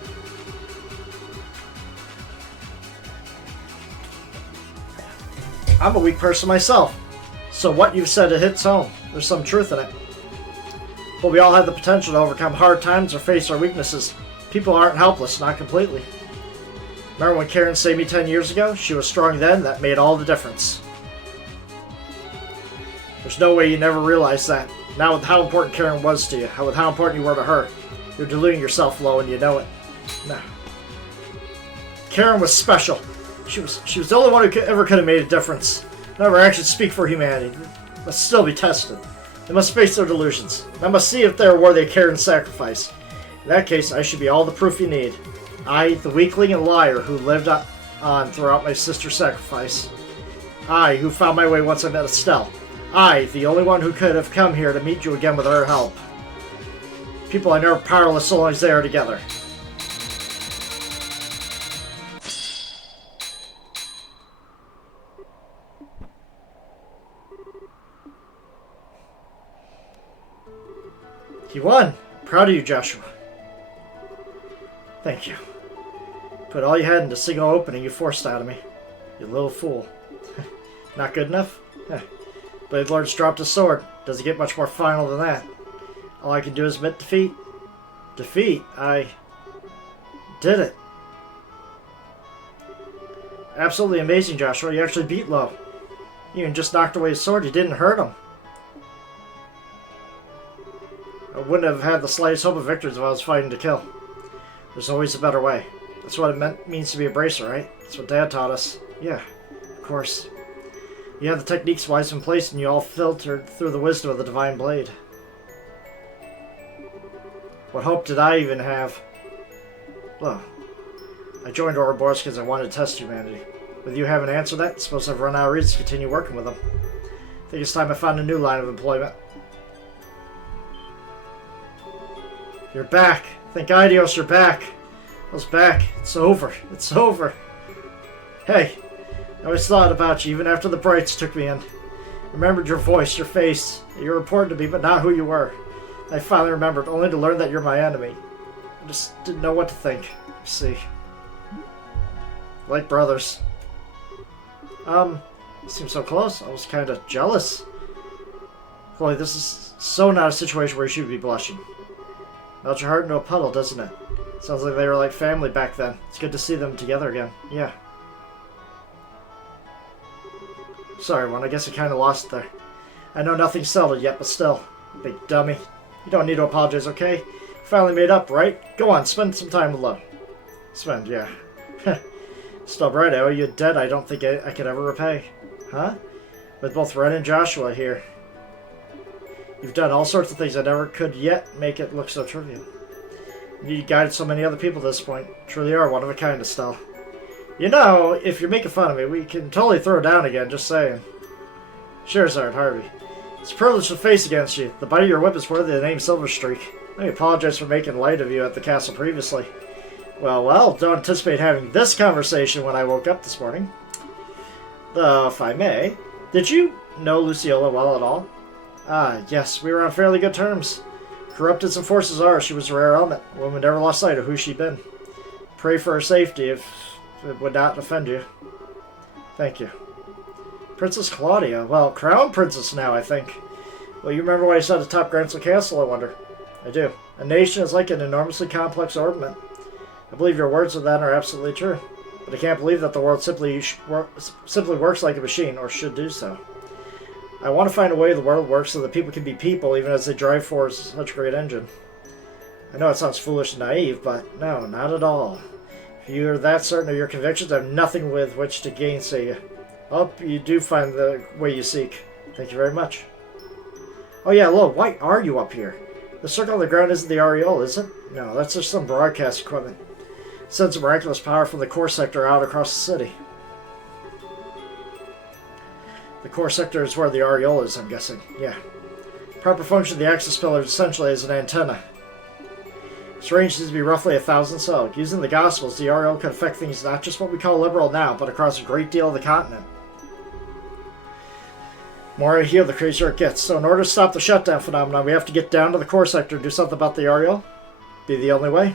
I'm a weak person myself. So what you've said, it hits home. There's some truth in it. But we all have the potential to overcome hard times or face our weaknesses. People aren't helpless, not completely. Remember when Karen saved me 10 years ago? She was strong then, that made all the difference. There's no way you never realized that. Now with how important Karen was to you, with how important you were to her, you're deluding yourself, Lo, and you know it. No. Karen was special. She was the only one who ever could have made a difference. None of her actions speak for humanity. They must still be tested. They must face their delusions. I must see if they are worthy of care and sacrifice. In that case, I should be all the proof you need. I, the weakling and liar who lived on throughout my sister's sacrifice. I, who found my way once I met Estelle. I, the only one who could have come here to meet you again with her help. People are never powerless so long as they are together. You won. Proud of you, Joshua. Thank you. Put all you had into a single opening you forced out of me. You little fool. Not good enough? Blade Lord's dropped his sword. Doesn't get much more final than that. All I can do is admit defeat. Defeat? I did it. Absolutely amazing, Joshua. You actually beat Lo. You even just knocked away his sword. You didn't hurt him. I wouldn't have had the slightest hope of victory if I was fighting to kill. There's always a better way. That's what it means to be a bracer, right? That's what Dad taught us. Yeah, of course. You have the techniques wise in place, and you all filtered through the wisdom of the Divine Blade. What hope did I even have? Well, I joined Ouroboros because I wanted to test humanity. With you having answered that, I suppose I've run out of reasons to continue working with them. I think it's time I found a new line of employment. You're back. Thank Aidios, you're back. I was back. It's over. It's over. Hey, I always thought about you, even after the Brights took me in. Remembered your voice, your face. You were important to me, but not who you were. I finally remembered, only to learn that you're my enemy. I just didn't know what to think. You see. Like brothers. Seems so close. I was kind of jealous. Chloe, this is so not a situation where you should be blushing. Melt your heart into a puddle, doesn't it? Sounds like they were like family back then. It's good to see them together again. Yeah. Sorry, one. I guess I kind of lost it there. I know nothing's settled yet, but still. Big dummy. You don't need to apologize, okay? Finally made up, right? Go on, spend some time with Lo. Spend, yeah. Still right, I owe you a debt I don't think I could ever repay. Huh? With both Ren and Joshua here. You've done all sorts of things I never could yet make it look so trivial. You guided so many other people at this point. Truly are one of a kind, Estelle. You know, if you're making fun of me, we can totally throw down again, just saying. Sure, Sergeant Harvey. It's a privilege to face against you. The bite of your whip is worthy of the name Silverstreak. Let me apologize for making light of you at the castle previously. Well, don't anticipate having this conversation when I woke up this morning. Though, if I may, did you know Luciola well at all? Ah, yes, we were on fairly good terms. Corrupt as some forces are, she was a rare element. A woman never lost sight of who she'd been. Pray for her safety if it would not offend you. Thank you. Princess Claudia. Well, Crown Princess now, I think. Well, you remember what I said atop Grancel Castle, I wonder? I do. A nation is like an enormously complex ornament. I believe your words of that are absolutely true. But I can't believe that the world simply works like a machine, or should do so. I want to find a way the world works so that people can be people even as they drive forward such a great engine. I know it sounds foolish and naive, but no, not at all. If you are that certain of your convictions, I have nothing with which to gainsay you. I hope you do find the way you seek. Thank you very much. Oh yeah, Lo, why are you up here? The circle on the ground isn't the Aureole, is it? No, that's just some broadcast equipment. It sends a miraculous power from the core sector out across the city. The core sector is where the Aureole is, I'm guessing. Yeah. Proper function of the access pillar is essentially as an antenna. Its range seems to be roughly 1,000 so. Using the Gospels, the Aureole can affect things not just what we call liberal now, but across a great deal of the continent. The more I heal, the crazier it gets. So in order to stop the shutdown phenomenon, we have to get down to the core sector and do something about the Aureole. Be the only way.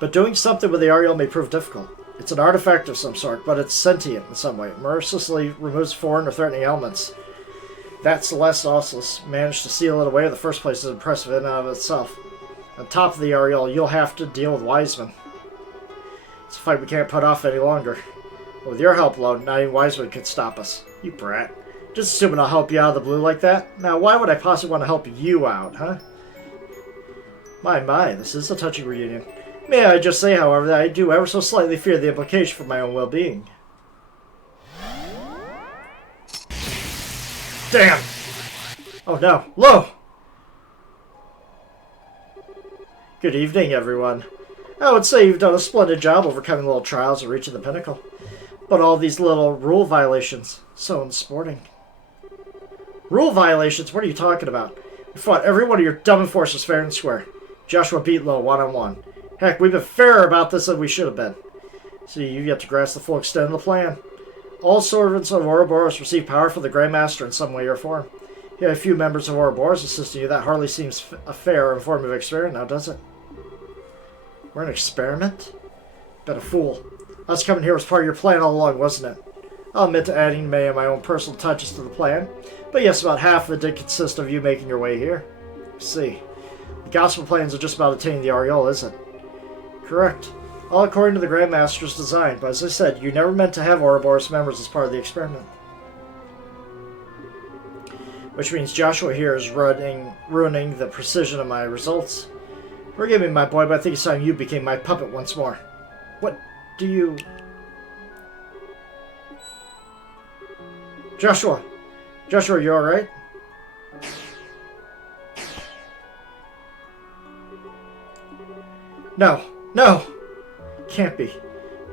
But doing something with the Aureole may prove difficult. It's an artifact of some sort, but it's sentient in some way. It mercilessly removes foreign or threatening elements. That Celeste also managed to seal it away in the first place is impressive in and of itself. On top of the Aureole, you'll have to deal with Wiseman. It's a fight we can't put off any longer. But with your help, Lo, not even Wiseman could stop us. You brat. Just assuming I'll help you out of the blue like that? Now, why would I possibly want to help you out, huh? My, this is a touching reunion. May I just say, however, that I do ever so slightly fear the implication for my own well-being. Damn! Oh no, Lo! Good evening, everyone. I would say you've done a splendid job overcoming little trials and reaching the pinnacle. But all these little rule violations, so unsporting. Rule violations? What are you talking about? We fought every one of your dumb enforcers fair and square. Joshua beat Lo one-on-one. Heck, we've been fairer about this than we should have been. See, you've yet to grasp the full extent of the plan. All servants of Ouroboros receive power from the Grand Master in some way or form. You have a few members of Ouroboros assisting you. That hardly seems a fair or informative experiment now, does it? We're an experiment? Been a fool. Us coming here was part of your plan all along, wasn't it? I'll admit to adding many of my own personal touches to the plan. But yes, about half of it did consist of you making your way here. See. The gospel plans are just about attaining the Aureole, isn't it? Correct. All according to the Grand Master's design, but as I said, you never meant to have Ouroboros members as part of the experiment. Which means Joshua here is ruining the precision of my results. Forgive me, my boy, but I think it's time you became my puppet once more. What do you... Joshua! Joshua, you alright? No! No! Can't be.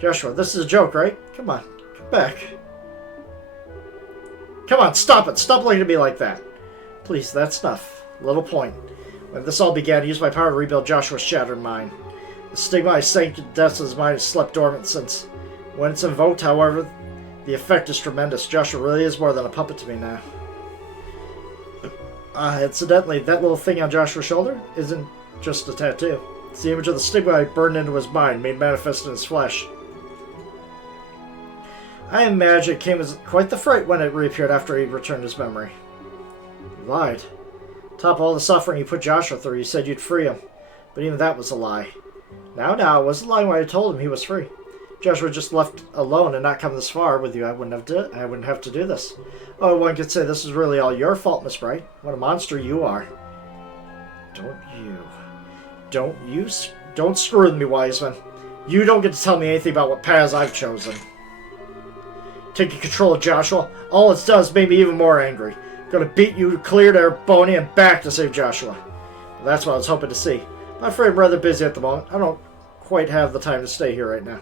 Joshua, this is a joke, right? Come on, come back. Come on, stop it! Stop looking at me like that! Please, that's enough. Little point. When this all began, I used my power to rebuild Joshua's shattered mind. The stigma I sank to depths of his mind has slept dormant since. When it's invoked, however, The effect is tremendous. Joshua really is more than a puppet to me now. Incidentally, that little thing on Joshua's shoulder isn't just a tattoo. It's the image of the stigma I burned into his mind, made manifest in his flesh. I imagine it came as quite the fright when it reappeared after he returned his memory. You lied. Top all the suffering you put Joshua through, you said you'd free him. But even that was a lie. Now, it wasn't lying when I told him he was free. Joshua just left alone and not come this far with you. I wouldn't have to do this. Oh, one could say this is really all your fault, Miss Bright. What a monster you are. Don't screw with me, Wiseman. You don't get to tell me anything about what paths I've chosen. Taking control of Joshua, all it's done is made me even more angry. Gonna beat you clear to Boney and back to save Joshua. Well, that's what I was hoping to see. I'm afraid I'm rather busy at the moment. I don't quite have the time to stay here right now.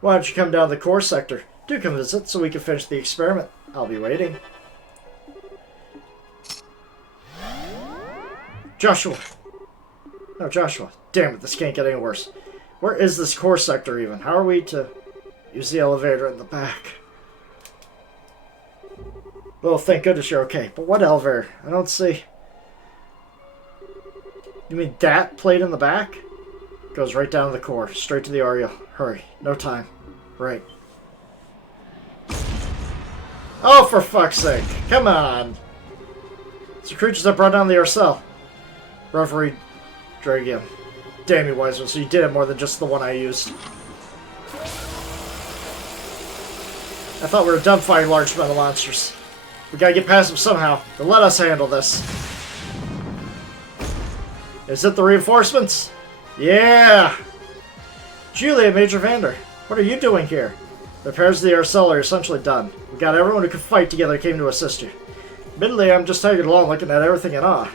Why don't you come down to the core sector? Do come visit so we can finish the experiment. I'll be waiting. Joshua! No, Joshua. Damn it, this can't get any worse. Where is this core sector even? How are we to use the elevator in the back? Well, thank goodness you're okay. But what elevator? I don't see. You mean that plate in the back? Goes right down to the core. Straight to the Ariel. Hurry. No time. Right. Oh, for fuck's sake. Come on. It's the creatures that brought down the Arcel. Reverie Dragium. Damn you, Wiseman, so you did it more than just the one I used. I thought we were done fighting large metal monsters. We gotta get past them somehow, but let us handle this. Is it the reinforcements? Yeah! Julia, Major Vander, what are you doing here? The repairs of the Arcel are essentially done. We got everyone who could fight together came to assist you. Admittedly, I'm just tagging along looking at everything in awe.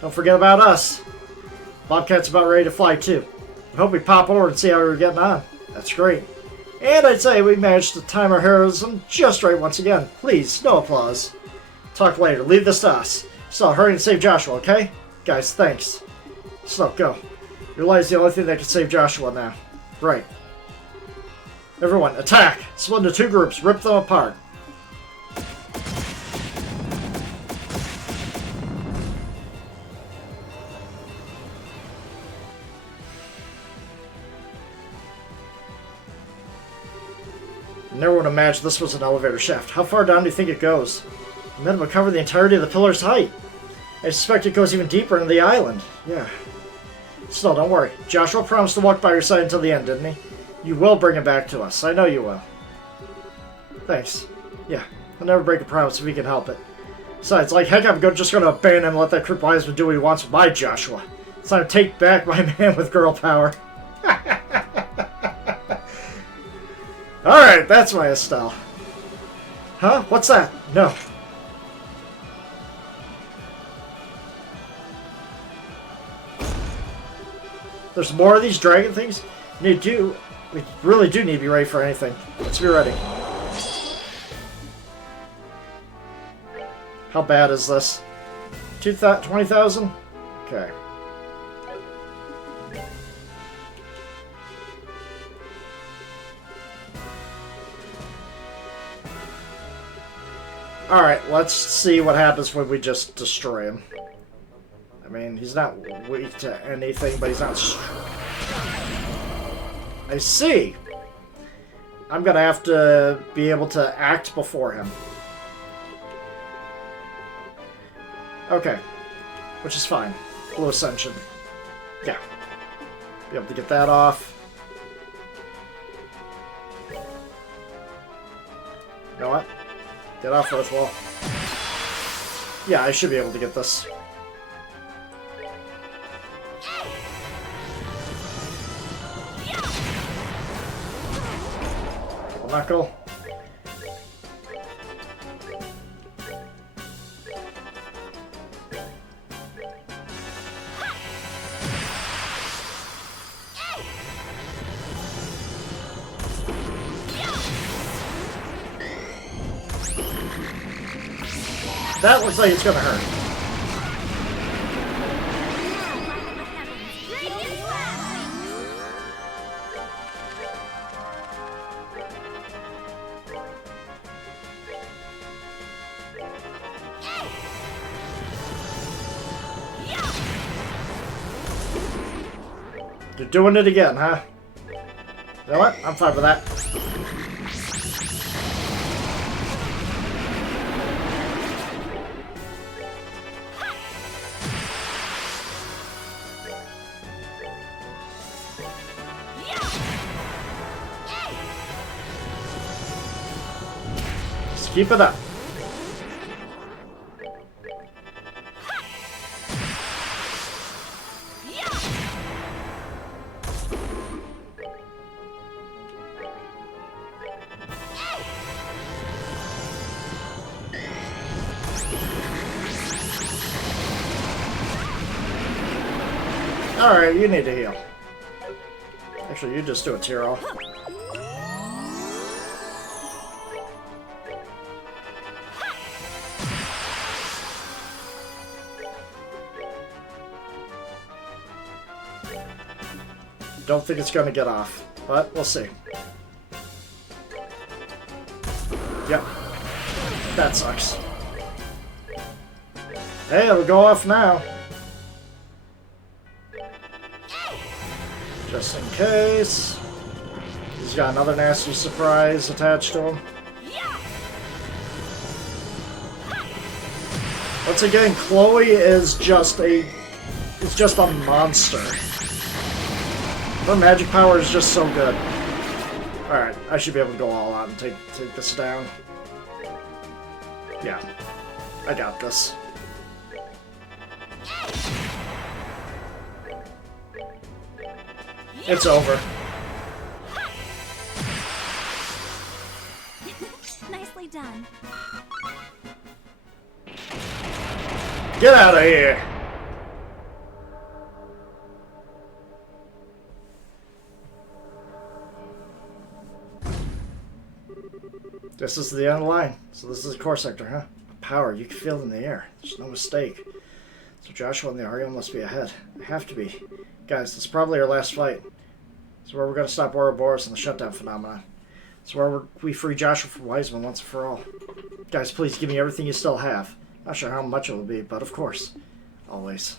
Don't forget about us. Bobcat's about ready to fly too. I hope we pop over and see how we're getting on. That's great. And I'd say we managed to time our heroism just right once again. Please, no applause. Talk later. Leave this to us. So, hurry and save Joshua, okay? Guys, thanks. So, go. Your light's the only thing that can save Joshua now. Right. Everyone, attack! Split into two groups. Rip them apart. Never would imagine this was an elevator shaft. How far down do you think it goes? The men would cover the entirety of the pillar's height. I suspect it goes even deeper into the island. Yeah. Still, don't worry. Joshua promised to walk by your side until the end, didn't he? You will bring him back to us. I know you will. Thanks. Yeah, I'll never break a promise if we can help it. Besides, like heck, I'm just going to abandon him and let that cripple Wiseman do what he wants with my Joshua. It's time to take back my man with girl power. Alright, that's my Estelle. Huh? What's that? No. There's more of these dragon things? We really do need to be ready for anything. Let's be ready. How bad is this? 20,000? Okay. Alright, let's see what happens when we just destroy him. I mean, he's not weak to anything, but he's not strong. I see! I'm gonna have to be able to act before him. Okay. Which is fine. Blue Ascension. Yeah. Be able to get that off. You know what? Get off Earth Wall. Yeah, I should be able to get this. Knuckle. That looks like it's gonna hurt. You're doing it again, huh? You know what? I'm fine with that. Just keep it up. Alright, you need to heal. Actually, you just do a Tiro. Don't think it's going to get off, but we'll see. Yep. That sucks. Hey, it'll go off now. Just in case. He's got another nasty surprise attached to him. Once again, Chloe is just a monster. Her magic power is just so good. Alright, I should be able to go all out and take this down. Yeah. I got this. It's over. Nicely done. Get out of here! This is the end of the line. So this is the core sector, huh? Power, you can feel it in the air. There's no mistake. So Joshua and the Ariel must be ahead. They have to be. Guys, this is probably our last fight. It's where we're going to stop Ouroboros and the shutdown phenomenon. It's where we free Joshua from Wiseman once and for all. Guys, please give me everything you still have. Not sure how much it will be, but of course. Always.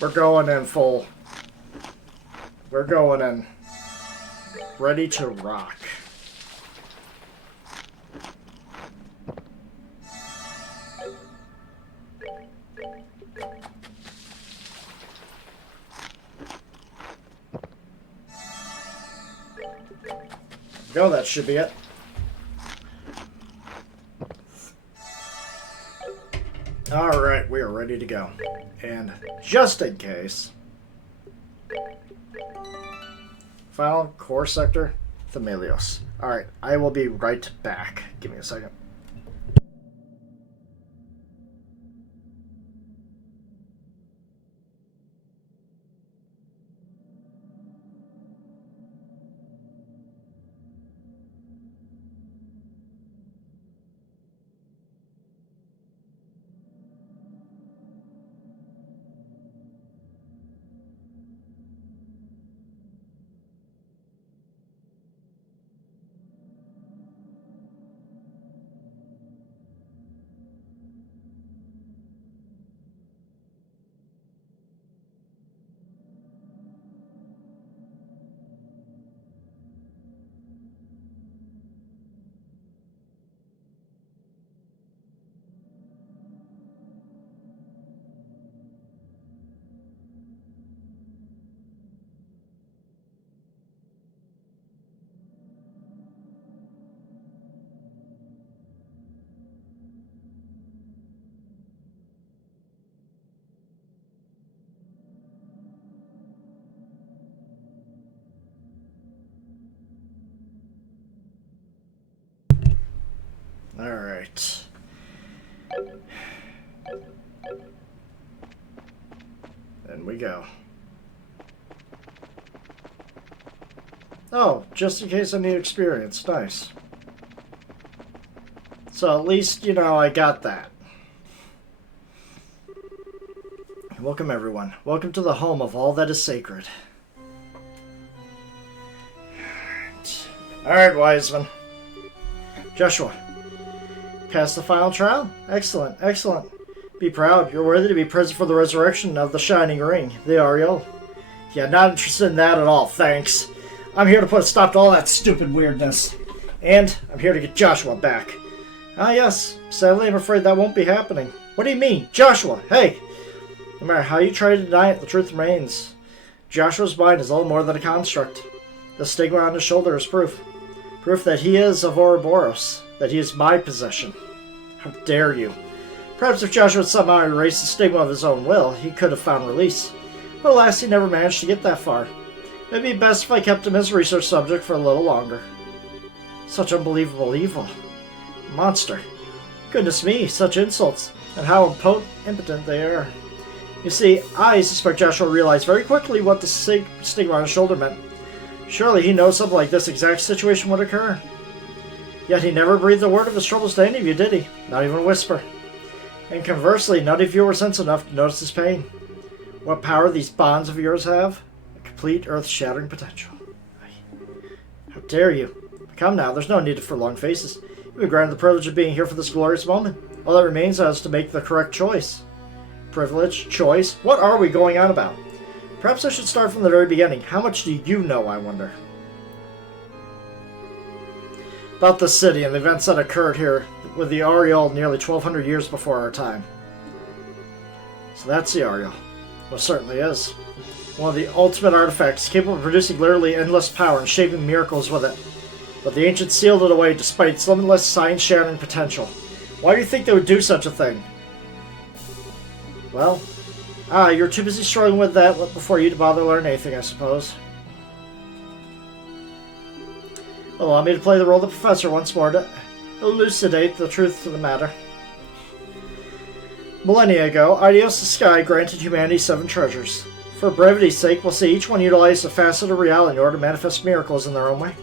We're going in full. We're going in. Ready to rock. Go, that should be it. Alright, we are ready to go. And just in case, final core sector, Thamelios. Alright, I will be right back. Give me a second. Alright. In we go. Oh, just in case I need experience. Nice. So at least, you know, I got that. Welcome, everyone. Welcome to the home of all that is sacred. Alright, Wiseman. Joshua. Passed the final trial? Excellent, excellent. Be proud. You're worthy to be present for the resurrection of the Shining Ring, the Ariel. Yeah, not interested in that at all, thanks. I'm here to put a stop to all that stupid weirdness. And I'm here to get Joshua back. Ah, yes. Sadly, I'm afraid that won't be happening. What do you mean? Joshua, hey! No matter how you try to deny it, the truth remains. Joshua's mind is little more than a construct. The stigma on his shoulder is proof. Proof that he is of Ouroboros, that he is my possession. How dare you? Perhaps if Joshua had somehow erased the stigma of his own will, he could have found release. But alas, he never managed to get that far. It'd be best if I kept him as research subject for a little longer. Such unbelievable evil. Monster. Goodness me, such insults. And how impotent they are. You see, I suspect Joshua realized very quickly what the stigma on his shoulder meant. Surely he knows something like this exact situation would occur. Yet he never breathed a word of his troubles to any of you, did he? Not even a whisper. And conversely, none of you were sensitive enough to notice his pain. What power these bonds of yours have? A complete earth-shattering potential. How dare you? Come now, there's no need for long faces. You've been granted the privilege of being here for this glorious moment. All that remains is to make the correct choice. Privilege? Choice? What are we going on about? Perhaps I should start from the very beginning. How much do you know, I wonder? About the city and the events that occurred here with the Ariel nearly 1,200 years before our time. So that's the Ariel. Well, certainly is. One of the ultimate artifacts, capable of producing literally endless power and shaping miracles with it. But the ancients sealed it away despite its limitless science-shattering potential. Why do you think they would do such a thing? Well, you're too busy struggling with that before you to bother learn anything, I suppose. Allow me to play the role of the professor once more to elucidate the truth of the matter. Millennia ago, Aidios the Sky granted humanity 7 treasures. For brevity's sake, we'll say each one utilized a facet of reality in order to manifest miracles in their own way.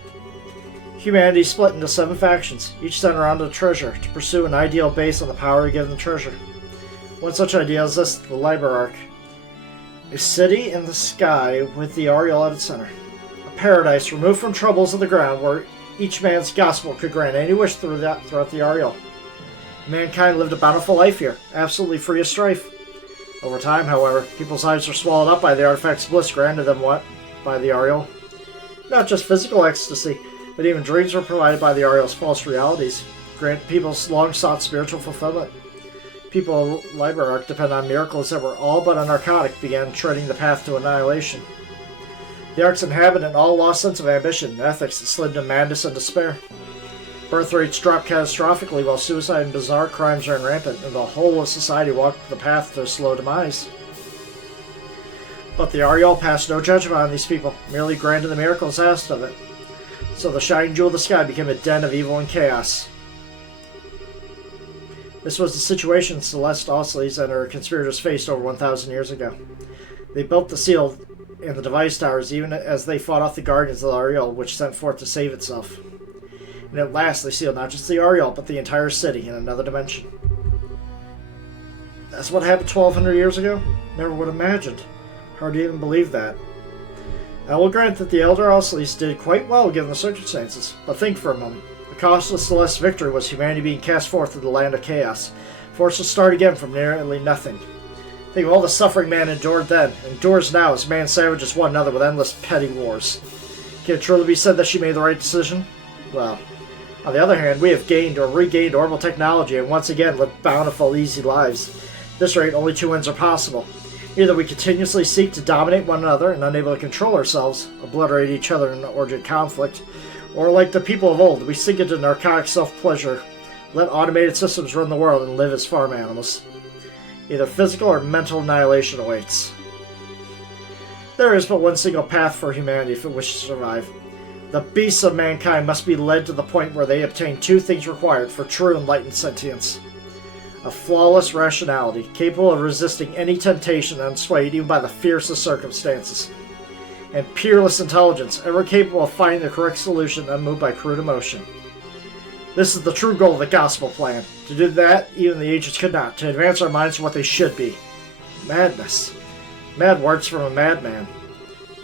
Humanity split into 7 factions, each centered around a treasure, to pursue an ideal based on the power given the treasure. One such ideal is this, the Liber-Arch. A city in the sky with the Ariel at its center. A paradise removed from troubles of the ground where each man's gospel could grant any wish throughout the Ariel. Mankind lived a bountiful life here, absolutely free of strife. Over time, however, people's lives were swallowed up by the artifact's bliss granted them by the Ariel. Not just physical ecstasy, but even dreams were provided by the Ariel's false realities, grant people's long-sought spiritual fulfillment. People of Liber-Arch depend on miracles that were all but a narcotic began treading the path to annihilation. The Arc's inhabitant all lost sense of ambition and ethics that slid into madness and despair. Birth rates dropped catastrophically while suicide and bizarre crimes ran rampant, and the whole of society walked the path to a slow demise. But the Ariel passed no judgment on these people, merely granted the miracles asked of it. So the shining jewel of the sky became a den of evil and chaos. This was the situation Celeste Osleys and her conspirators faced over 1,000 years ago. They built the seal and the device towers even as they fought off the guardians of the Ariel, which sent forth to save itself. And at last they sealed not just the Ariel, but the entire city in another dimension. That's what happened 1,200 years ago? Never would have imagined. Hard to even believe that. I will grant that the Elder Osleys did quite well given the circumstances, but think for a moment. The cost of Celeste's victory was humanity being cast forth to the land of chaos, forced to start again from nearly nothing. Think of all the suffering man endured then, and endures now as man savages one another with endless petty wars. Can it truly be said that she made the right decision? Well, on the other hand, we have gained or regained orbital technology and once again lived bountiful, easy lives. At this rate, only 2 ends are possible. Either we continuously seek to dominate one another and unable to control ourselves, obliterate each other in an orgied conflict, or like the people of old, we sink into narcotic self-pleasure, let automated systems run the world and live as farm animals. Either physical or mental annihilation awaits. There is but one single path for humanity if it wishes to survive. The beasts of mankind must be led to the point where they obtain 2 things required for true enlightened sentience. A flawless rationality, capable of resisting any temptation unswayed even by the fiercest circumstances. And peerless intelligence, ever capable of finding the correct solution unmoved by crude emotion. This is the true goal of the gospel plan. To do that, even the ancients could not. To advance our minds to what they should be. Madness. Mad words from a madman.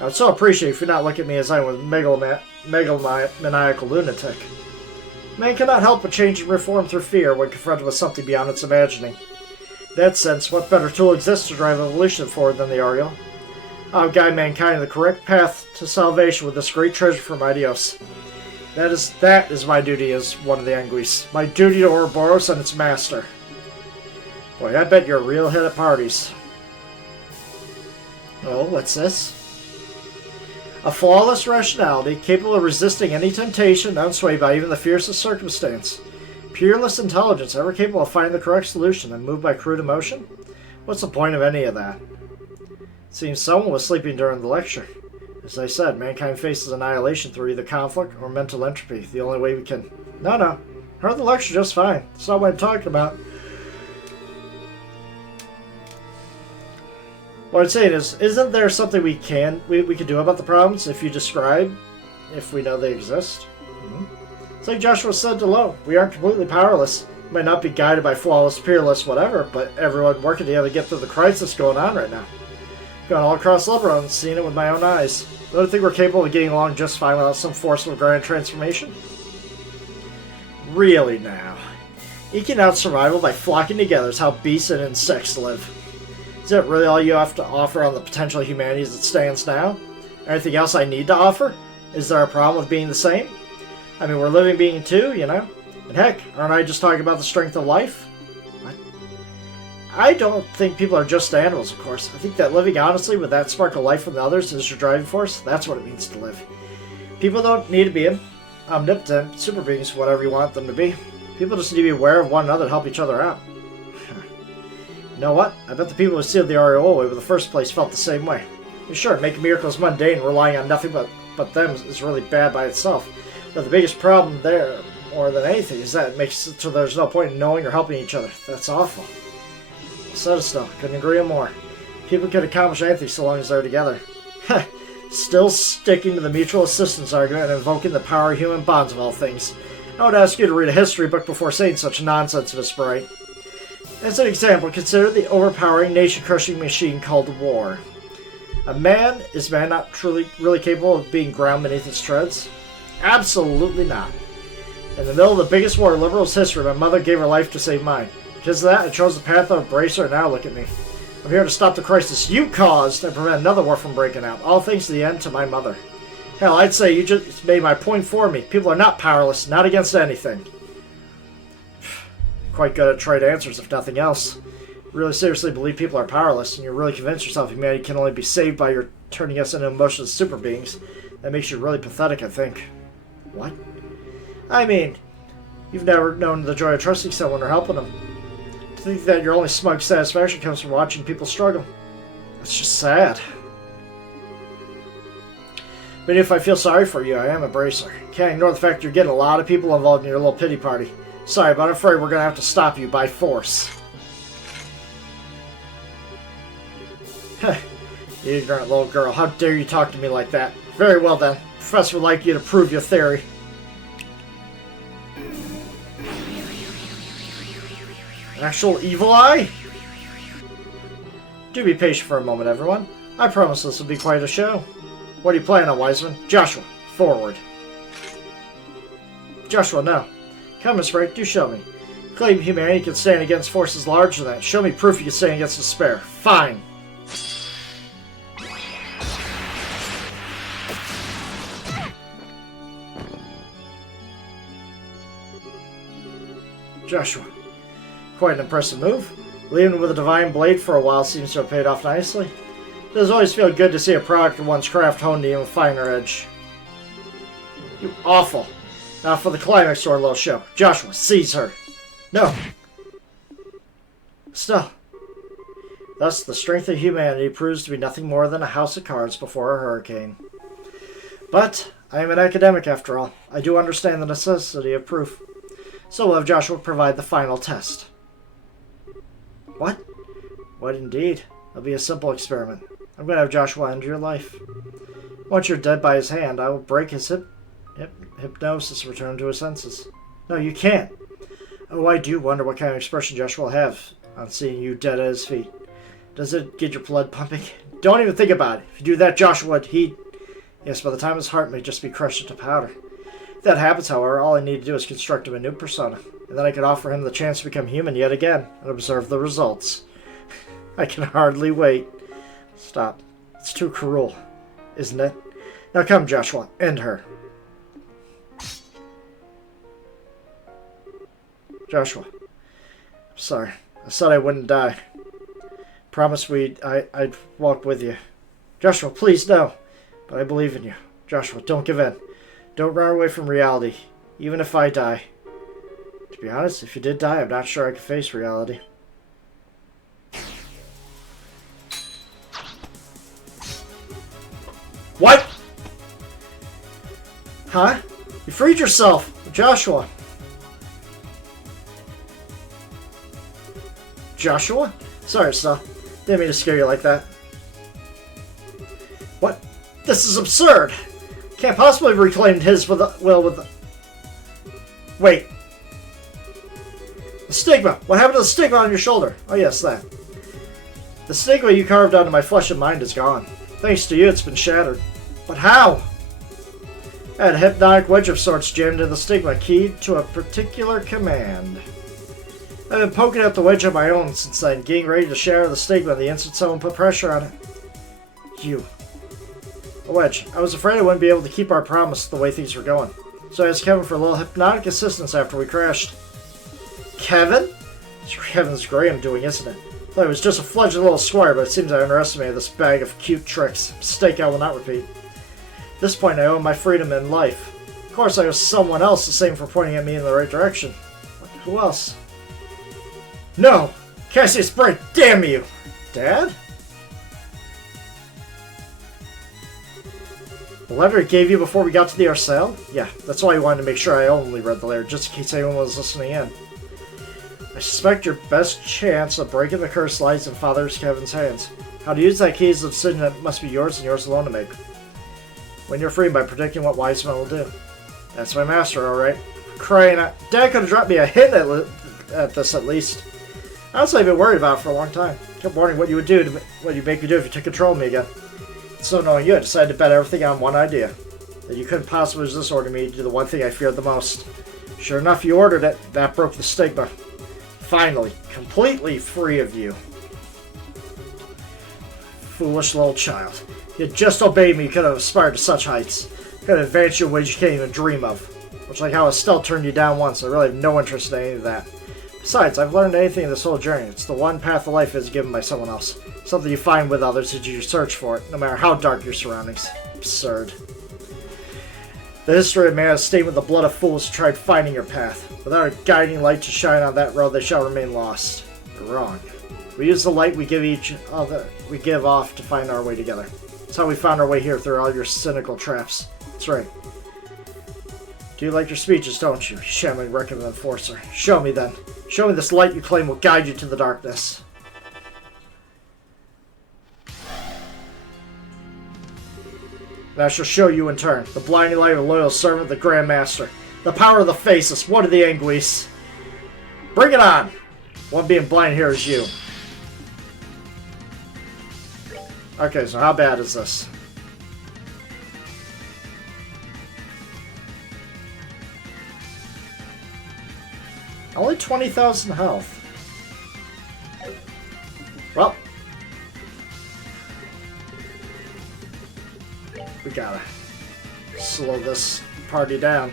I would so appreciate if you not look at me as I was megalomaniacal lunatic. Man cannot help but change and reform through fear when confronted with something beyond its imagining. In that sense, what better tool exists to drive evolution forward than the Ariel? I'll guide mankind in the correct path to salvation with this great treasure from my Dios. That is my duty as one of the Anguis. My duty to Ouroboros and its master. Boy, I bet you're a real hit at parties. Oh, what's this? A flawless rationality, capable of resisting any temptation, unswayed by even the fiercest circumstance. Peerless intelligence, ever capable of finding the correct solution and moved by crude emotion? What's the point of any of that? It seems someone was sleeping during the lecture. As I said, mankind faces annihilation through either conflict or mental entropy. The only way we can... No. Heard the lecture just fine. That's not what I'm talking about. What I'm saying is, isn't there something we can do about the problems if you describe, if we know they exist? It's like Joshua said to Lo, we aren't completely powerless. We might not be guided by flawless, peerless, whatever, but everyone working together to get through the crisis going on right now. Gone all across Liberon and seen it with my own eyes. Don't think we're capable of getting along just fine without some forceful grand transformation? Really now. Eking out survival by flocking together is how beasts and insects live. Is that really all you have to offer on the potential humanity as it stands now? Anything else I need to offer? Is there a problem with being the same? I mean, we're living being too, you know? And heck, aren't I just talking about the strength of life? What? I don't think people are just animals, of course. I think that living honestly with that spark of life from the others is your driving force. That's what it means to live. People don't need to be omnipotent, super beings, whatever you want them to be. People just need to be aware of one another and help each other out. You know what? I bet the people who sealed the Ariel away in the first place felt the same way. Sure, making miracles mundane and relying on nothing but them is really bad by itself. But the biggest problem there, more than anything, is that it makes it so there's no point in knowing or helping each other. That's awful. Said it still. Couldn't agree more. People could accomplish anything so long as they're together. Still sticking to the mutual assistance argument and invoking the power of human bonds of all things. I would ask you to read a history book before saying such nonsense, Miss Bright. As an example, consider the overpowering, nation-crushing machine called war. Is man not truly really capable of being ground beneath its treads? Absolutely not. In the middle of the biggest war in liberals' history, my mother gave her life to save mine. Because of that, I chose the path of Bracer, and now look at me. I'm here to stop the crisis you caused and prevent another war from breaking out, all thanks to the end to my mother. Hell, I'd say you just made my point for me. People are not powerless, not against anything. Quite good at trade answers, if nothing else. You really seriously believe people are powerless, and you're really convinced yourself humanity can only be saved by your turning us into emotionless super beings. That makes you really pathetic, I think. What? I mean, you've never known the joy of trusting someone or helping them. To think that your only smug satisfaction comes from watching people struggle. It's just sad. But if I feel sorry for you, I am a bracer. Can't ignore the fact you're getting a lot of people involved in your little pity party. Sorry, but I'm afraid we're going to have to stop you by force. You ignorant little girl, how dare you talk to me like that? Very well then. Professor would like you to prove your theory. Actual evil eye? Do be patient for a moment, everyone. I promise this will be quite a show. What are you playing on, Wiseman? Joshua, forward. Joshua, no. Come, Miss Bright, do show me. Claim humanity can stand against forces larger than that. Show me proof you can stand against despair. Fine. Joshua. Quite an impressive move. Leaving with a divine blade for a while seems to have paid off nicely. It does always feel good to see a product of one's craft honed to even finer edge. You awful. Now for the climax to our little show. Joshua, seize her. No. Still. Thus, the strength of humanity proves to be nothing more than a house of cards before a hurricane. But I am an academic after all. I do understand the necessity of proof. So we'll have Joshua provide the final test. What? What indeed? It'll be a simple experiment. I'm going to have Joshua end your life. Once you're dead by his hand, I will break his hypnosis and return him to his senses. No, you can't. Oh, I do wonder what kind of expression Joshua will have on seeing you dead at his feet. Does it get your blood pumping? Don't even think about it. If you do that, Joshua, yes, by the time his heart may just be crushed into powder. If that happens, however, all I need to do is construct him a new persona, and then I could offer him the chance to become human yet again, and observe the results. I can hardly wait. Stop. It's too cruel, isn't it? Now come, Joshua, end her. Joshua, I'm sorry. I said I wouldn't die. Promise I'd walk with you. Joshua, please, no. But I believe in you. Joshua, don't give in. Don't run away from reality, even if I die. To be honest, if you did die, I'm not sure I could face reality. What? Huh? You freed yourself, Joshua. Joshua? Sorry, Sal. Didn't mean to scare you like that. What? This is absurd! Can't possibly have reclaimed his with the... Wait. The stigma! What happened to the stigma on your shoulder? Oh yes, that. The stigma you carved onto my flesh and mind is gone. Thanks to you, it's been shattered. But how? I had a hypnotic wedge of sorts jammed in the stigma, keyed to a particular command. I've been poking out the wedge on my own since then, getting ready to shatter the stigma the instant someone put pressure on it. You. A wedge. I was afraid I wouldn't be able to keep our promise the way things were going. So I asked Kevin for a little hypnotic assistance after we crashed. Kevin? It's Kevin's Graham doing, isn't it? I thought it was just a fledgling little squire, but it seems I underestimated this bag of cute tricks. Mistake I will not repeat. At this point, I owe my freedom in life. Of course, I owe someone else the same for pointing at me in the right direction. But who else? No! Cassius Bright, damn you! Dad? The letter it gave you before we got to the Arcel? Yeah, that's why I wanted to make sure I only read the letter, just in case anyone was listening in. I suspect your best chance of breaking the curse lies in Father Kevin's hands. How to use that key is a decision that must be yours and yours alone to make. When you're free by predicting what wise men will do. That's my master, alright. Crying out. Dad could have dropped me a hint at this at least. Honestly, I've been worried about it for a long time. Kept wondering what you would do, what you'd make me do if you took control of me again. So knowing you, I decided to bet everything on one idea. That you couldn't possibly resist ordering me to do the one thing I feared the most. Sure enough, you ordered it. That broke the stigma. Finally, completely free of you. Foolish little child. You had just obeyed me, you could have aspired to such heights. Could have advanced you in ways you can't even dream of. Much like how Estelle turned you down once, I really have no interest in any of that. Besides, I've learned anything in this whole journey. It's the one path of life is given by someone else. Something you find with others as you search for it, no matter how dark your surroundings. Absurd. The history of man is stained with the blood of fools who tried finding your path. Without a guiding light to shine on that road, they shall remain lost. You're wrong. We use the light we give off to find our way together. That's how we found our way here through all your cynical traps. That's right. Do you like your speeches, don't you, shambling wreck of an enforcer? Show me then. Show me this light you claim will guide you to the darkness. And I shall show you in turn. The blinding light of a loyal servant, the Grand Master. The power of the Faceless, one of the Anguis. Bring it on! One being blind here is you. Okay, so how bad is this? Only 20,000 health. Well. We gotta slow this party down.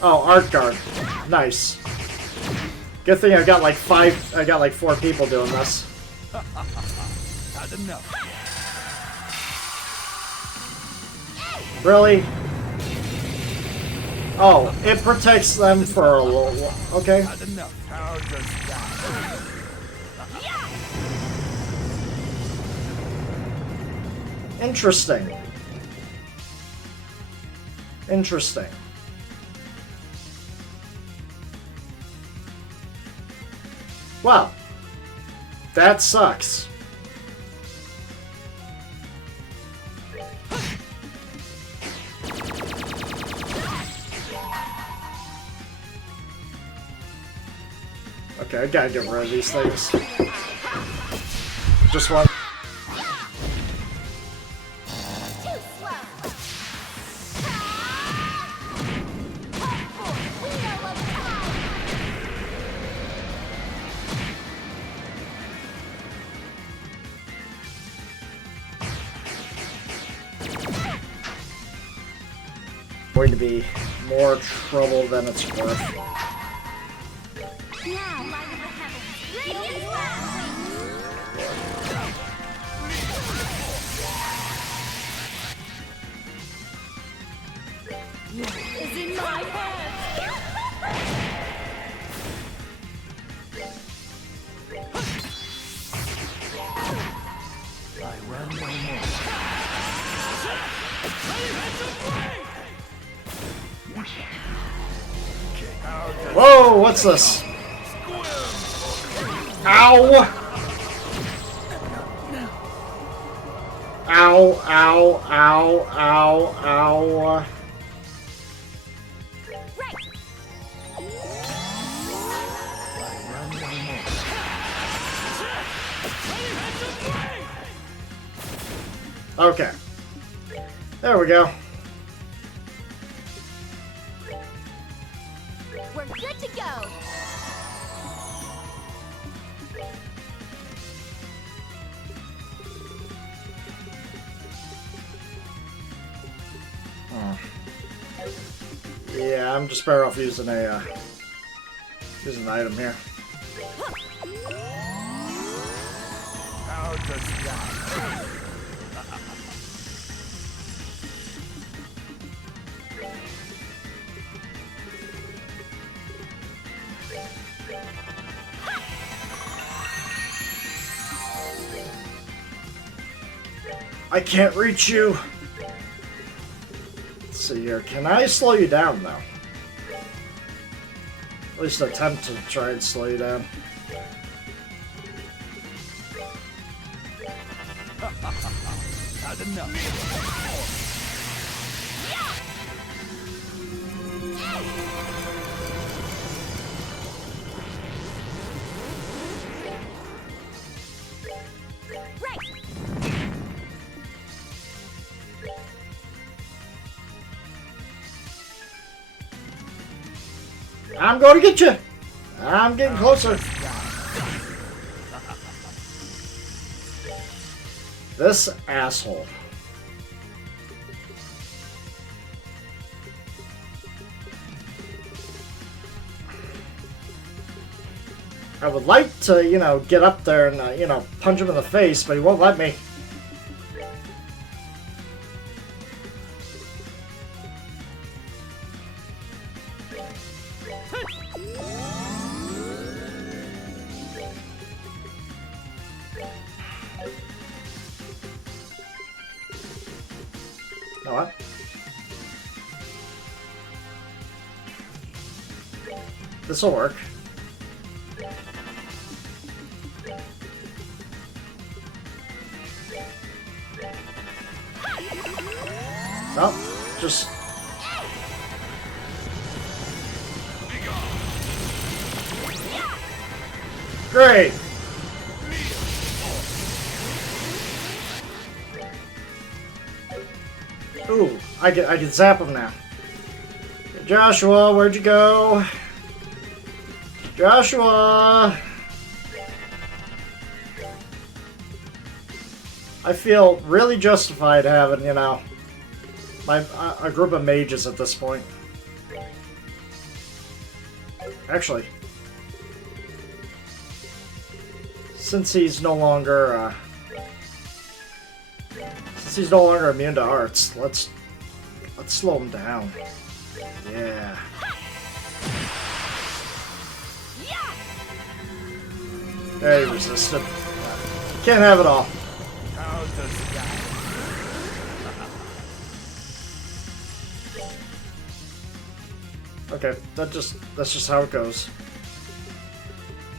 Oh, Art Guard. Nice. Good thing I got like 4 people doing this. Not enough. Really? Oh, it protects them for a little while. Okay. Not enough. How does that? Interesting. Interesting. Wow. That sucks. Okay, I gotta get rid of these things. Just one. Too slow. Wheel of time. Going to be more trouble than it's worth. Now, light of the heavens. Radiant flash. Is in my hands. I run no more. Whoa, what's this? Ow! Ow, ow, ow, ow, ow. Right. I run no more. Okay. There we go. We're good to go. Yeah, I'm just better off using an item here. How does that? I can't reach you. Let's see here. Can I slow you down though? At least attempt to try and slow you down. Not enough. Right. I'm going to get you. I'm getting closer. This asshole. I would like to, you know, get up there and, you know, punch him in the face, but he won't let me. Know what? This'll work. Nope, just... Great! Ooh, I can zap him now. Joshua, where'd you go? Joshua! I feel really justified having, you know, a group of mages at this point. Actually, since he's no longer immune to arts, let's slow him down. Yeah. There, he resisted. Can't have it all. How does that? Okay, that's just how it goes.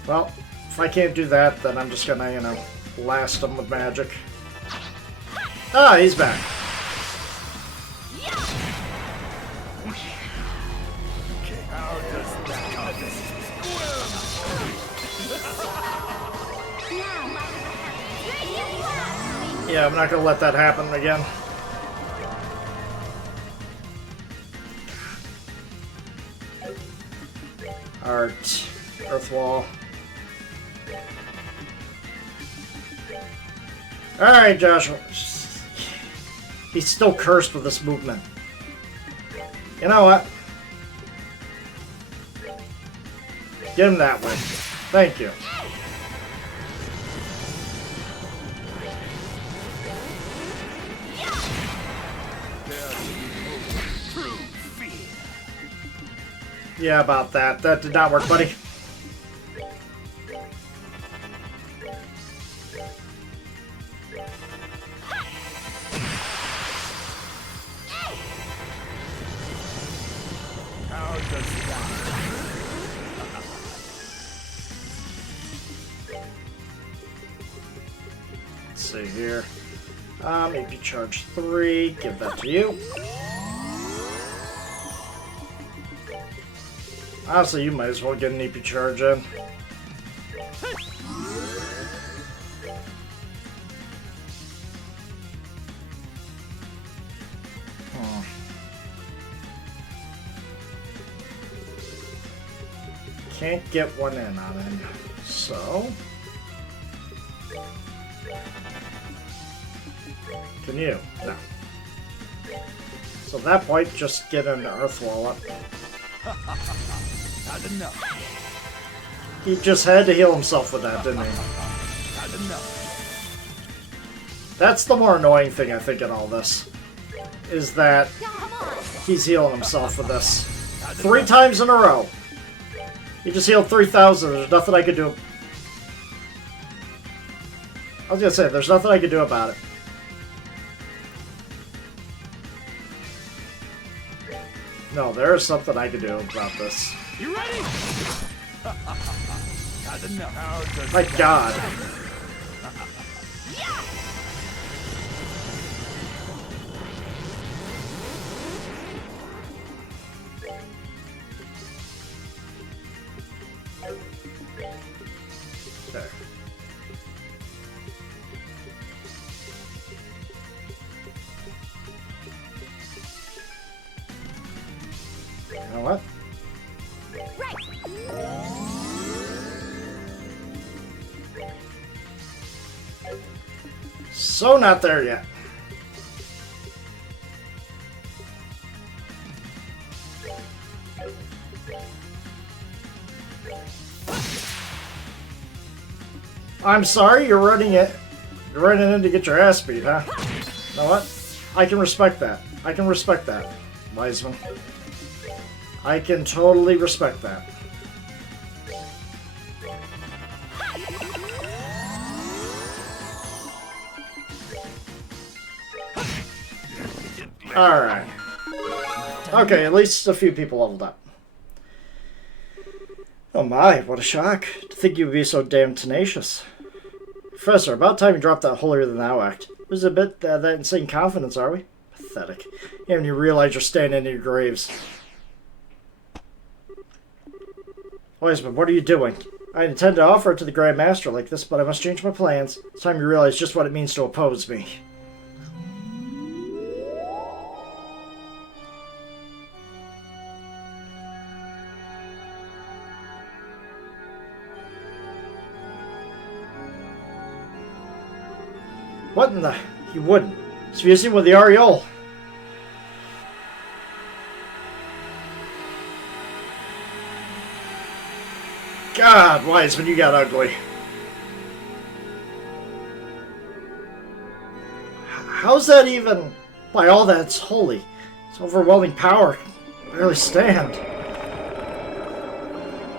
Well, If I can't do that, then I'm just gonna, you know, blast him with magic. Ah, he's back. How does that come? Now, light of the heavens, radiant blast! Yeah, I'm not gonna let that happen again. Art, Earth Wall. Alright, Joshua. He's still cursed with this movement. You know what? Get him that way. Thank you. Yeah, about that. That did not work, buddy. How does that? Let's see here. Maybe charge 3. Give that to you. Honestly, you might as well get an EP charge in. Can't get one in on him, so... Can you? No. So at that point, just get an Earth Wall up. Not enough. He just had to heal himself with that, didn't he? Not enough. That's the more annoying thing, I think, in all this. Is that he's healing himself with this. 3 times in a row. He just healed 3,000. There's nothing I could do. I was gonna say, there's nothing I could do about it. No, there is something I could do about this. You ready? Not enough. How does My that? God. There. You know what? So not there yet. I'm sorry, you're running it. You're running in to get your ass beat, huh? You know what? I can respect that. I can respect that, Wiseman. I can totally respect that. Alright. Okay, at least a few people leveled up. Oh my, what a shock. To think you would be so damn tenacious. Professor, about time you dropped that holier-than-thou act. It was a bit that insane confidence, are we? Pathetic. You haven't even realized you're standing in your graves. Wiseman, what are you doing? I intend to offer it to the Grand Master like this, but I must change my plans. It's time you realize just what it means to oppose me. What in the... He wouldn't. He's fusing with the Ariole. God, Wiseman, you got ugly. How's that even... By all that's holy. It's overwhelming power. I barely stand.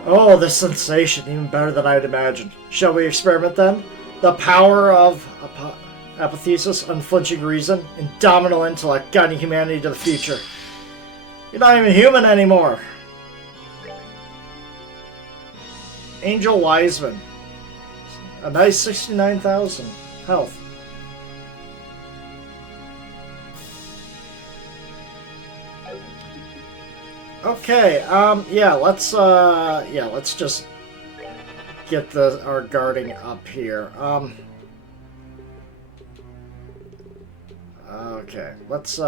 Oh, this sensation, even better than I'd imagined. Shall we experiment then? The power of apathesis, unflinching reason, indomitable intellect, guiding humanity to the future. You're not even human anymore. Angel Wiseman. A nice 69,000 health. Okay, yeah, let's just get our guarding up here. Okay, let's, see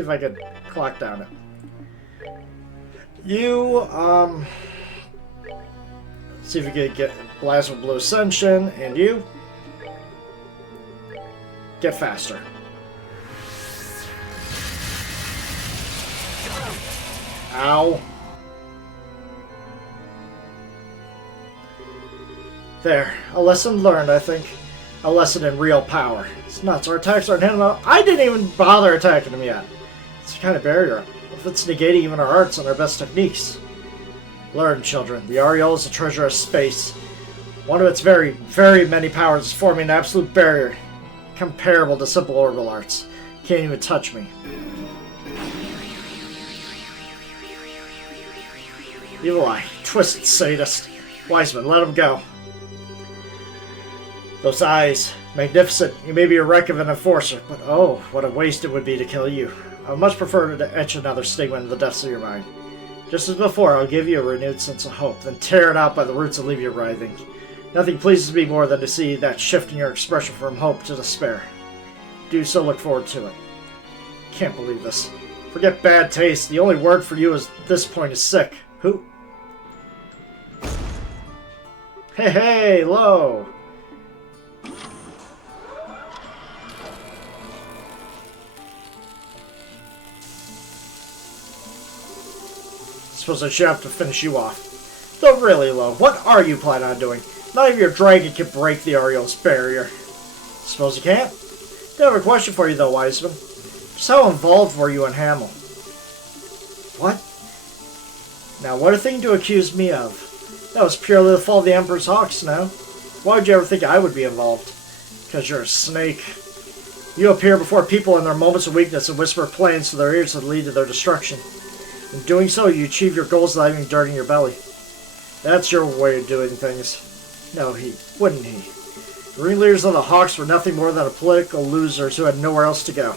if I can clock down it. You, see if you can get Plasma Blue Ascension, and you get faster. Ow. There, a lesson learned, I think. A lesson in real power. It's nuts, our attacks aren't hitting him. I didn't even bother attacking him yet. It's a kind of barrier. If it's negating even our arts and our best techniques. Learn, children. The Ariel is a treasure of space. One of its very, very many powers is forming an absolute barrier. Comparable to simple orbital arts. Can't even touch me. Evil Eye, twisted sadist. Wiseman, let him go. Those eyes, magnificent. You may be a wreck of an enforcer, but oh, what a waste it would be to kill you. I would much prefer to etch another stigma into the depths of your mind. Just as before, I'll give you a renewed sense of hope, then tear it out by the roots and leave you writhing. Nothing pleases me more than to see that shift in your expression from hope to despair. Do so look forward to it. Can't believe this. Forget bad taste. The only word for you at this point is sick. Who? Hey, hey, low. Suppose I should have to finish you off. Though really, low, what are you planning on doing? Not even your dragon can break the Ariel's barrier. Suppose you can't? I have a question for you, though, Wiseman. Just how involved were you in Hamel? What? Now, what a thing to accuse me of. That was purely the fault of the Emperor's Hawks, no? Why would you ever think I would be involved? Because you're a snake. You appear before people in their moments of weakness and whisper plans to their ears that lead to their destruction. In doing so, you achieve your goals without even dirtying your belly. That's your way of doing things. No, wouldn't he? The ringleaders of the Hawks were nothing more than political losers who had nowhere else to go.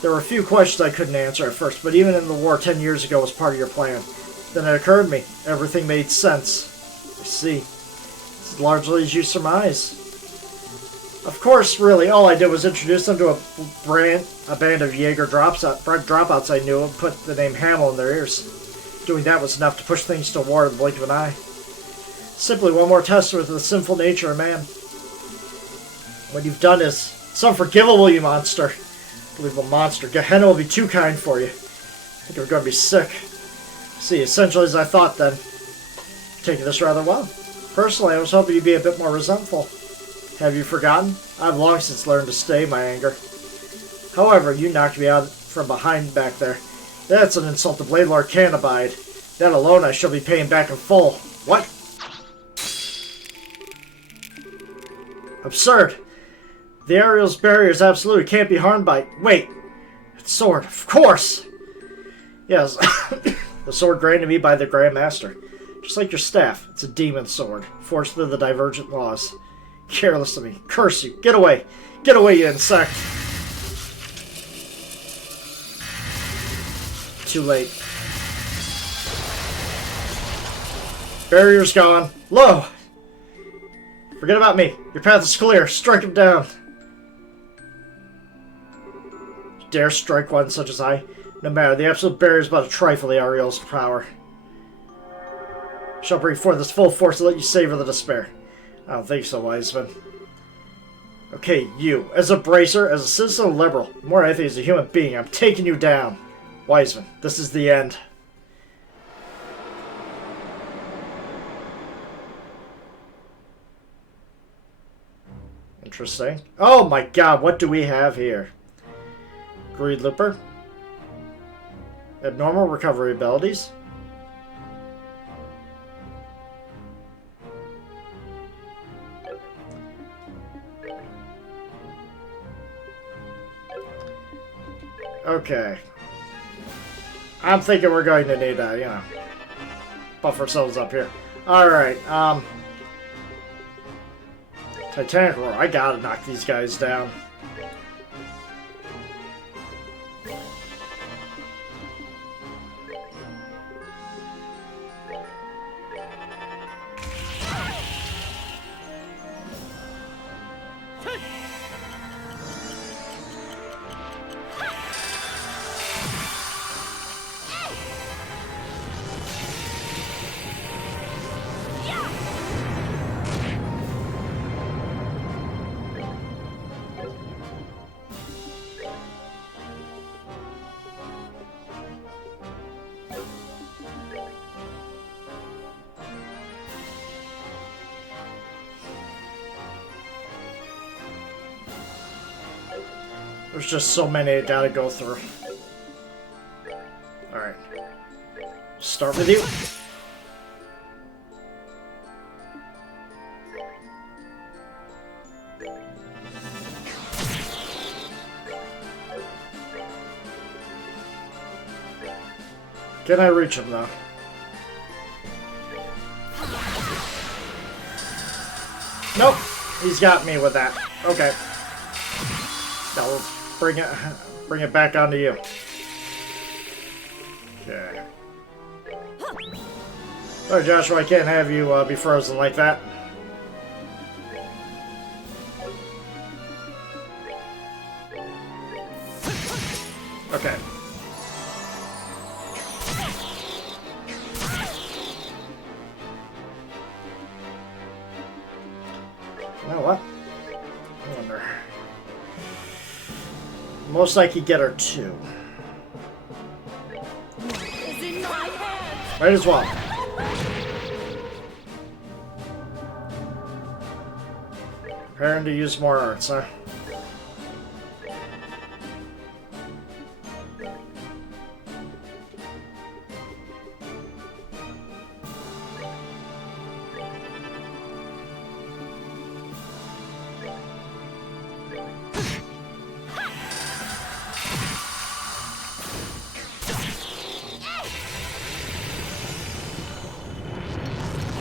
There were a few questions I couldn't answer at first, but even in the war 10 years ago was part of your plan. Then it occurred to me. Everything made sense. I see. It's largely as you surmise. Of course, really, all I did was introduce them to a band of Jaeger dropouts I knew and put the name Hamel in their ears. Doing that was enough to push things to war in the blink of an eye. Simply one more testament to the sinful nature of man. What you've done is unforgivable, you monster. Unbelievable monster. Gehenna will be too kind for you. I think you're going to be sick. See, essentially as I thought then. You're taking this rather well. Personally, I was hoping you'd be a bit more resentful. Have you forgotten? I've long since learned to stay my anger. However, you knocked me out from behind back there. That's an insult the Blade Lord can't abide. That alone I shall be paying back in full. What? Absurd. The Ariel's barrier is absolute. It can't be harmed by... Wait. It's sword. Of course. Yes. The sword granted me by the Grand Master. Just like your staff. It's a demon sword. Forged through the divergent laws. Careless of me. Curse you. Get away. Get away, you insect. Too late. Barrier's gone. Low. Forget about me. Your path is clear. Strike him down. You dare strike one such as I? No matter. The absolute barrier is but a trifle of the Ariel's power. Shall bring forth this full force to let you savor the despair. I don't think so, Wiseman. Okay, you. As a bracer, as a citizen of Liberl, more than anything as a human being, I'm taking you down. Wiseman, this is the end. Interesting. Oh my god, what do we have here? Greed Looper. Abnormal recovery abilities. Okay. I'm thinking we're going to need buff ourselves up here. Alright, Titanic Roar. I gotta knock these guys down. There's just so many I gotta go through. Alright. Start with you. Can I reach him though? Nope. He's got me with that. Okay. Now we'll bring it back onto you. Okay. Sorry, Joshua, I can't have you be frozen like that. Okay. You know what? I wonder. Most I could get her 2. Is in my hands. Might as well. Preparing to use more arts, huh?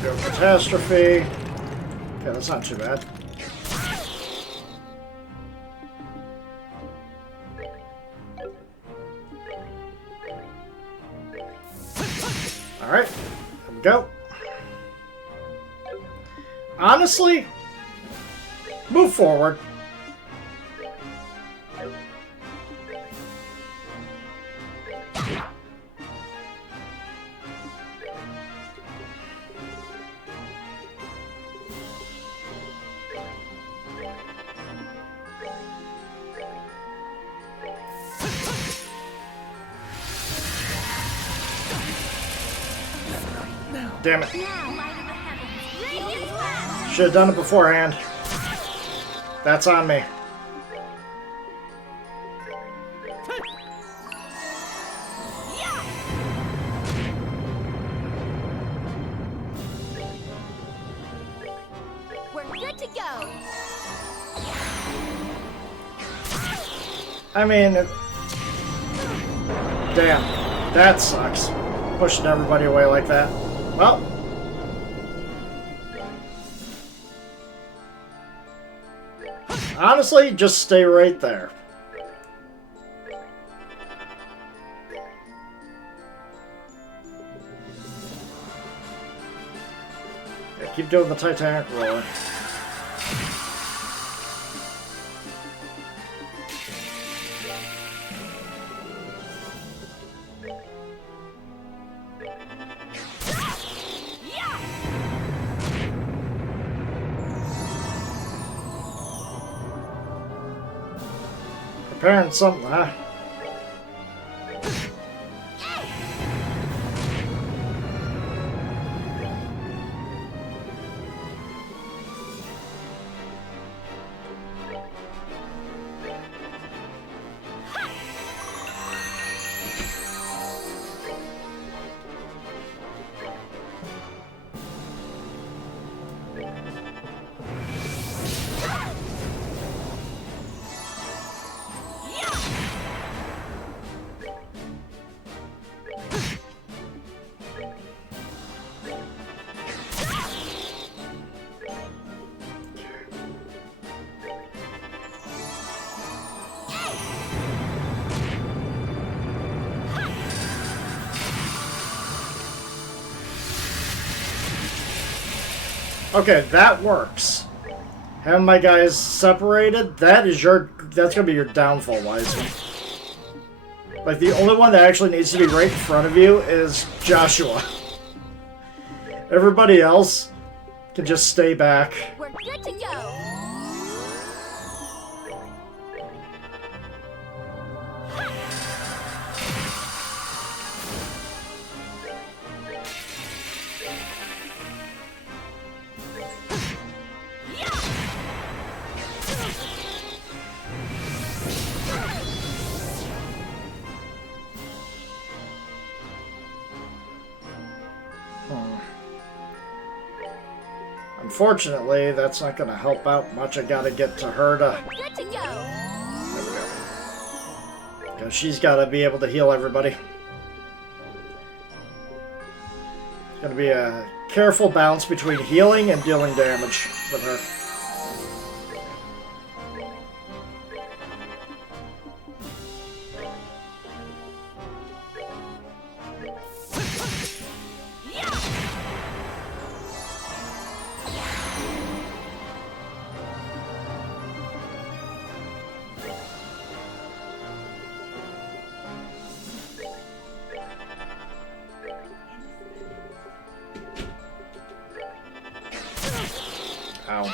Go catastrophe. Okay, that's not too bad. Alright, here we go. Honestly, move forward. Damn it. Now, light of the heavens. Radiant flash. Should have done it beforehand. That's on me. We're good to go. I mean, damn, that sucks. Pushing everybody away like that. Well, honestly, just stay right there. Yeah, keep doing the Titanic roar. Preparing something, huh? Okay, that works. Having my guys separated, that's gonna be your downfall, Wiseman. Like, the only one that actually needs to be right in front of you is Joshua. Everybody else can just stay back. We're good to go. Unfortunately, that's not going to help out much. I got to get to her to... Good to go. There we go. Because she's got to be able to heal everybody. It's going to be a careful balance between healing and dealing damage with her. Ow.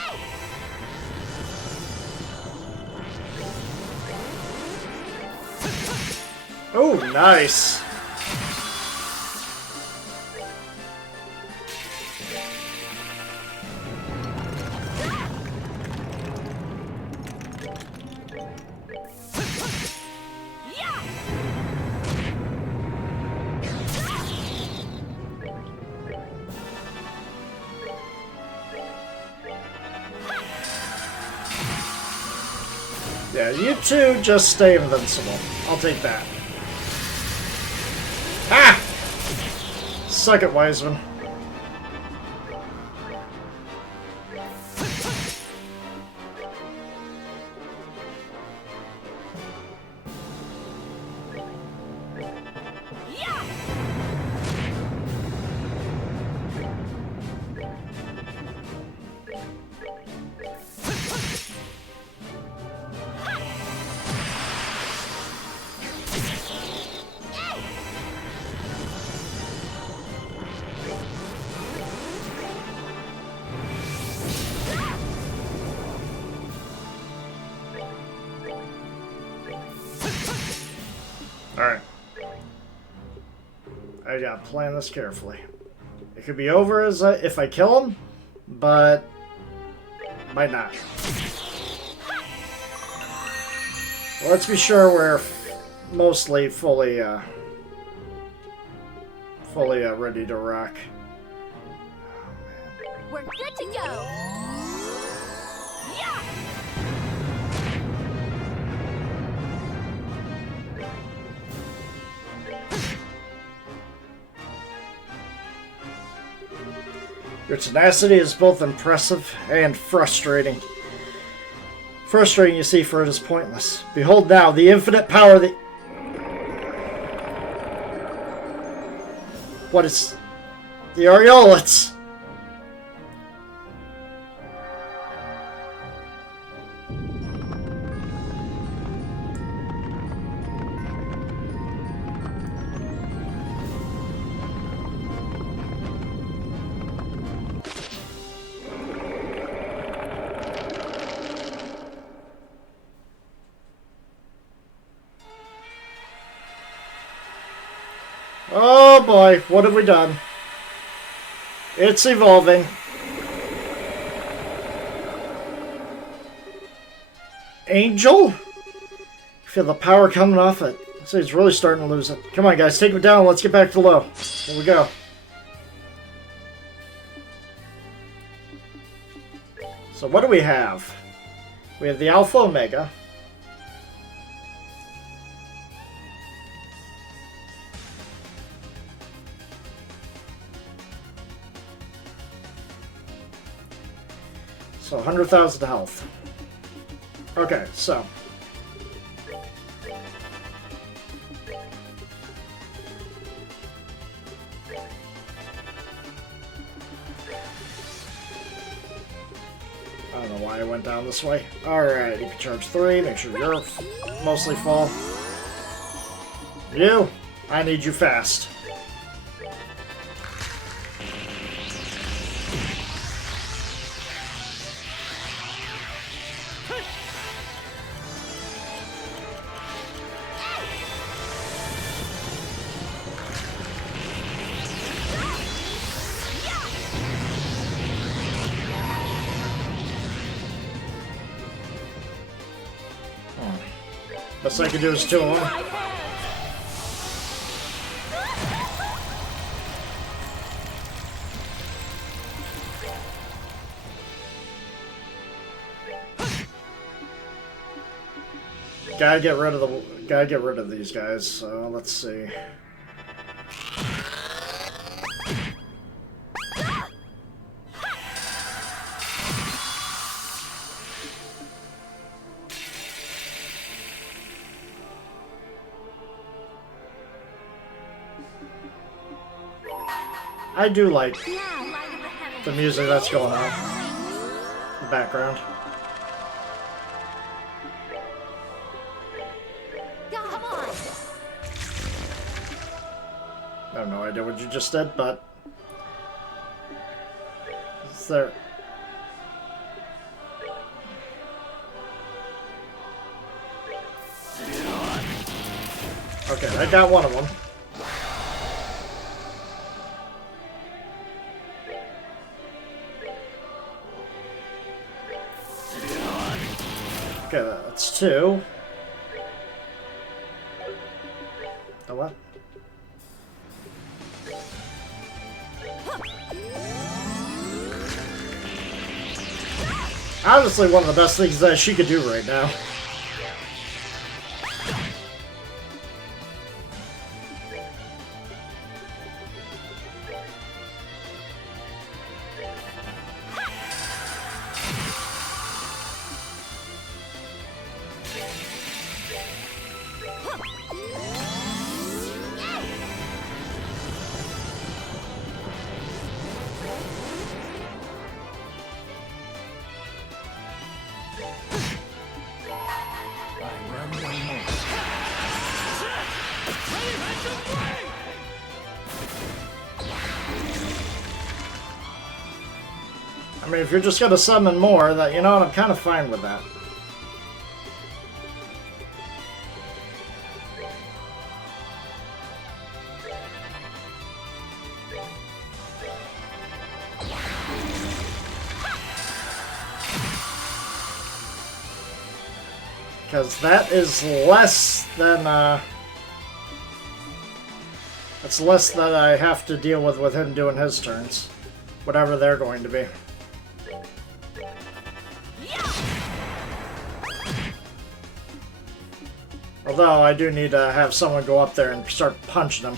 Oh, nice. Yeah, you two just stay invincible. I'll take that. Ah! Suck it, Wiseman. Alright. I gotta plan this carefully. It could be over as if I kill him, but might not. Well, let's be sure we're mostly fully ready to rock. We're good to go. Your tenacity is both impressive and frustrating. Frustrating, you see, for it is pointless. Behold now the infinite power that... What is... The Aureolets! Oh boy, what have we done? It's evolving. Angel? Feel the power coming off it. So he's really starting to lose it. Come on guys, take him down. Let's get back to low. Here we go. So what do we have? We have the Alpha Omega. So 100,000 health. Okay, so. know why I went down this way. Alright, you can charge 3, make sure you're mostly full. You! I need you fast. Best I can do is 2 of them. Gotta get rid of these guys, so let's see. I do like Now, light of the heavens. the music that's going on in the background. Come on. I have no idea what you just did, but is there? Okay, I got one of them. Okay, that's 2. Oh, what? Honestly, one of the best things that she could do right now. I run no more. I mean, if you're just gonna summon more, that you know what, I'm kind of fine with that. Because that is less than, that's less than I have to deal with him doing his turns. Whatever they're going to be. Although, I do need to have someone go up there and start punching them.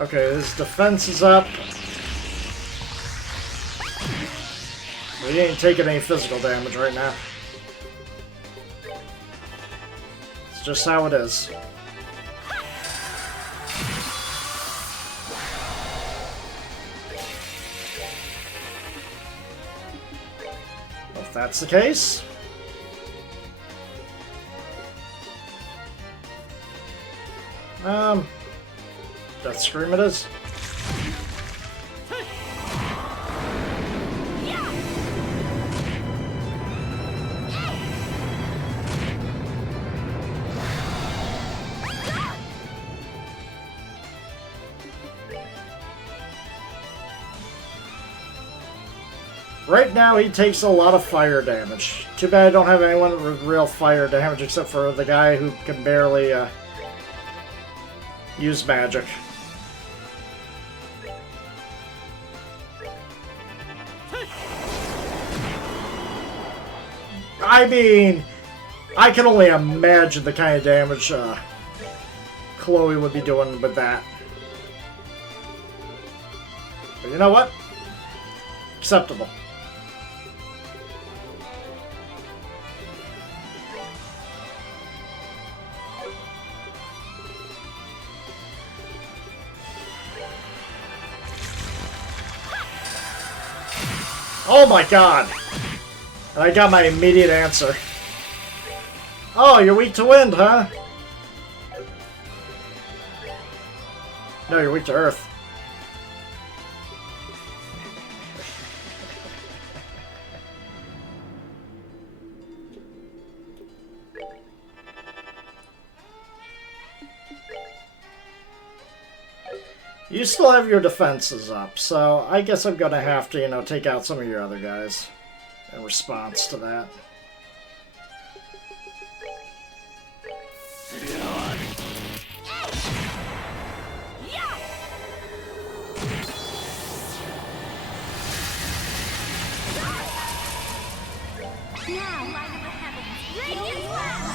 Okay, his defense is up. He ain't taking any physical damage right now. It's just how it is. Well, if that's the case... Death Scream it is. Right now, he takes a lot of fire damage. Too bad I don't have anyone with real fire damage except for the guy who can barely use magic. I mean, I can only imagine the kind of damage Chloe would be doing with that. But you know what? Acceptable. Oh my god! And I got my immediate answer. Oh, you're weak to wind, huh? No, you're weak to earth. You still have your defenses up, so I guess I'm gonna have to, you know, take out some of your other guys in response to that. Now, light of the heavens, radiant flash!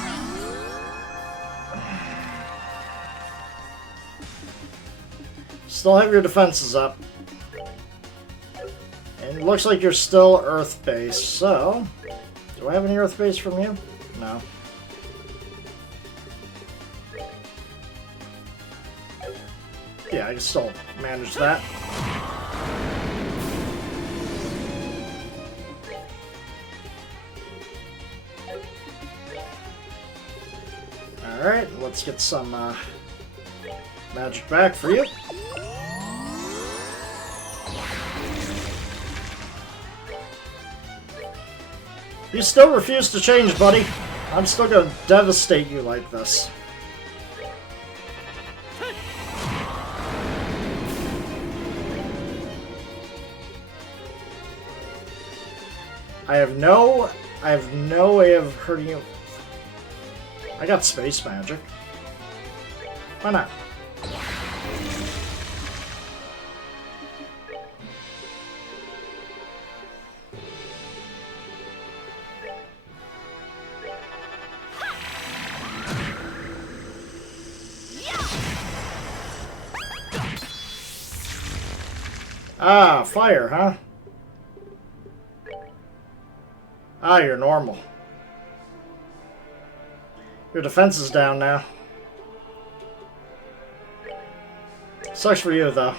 Still have your defenses up. And it looks like you're still Earth-based, so... Do I have any Earth-based from you? No. Yeah, I can still manage that. Alright, let's get some magic back for you. You still refuse to change, buddy. I'm still gonna devastate you like this. I have no way of hurting you. I got space magic. Why not? Ah, fire, huh? Ah, you're normal. Your defense is down now. Sucks for you, though.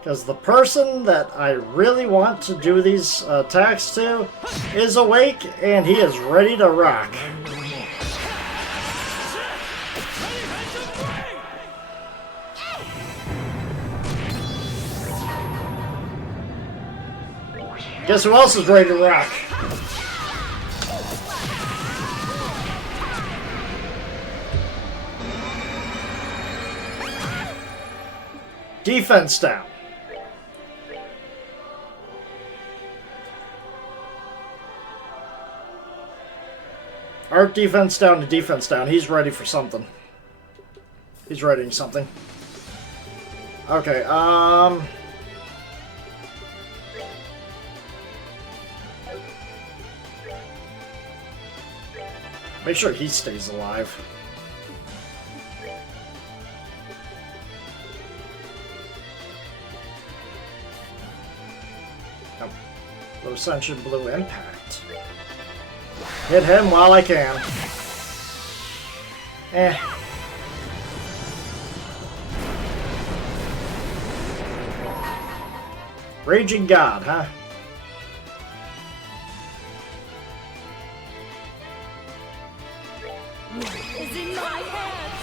Because the person that I really want to do these attacks to is awake, and he is ready to rock. Guess who else is ready to rock? Defense down. Art defense down to defense down. He's ready for something. He's readying something. Okay, make sure he stays alive. Low Ascension Blue Impact. Hit him while I can. Eh. Raging God, huh? Is in my hands!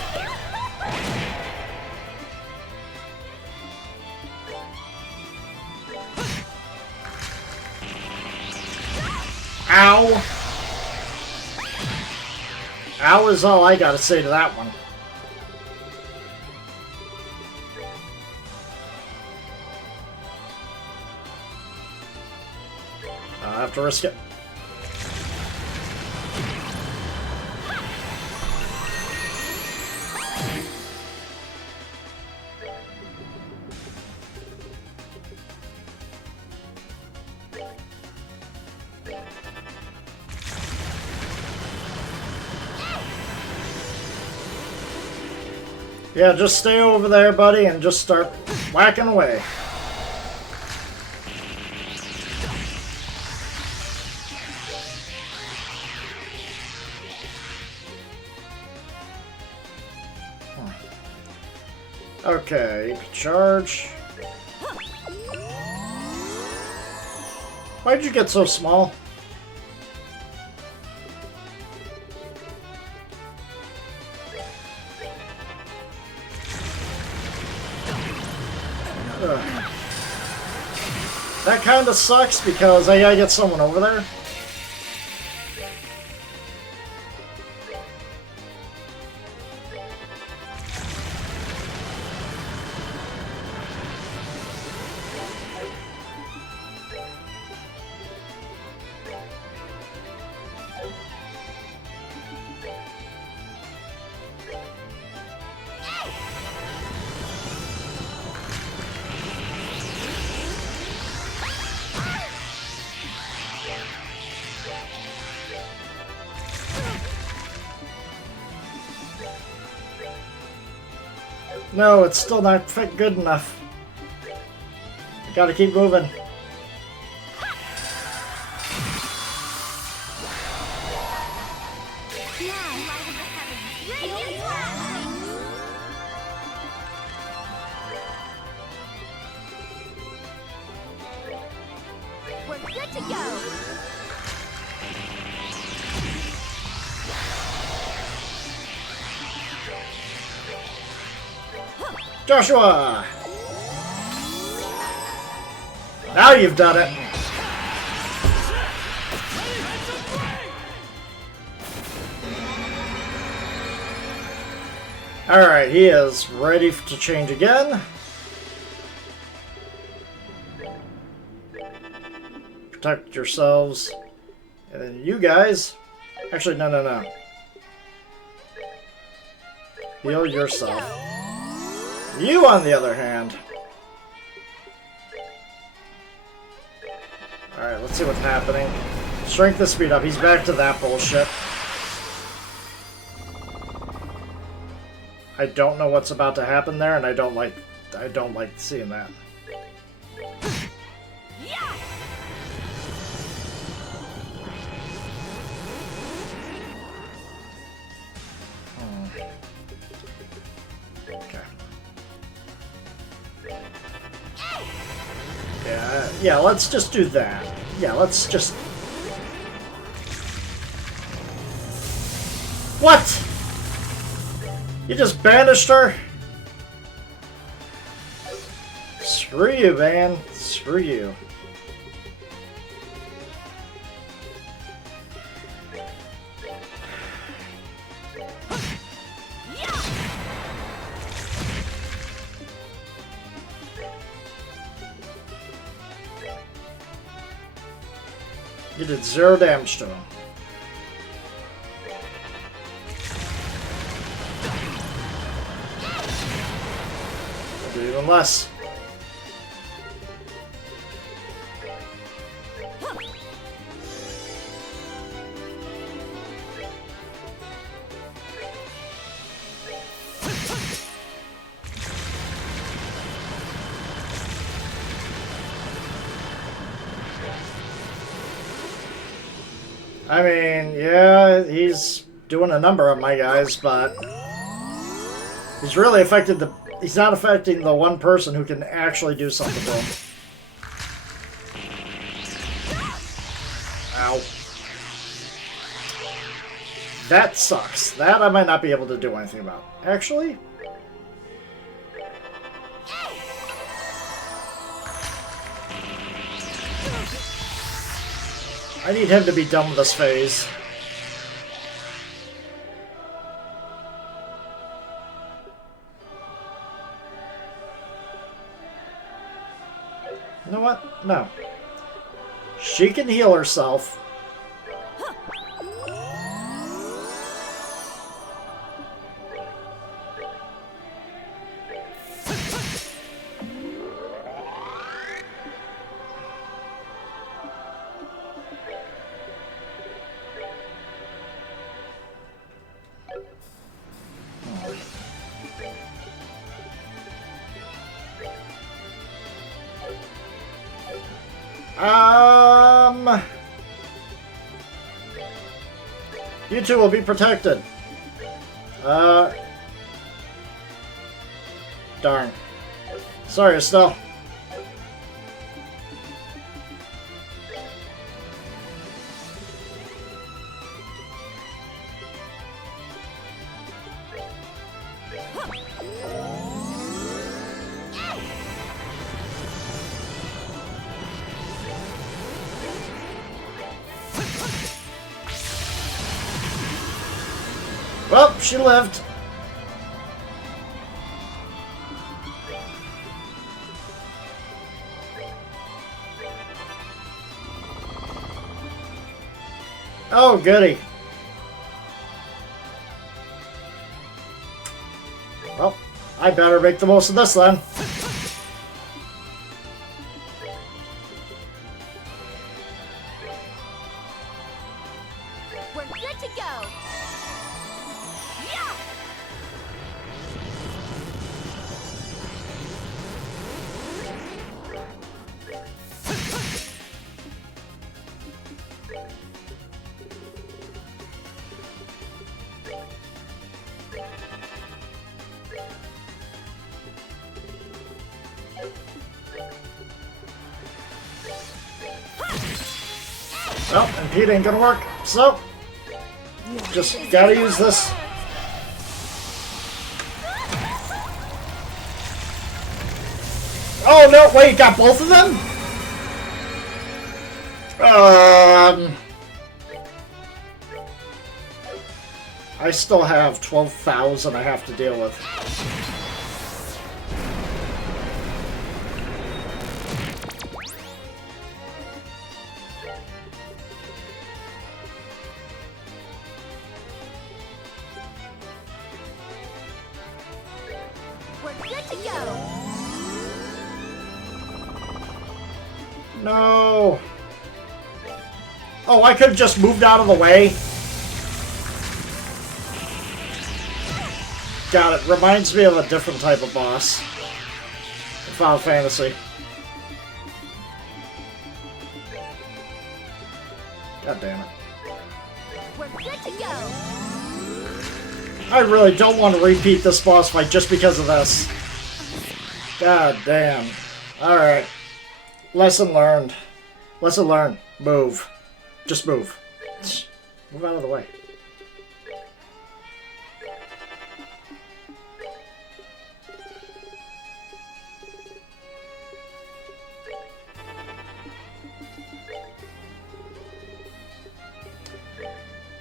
Ow! Ow is all I gotta say to that one. I'll have to risk it. Yeah, just stay over there, buddy, and just start whacking away. Okay, charge. Why'd you get so small? Ugh. That kind of sucks because I gotta get someone over there. No, it's still not good enough. I gotta keep moving. We're good to go. Joshua! Now you've done it! Alright, he is ready to change again. Protect yourselves. And then you guys... Actually, no. Heal yourself. You, on the other hand. Alright, let's see what's happening. Strength to speed up. He's back to that bullshit. I don't know what's about to happen there, and I don't like seeing that. Yeah, let's just do that. Yeah, let's just... What? You just banished her? Screw you, man. Screw you. You did 0 damage to him. I'll do even less. I mean, yeah, he's doing a number on my guys, but he's really affected the... He's not affecting the one person who can actually do something to him. Ow. That sucks. That I might not be able to do anything about. Actually... I need him to be done with this phase. You know what? No. She can heal herself. You two will be protected. Darn. Sorry, Estelle. Well, she lived. Oh, goody. Well, I better make the most of this then. We're good to go. Yeah! Well, and Pete ain't gonna work, so just gotta use this. Oh no, wait, got both of them? I still have 12,000 I have to deal with. We're good to go. No. Oh, I could have just moved out of the way. Got it. Reminds me of a different type of boss in Final Fantasy. God damn it. We're good to go. I really don't want to repeat this boss fight just because of this. God damn. Alright. Lesson learned. Lesson learned. Move. Just move. Move out of the way.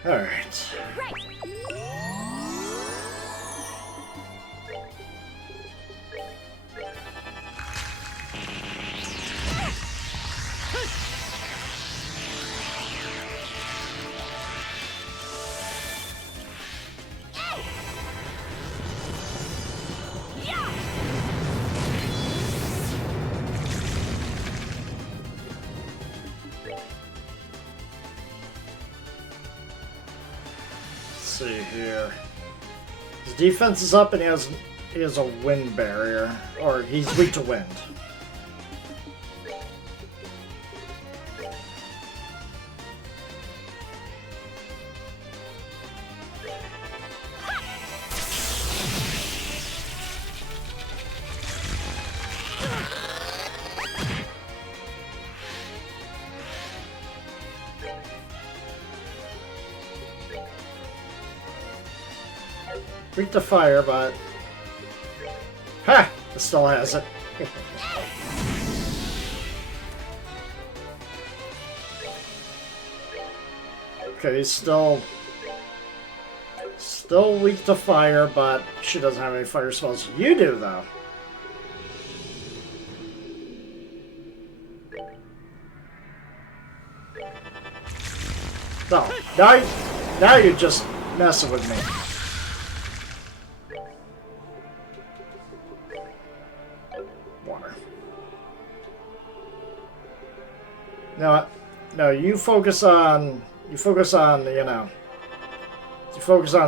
Alright. Right. Yeah! Let's see here. His defense is up and he has a wind barrier. Or he's weak to wind. Weak to fire, but... Ha! It still has it. Okay, he's still weak to fire, but she doesn't have any fire spells. You do, though. No, now you're just messing with me. Water. No, you focus on, you focus on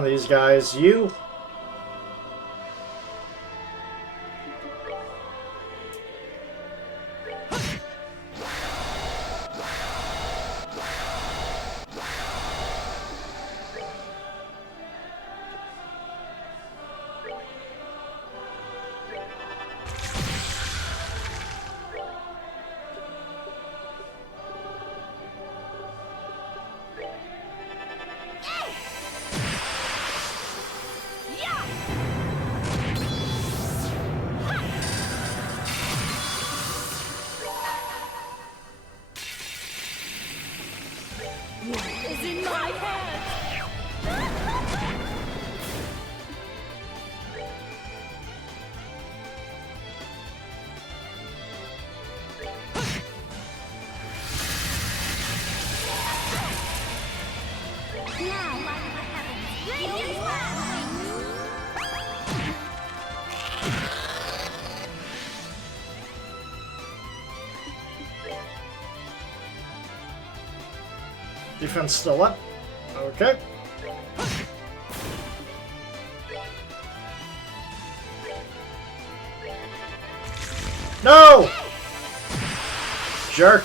these guys. You... Defense still up. Okay. No! Jerk.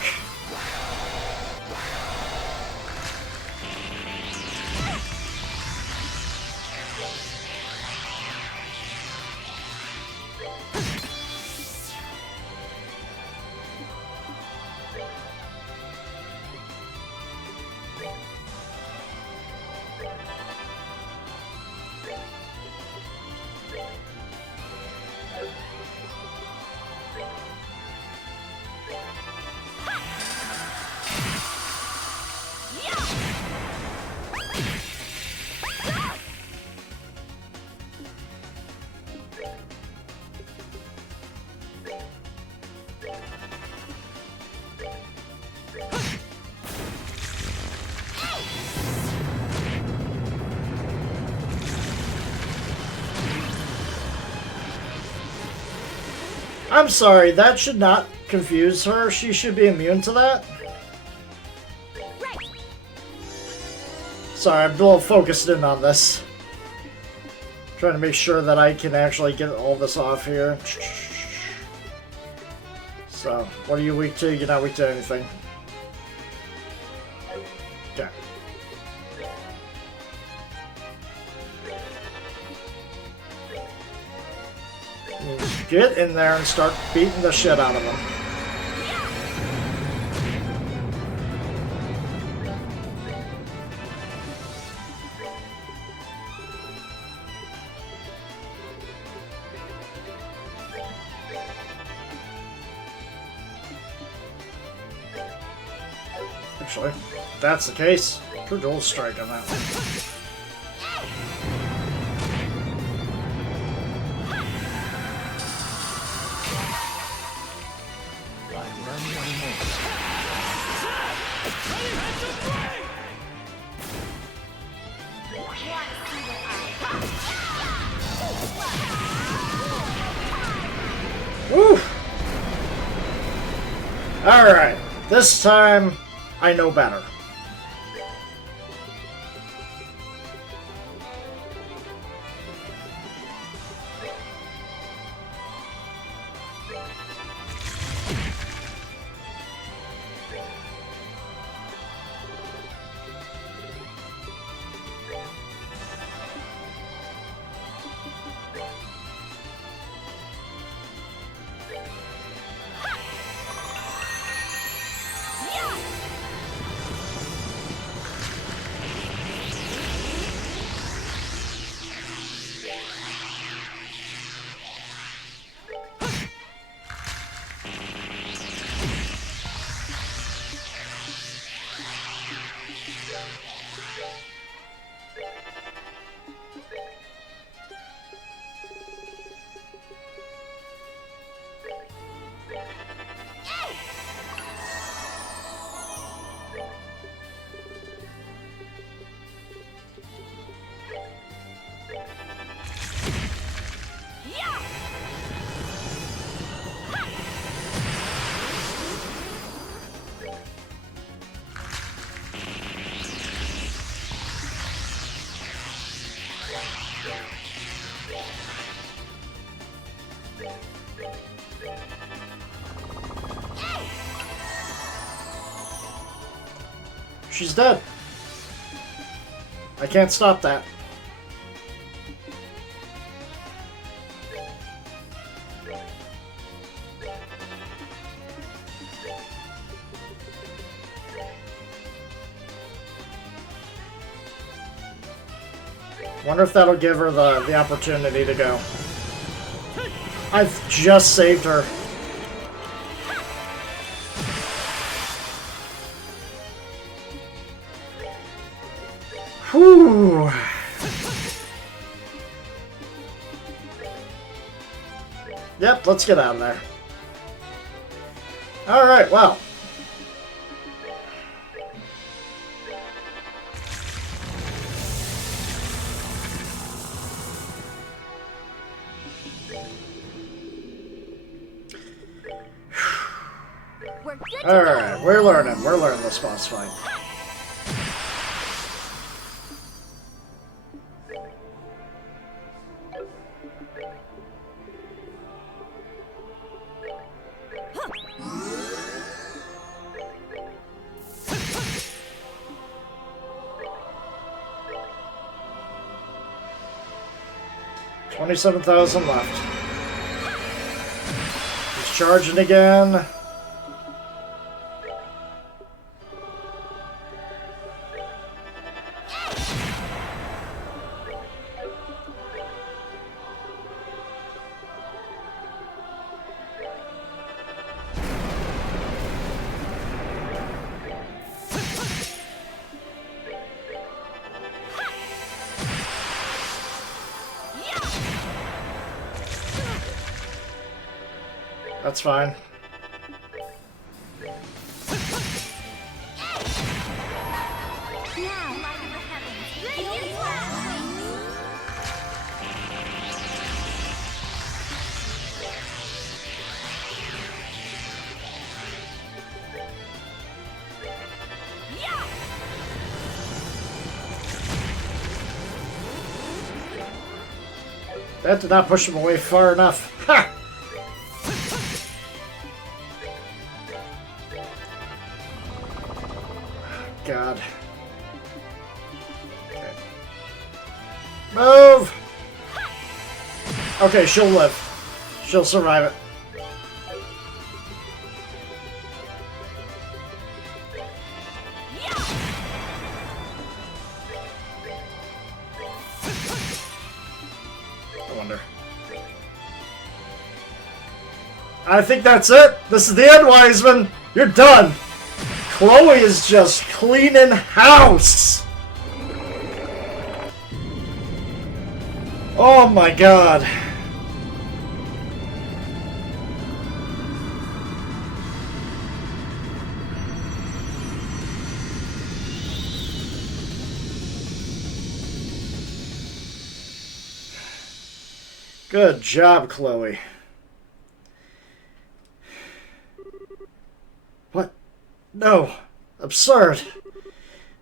I'm sorry, that should not confuse her. She should be immune to that. Sorry, I'm a little focused in on this. Trying to make sure that I can actually get all this off here. So, what are you weak to? You're not weak to anything. Okay. Get in there and start beating the shit out of them. Actually, if that's the case, true dual strike on that one. Woo! Alright, this time I know better. She's dead. I can't stop that. Wonder if that'll give her the opportunity to go. I've just saved her. Whew. Yep, let's get out of there. Alright, well. Alright, we're learning this boss fight. 27,000 left. He's charging again. That's fine. Now, light of the heavens, radiant flash! That did not push him away far enough. Ha! God. Okay. Move! Okay, she'll live. She'll survive it. I wonder. I think that's it. This is the end, Wiseman. You're done. Chloe is just cleaning house. Oh my god. Good job, Chloe. What? No. Absurd.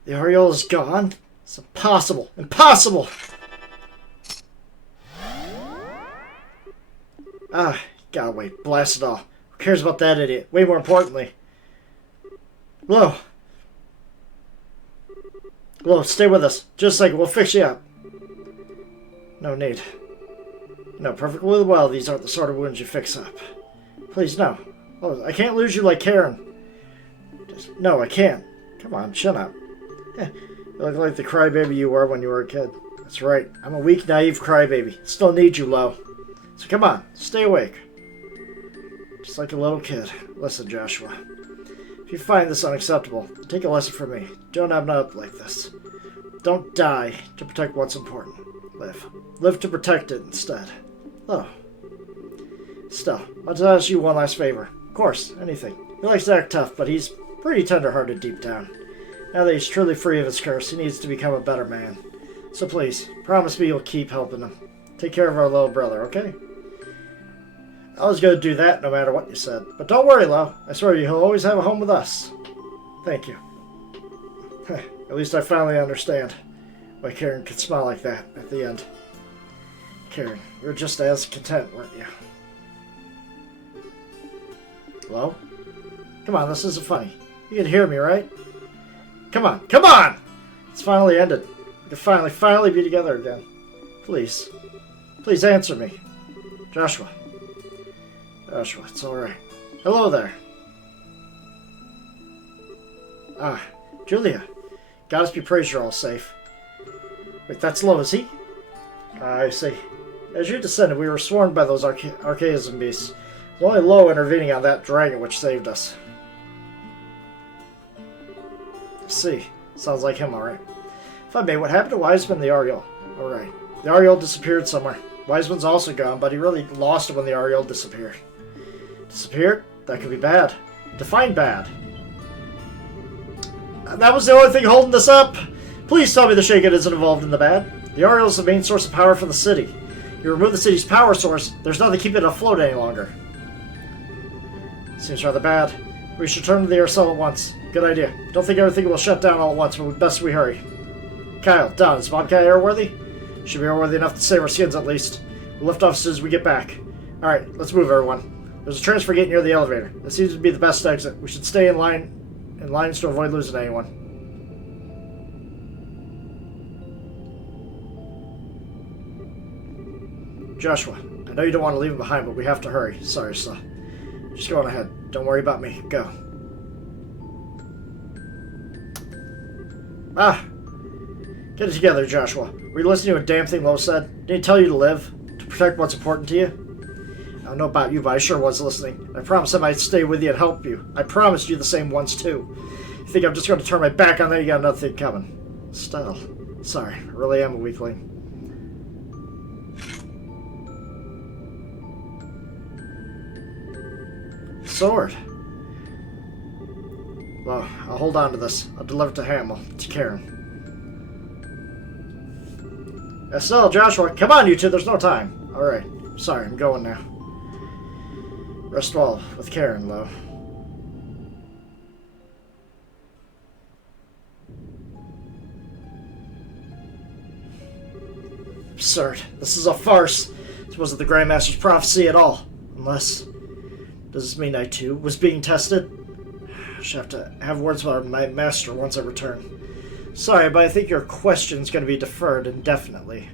The aureole is gone. It's impossible. Impossible! Ah, gotta wait. Blast it all. Who cares about that idiot? Way more importantly. Glow. Glow, stay with us. Just a second. We'll fix you up. No need. No, perfectly well, these aren't the sort of wounds you fix up. Please, no. Oh, I can't lose you like Karen. No, I can't. Come on, shut up. You look like the crybaby you were when you were a kid. That's right. I'm a weak, naive crybaby. Still need you, Lo. So come on, stay awake. Just like a little kid. Listen, Joshua. If you find this unacceptable, take a lesson from me. Don't end up like this. Don't die to protect what's important. Live. Live to protect it instead. Oh. Still, I'll just ask you one last favor. Of course, anything. He likes to act tough, but he's pretty tender-hearted deep down. Now that he's truly free of his curse, he needs to become a better man. So please, promise me you'll keep helping him. Take care of our little brother, okay? I was going to do that no matter what you said. But don't worry, Lo. I swear he'll always have a home with us. Thank you. At least I finally understand why Karen could smile like that at the end. Karen, you were just as content, weren't you? Hello? Come on, this isn't funny. You can hear me, right? Come on, come on! It's finally ended. We can finally be together again. Please. Please answer me. Joshua. Joshua, it's alright. Hello there. Ah, Julia. Goddess be praised you're all safe. Wait, that's Lo, is he? I see. As you descended, we were swarmed by those archaism beasts. It was only Lo intervening on that dragon which saved us. I see. Sounds like him, alright. If I may, what happened to Wiseman the Aureole? Alright. The Aureole disappeared somewhere. Wiseman's also gone, but he really lost it when the Aureole disappeared. Disappeared? That could be bad. Define bad. That was the only thing holding this up. Please tell me the Shaken isn't involved in the bad. The Aureole is the main source of power for the city. You remove the city's power source, there's nothing keeping it afloat any longer. Seems rather bad. We should turn to the air cell at once. Good idea. Don't think everything will shut down all at once, but best we hurry. Kyle, Don, is Bobcat airworthy? Should be airworthy enough to save our skins at least. We'll lift off as soon as we get back. Alright, let's move, everyone. There's a transfer gate near the elevator. It seems to be the best exit. We should stay in lines to avoid losing anyone. Joshua, I know you don't want to leave him behind, but we have to hurry. Sorry, son. Just go on ahead. Don't worry about me. Go. Get it together, Joshua. Were you listening to a damn thing Lo said? Did he tell you to live? To protect what's important to you? I don't know about you, but I sure was listening. I promised him I'd stay with you and help you. I promised you the same once, too. You think I'm just going to turn my back on that? You got nothing coming. Still. Sorry. I really am a weakling. Sword. Well, I'll hold on to this. I'll deliver it to Hamill. To Karen. Estelle, Joshua, come on, you two. There's no time. Alright. Sorry, I'm going now. Rest well with Karen, Lo. Absurd. This is a farce. This wasn't the Grandmaster's prophecy at all. Unless... Does this mean I, too, was being tested? I should have to have words with my master once I return. Sorry, but I think your question's going to be deferred indefinitely.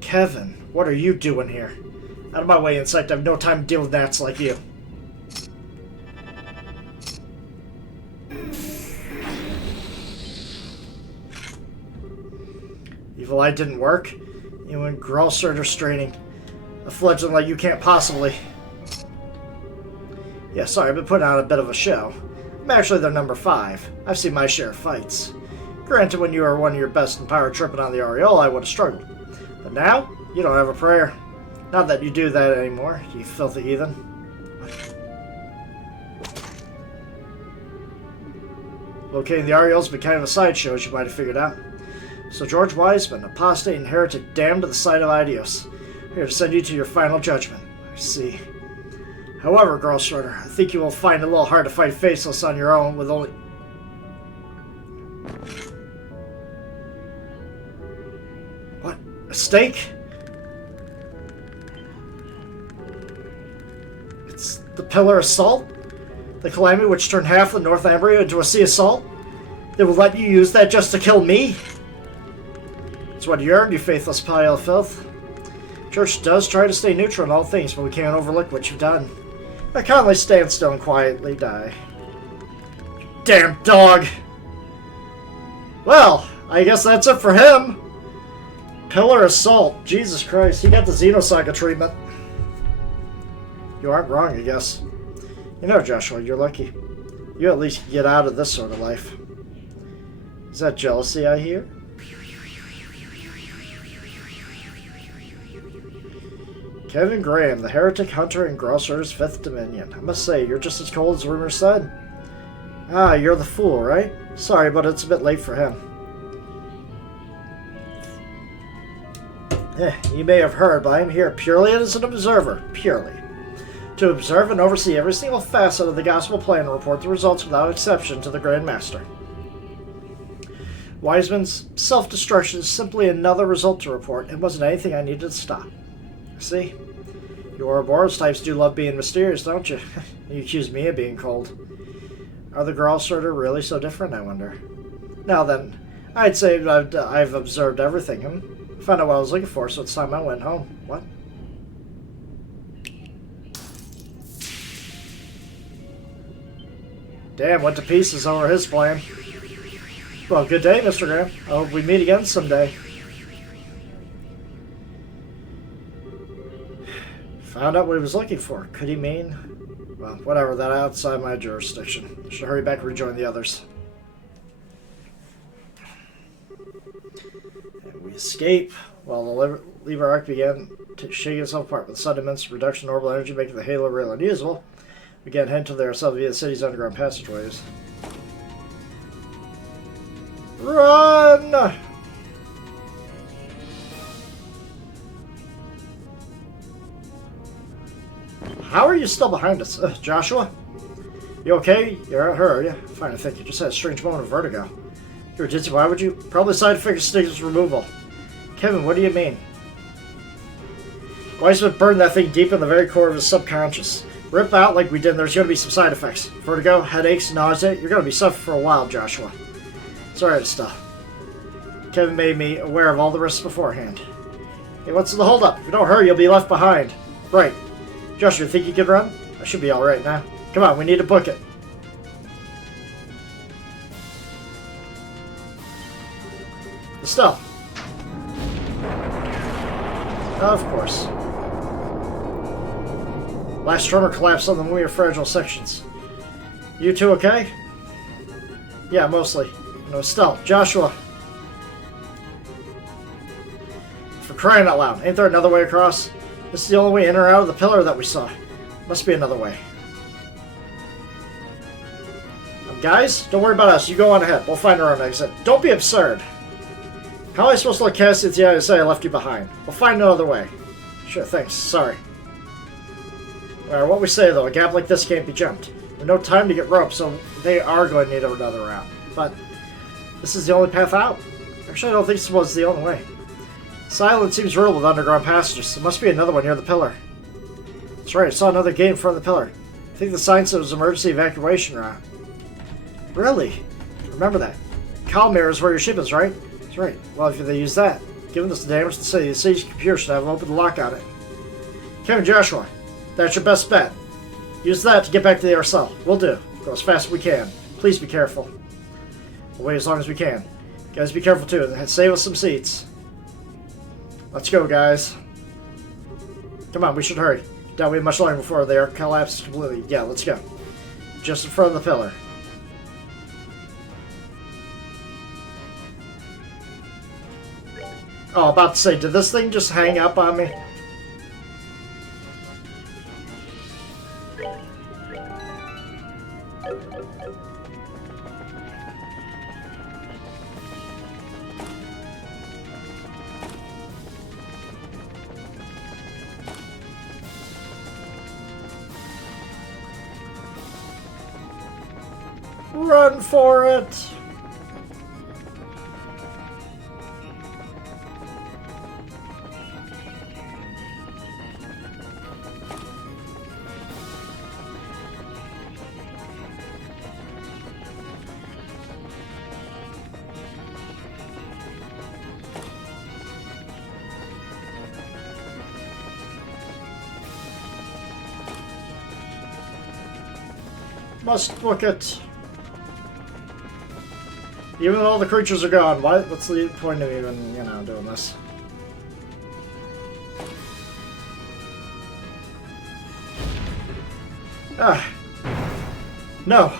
Kevin, what are you doing here? Out of my way, insect. I have no time to deal with gnats like you. Evil Eye didn't work? You and Gralsert are straining. A fledgling like you can't possibly... Yeah, sorry, I've been putting on a bit of a show. I'm actually their number 5. I've seen my share of fights. Granted, when you were one of your best in power tripping on the Aureola, I would have struggled. But now, you don't have a prayer. Not that you do that anymore, you filthy heathen. Locating the Aureola's been kind of a sideshow, as you might have figured out. So George Wiseman, apostate and heretic damned to the sight of Idios. Here to send you to your final judgment. I see. However, Gralsert, I think you will find it a little hard to fight Faceless on your own with only... What? A stake? It's the Pillar of Salt? The calamity which turned half the North Ambria into a sea of salt? They will let you use that just to kill me? It's what you earned, you faithless pile of filth. Church does try to stay neutral in all things, but we can't overlook what you've done. I calmly stand still and quietly die. You damn dog! Well, I guess that's it for him. Pillar of Salt. Jesus Christ, he got the Xenosaga treatment. You aren't wrong, I guess. You know, Joshua, you're lucky. You at least get out of this sort of life. Is that jealousy I hear? Kevin Graham, the heretic hunter in Gralsert's 5th Dominion. I must say, you're just as cold as rumors said. Ah, you're the fool, right? Sorry, but it's a bit late for him. You may have heard, but I'm here purely as an observer. Purely. To observe and oversee every single facet of the Gospel Plan and report the results without exception to the Grand Master. Wiseman's self-destruction is simply another result to report. It wasn't anything I needed to stop. See? You Ouroboros types do love being mysterious, don't you? You accuse me of being cold. Are the Gralsert really so different, I wonder? Now then, I'd say I've observed everything. Found out what I was looking for, so it's time I went home. What? Damn, went to pieces over his plan. Well, good day, Mr. Graham. I hope we meet again someday. Found out what he was looking for. Could he mean... Well, whatever, that outside my jurisdiction. Should hurry back and rejoin the others. And we escape while the lever arc began to shake itself apart with sudden immense reduction in orbital energy, making the Halo rail unusable. We again head to their ourselves via the city's underground passageways. Run! How are you still behind us? Joshua? You okay? You're at her, are you? Fine, I think you just had a strange moment of vertigo. You're dizzy, why would you? Probably side effect of Stig's removal. Kevin, what do you mean? Wiseman burned that thing deep in the very core of his subconscious. Rip out like we did, there's going to be some side effects. Vertigo, headaches, nausea. You're going to be suffering for a while, Joshua. It's alright, Estelle. Kevin made me aware of all the risks beforehand. Hey, what's the holdup? If you don't hurry, you'll be left behind. Right. Josh, you think you can run? I should be alright now. Come on, we need to book it. Estelle. Of course. Last tremor collapsed on the more fragile sections. You two okay? Yeah, mostly. No, Estelle, Joshua. For crying out loud, ain't there another way across? This is the only way in or out of the pillar that we saw. Must be another way. Guys, don't worry about us. You go on ahead. We'll find our own exit. Don't be absurd. How am I supposed to look Cassie at the eye and say I left you behind? We'll find another way. Sure, thanks. Sorry. What we say, though, a gap like this can't be jumped. There's no time to get roped, so they are going to need another route. But this is the only path out. Actually, I don't think this was the only way. Silence seems riddled with underground passages. There must be another one near the pillar. That's right, I saw another gate in front of the pillar. I think the sign said it was emergency evacuation route. Really? Remember that. Calmere is where your ship is, right? That's right. Well, if they use that, given this damage to the city's computer should have opened the lock on it. Kevin, Joshua, that's your best bet. Use that to get back to the Arcel. We'll do. Go as fast as we can. Please be careful. We'll wait as long as we can. Guys, be careful too. And save us some seats. Let's go, guys. Come on, we should hurry. Don't wait much longer before they are collapsed completely. Yeah, let's go. Just in front of the pillar. Oh, about to say, did this thing just hang up on me? Run for it! Must book it. Even though all the creatures are gone, what's the point of even, doing this? Ah. No.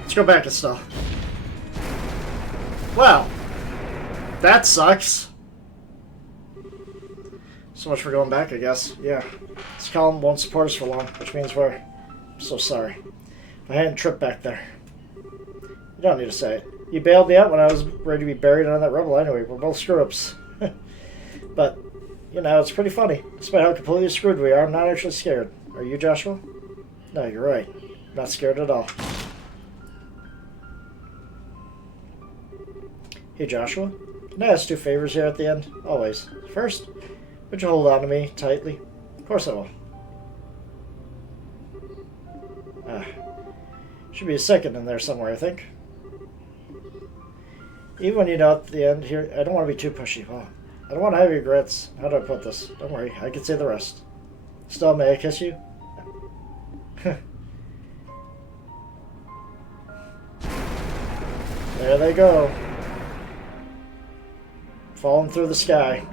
Let's go back, Estelle. Well. That sucks. So much for going back, I guess. Yeah. This column won't support us for long, which means we're... I'm so sorry. I hadn't tripped back there. You don't need to say it. You bailed me out when I was ready to be buried on that rubble anyway. We're both screw-ups. But, it's pretty funny. Despite how completely screwed we are, I'm not actually scared. Are you, Joshua? No, you're right. I'm not scared at all. Hey, Joshua. Can I ask 2 favors here at the end? Always. First, would you hold on to me tightly? Of course I will. Should be a second in there somewhere, I think. Even when at the end here, I don't want to be too pushy. Oh, I don't want to have regrets. How do I put this? Don't worry, I can say the rest. Still, may I kiss you? There they go. Falling through the sky.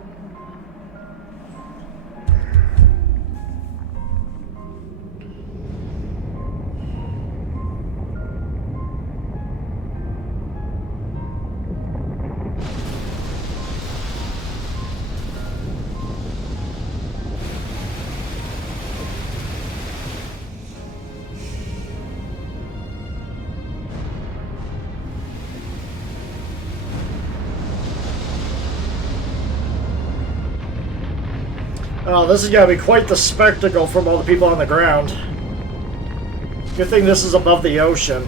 Oh, this is going to be quite the spectacle from all the people on the ground. Good thing this is above the ocean.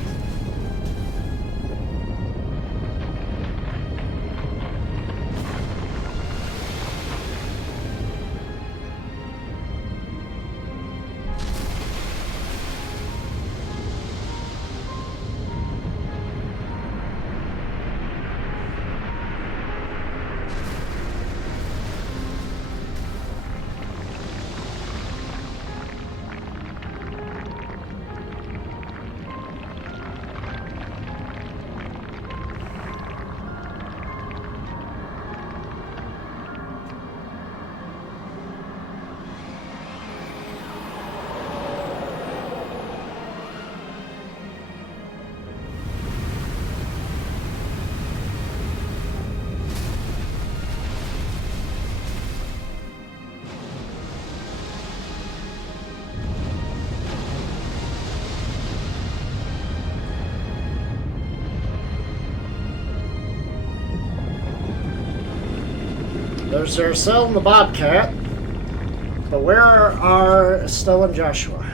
There's Zarcel and the Bobcat. But where are Estelle and Joshua?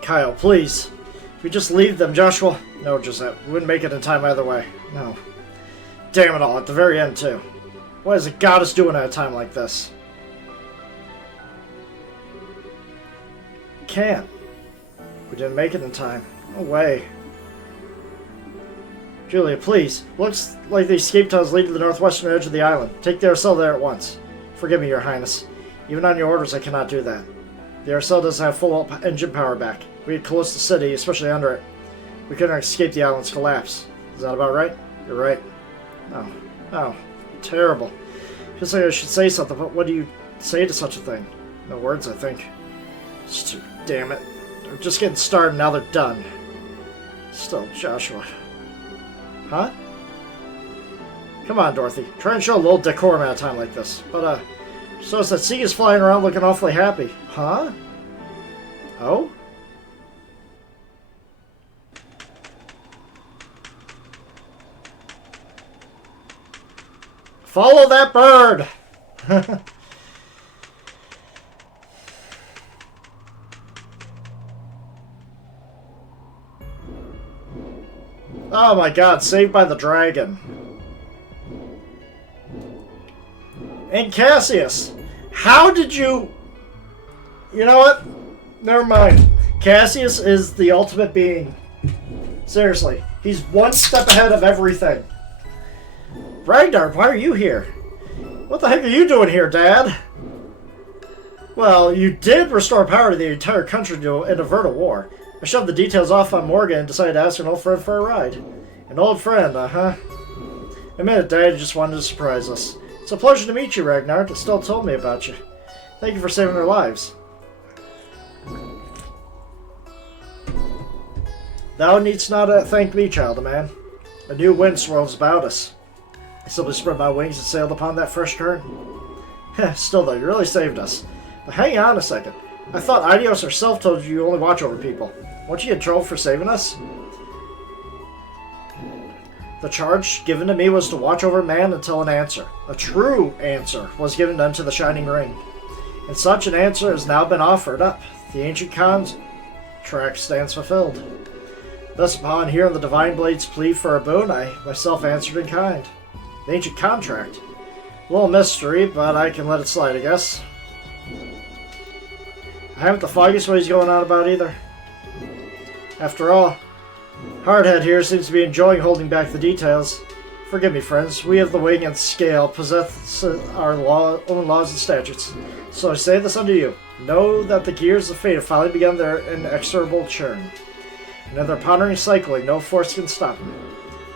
Kyle, please. We just leave them, Joshua. No, Giuseppe. We wouldn't make it in time either way. No. Damn it all, at the very end, too. What is the goddess doing at a time like this? Can't. We didn't make it in time. No way. Julia, please. Looks like the escape tunnels lead to the northwestern edge of the island. Take the Arcel there at once. Forgive me, Your Highness. Even on your orders, I cannot do that. The Arcel doesn't have full engine power back. We get close to the city, especially under it. We couldn't escape the island's collapse. Is that about right? You're right. No. No. Terrible. Feels like I should say something, but what do you say to such a thing? No words, I think. Damn it. They're just getting started, now they're done. Still, Joshua. Huh? Come on, Dorothy. Try and show a little decorum at a time like this. But, so it's that Seaga's flying around looking awfully happy. Huh? Oh? Follow that bird! Oh my god, saved by the dragon. And Cassius! How did you... You know what? Never mind. Cassius is the ultimate being. Seriously. He's one step ahead of everything. Ragnar, why are you here? What the heck are you doing here, Dad? Well, you did restore power to the entire country and avert a war. I shoved the details off on Morgan and decided to ask an old friend for a ride. An old friend, uh-huh. Admit it, Dad, you just wanted to surprise us. It's a pleasure to meet you, Ragnar. Estelle told me about you. Thank you for saving our lives. Thou needst not thank me, child of man. A new wind swirls about us. I simply spread my wings and sailed upon that fresh current. Still, though, you really saved us. But hang on a second. I thought Idios herself told you only watch over people. Weren't you in trouble for saving us? The charge given to me was to watch over man until an answer, a true answer, was given unto the Shining Ring. And such an answer has now been offered up. The ancient contract stands fulfilled. Thus, upon hearing the Divine Blade's plea for a boon, I myself answered in kind. The ancient contract. A little mystery, but I can let it slide, I guess. I haven't the foggiest what he's going on about either. After all, Hardhead here seems to be enjoying holding back the details. Forgive me, friends. We of the Wing and Scale possess our own laws and statutes. So I say this unto you. Know that the gears of fate have finally begun their inexorable churn. And in their pondering cycling, no force can stop them.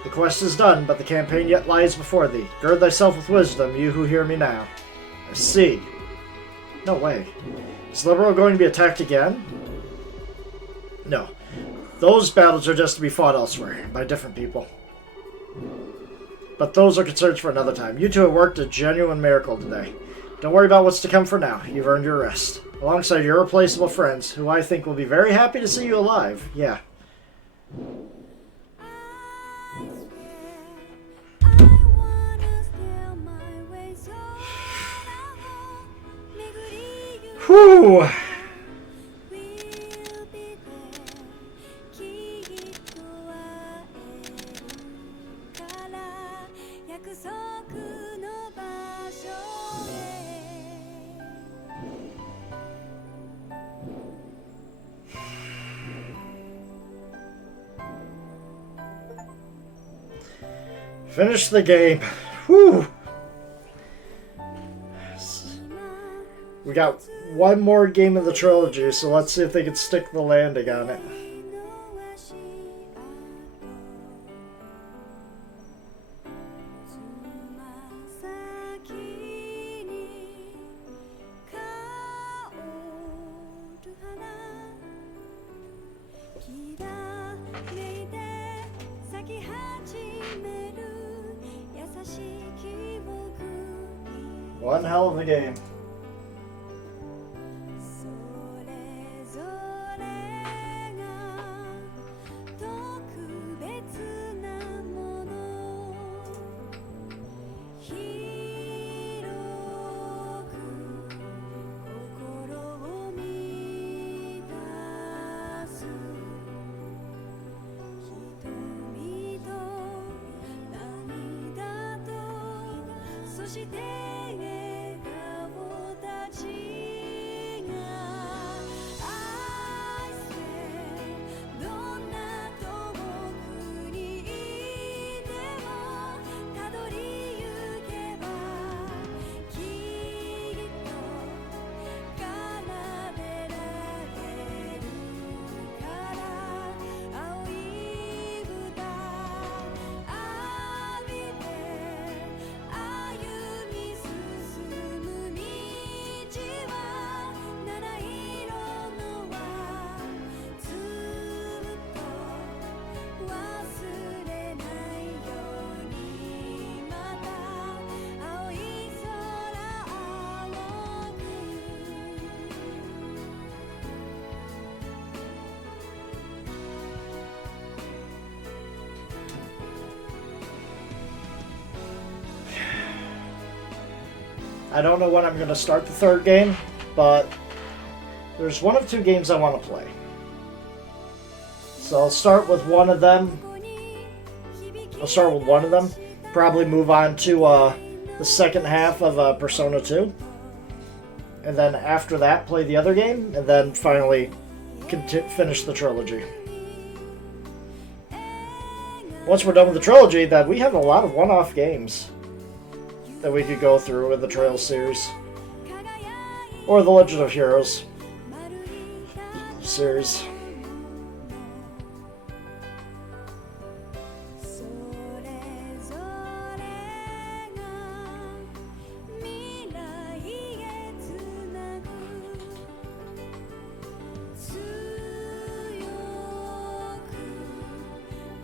The quest is done, but the campaign yet lies before thee. Gird thyself with wisdom, you who hear me now. I see. No way. Is Liberal going to be attacked again? No. Those battles are just to be fought elsewhere, by different people. But those are concerns for another time. You two have worked a genuine miracle today. Don't worry about what's to come for now. You've earned your rest. Alongside your irreplaceable friends, who I think will be very happy to see you alive. Yeah. Whew! Finish the game. Whew! We got one more game of the trilogy, so let's see if they can stick the landing on it. One hell of a game. して笑顔たちが I swear どんな遠くにいてもたどり行けばきっと奏でられるから青い豚浴びて歩み進む道は七色の輪ずっと忘れないようにまた青い空青く I don't know when I'm going to start the third game, but there's one of two games I want to play. So I'll start with one of them. Probably move on to the second half of Persona 2. And then after that, play the other game, and then finally finish the trilogy. Once we're done with the trilogy, then we have a lot of one-off games that we could go through with the Trails series. Or the Legend of Heroes series. それぞれが未来へつなぐ強く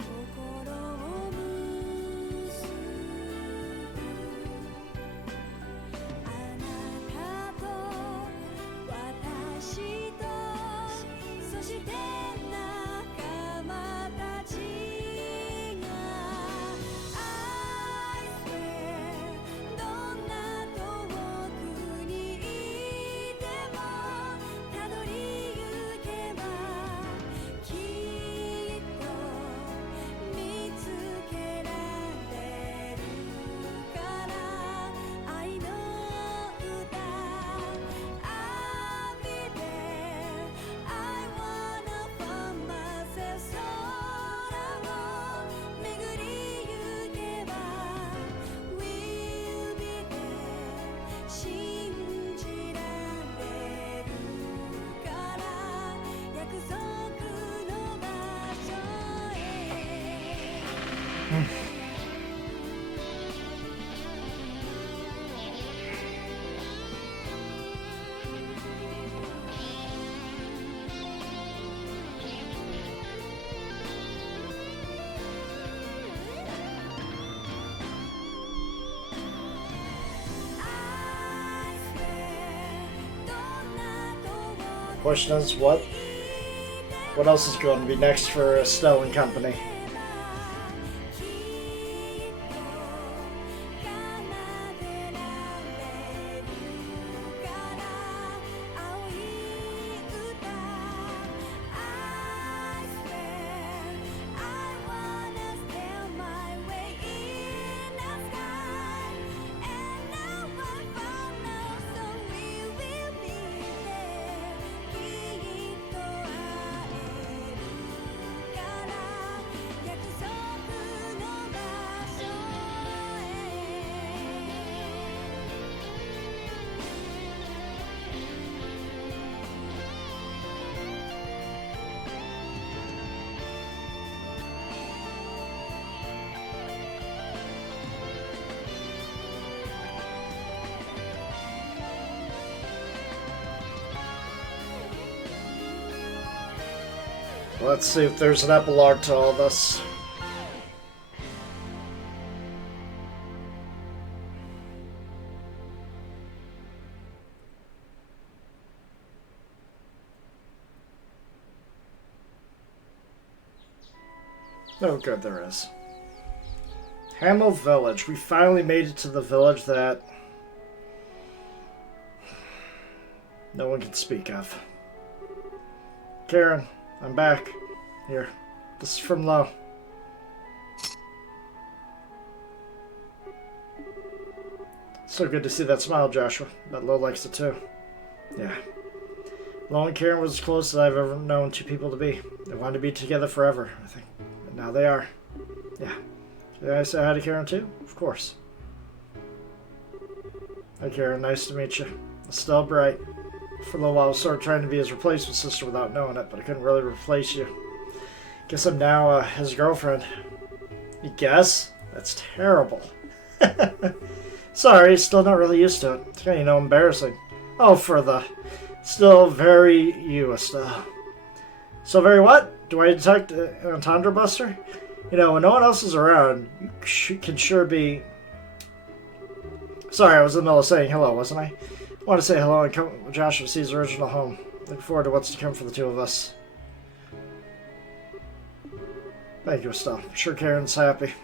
心を結ぶあなたと私とそして仲間たちが I swear どんな遠くにいてもたどり行けばきっと見つけられるから愛の歌 I'll be there I wanna find myself 空を巡り行けば We'll be there 信じられるから約束の場所へ I swear どんな遠 Question is, what else is going to be next for Estelle and Company? きっと奏でられるから青い歌 I swear I wanna steal my way in the sky and now I found out so we will be there きっと会えるから約束の場所へ Let's see if there's an epilogue to all this. Oh good, there is. Hamel Village. We finally made it to the village that no one can speak of. Karen, I'm back. Here. This is from Lo. So good to see that smile, Joshua. Bet Lo likes it too. Yeah. Lo and Karen was as close as I've ever known two people to be. They wanted to be together forever, I think. And now they are. Yeah. Did I say hi to Karen too? Of course. Hi Karen, nice to meet you. Estelle Bright. For a little while I was sort of trying to be his replacement sister without knowing it, but I couldn't really replace you. Guess I'm now his girlfriend. You guess? That's terrible. Sorry, still not really used to it. It's kind of, embarrassing. Oh, for the... Still very you, Estelle. So very what? Do I detect an entendre buster? You know, when no one else is around, you can sure be... Sorry, I was in the middle of saying hello, wasn't I? I want to say hello and come with Joshua to see his original home. Looking forward to what's to come for the two of us. Thank you, Estelle. I'm sure Karen's happy.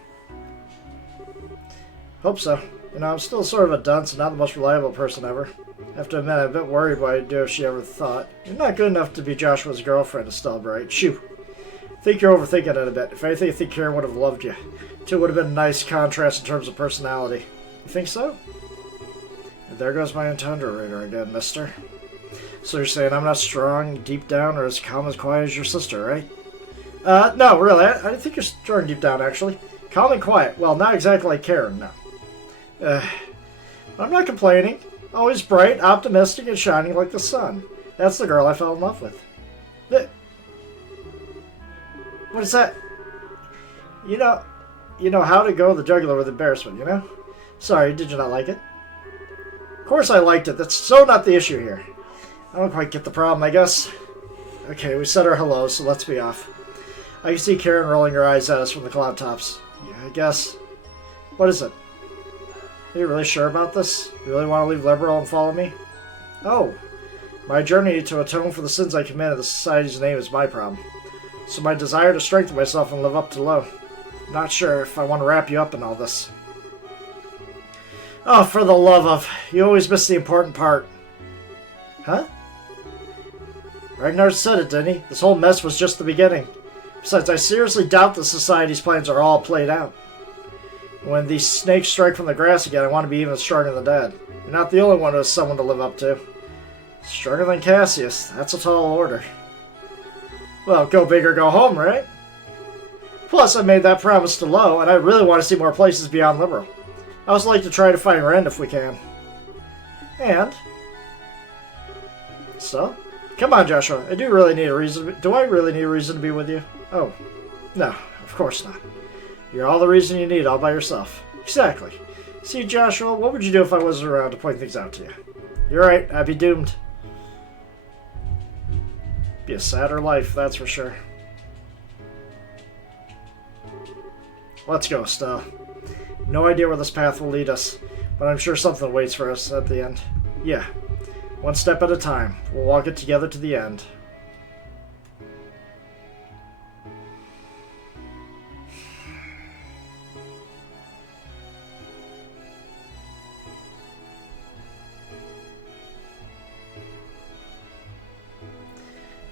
Hope so. You know, I'm still sort of a dunce and not the most reliable person ever. I have to admit, I'm a bit worried what I'd do if she ever thought. You're not good enough to be Joshua's girlfriend, Estelle Bright. Shoo. I think you're overthinking it a bit. If anything, I think Karen would have loved you. Two would have been a nice contrast in terms of personality. You think so? And there goes my entendre reader again, mister. So you're saying I'm not strong deep down or as calm as quiet as your sister, right? No, really. I didn't think you're strong deep down, actually. Calm and quiet. Well, not exactly like Karen, no. I'm not complaining. Always bright, optimistic, and shining like the sun. That's the girl I fell in love with. What is that? You know how to go the jugular with embarrassment, you know? Sorry, did you not like it? Of course I liked it. That's so not the issue here. I don't quite get the problem, I guess. Okay, we said our hellos, so let's be off. I can see Karen rolling her eyes at us from the cloud tops. Yeah, I guess. What is it? Are you really sure about this? You really want to leave Liberal and follow me? Oh. My journey to atone for the sins I committed in the Society's name is my problem. So my desire to strengthen myself and live up to Lo. I'm not sure if I want to wrap you up in all this. Oh, for the love of... You always miss the important part. Huh? Ragnar said it, didn't he? This whole mess was just the beginning. Besides, I seriously doubt the Society's plans are all played out. When these snakes strike from the grass again, I want to be even stronger than Dad. You're not the only one who has someone to live up to. Stronger than Cassius. That's a tall order. Well, go big or go home, right? Plus, I made that promise to Lo, and I really want to see more places beyond Liberal. I also like to try to find Rend if we can. And... So? Come on, Joshua. Do I really need a reason to be with you? Oh. No, of course not. You're all the reason you need all by yourself. Exactly. See, Joshua, what would you do if I wasn't around to point things out to you? You're right, I'd be doomed. Be a sadder life, that's for sure. Let's go, Estelle. No idea where this path will lead us, but I'm sure something waits for us at the end. Yeah. One step at a time. We'll walk it together to the end.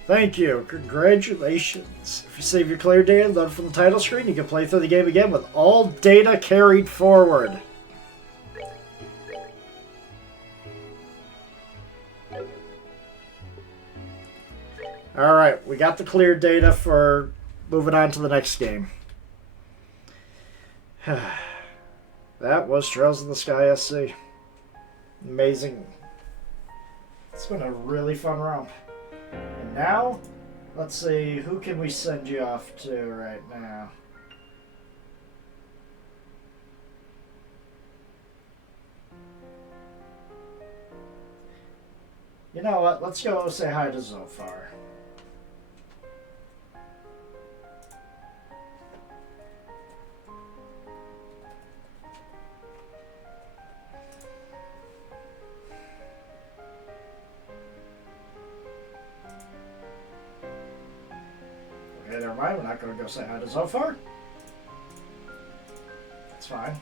Thank you. Congratulations. If you save your clear data and load from the title screen, you can play through the game again with all data carried forward. Alright, we got the clear data for moving on to the next game. That was Trails in the Sky SC. Amazing. It's been a really fun romp. And now, let's see, who can we send you off to right now? You know what, let's go say hi to Zophar. Okay, never mind. We're not going to go say hi to Zophar. It's fine.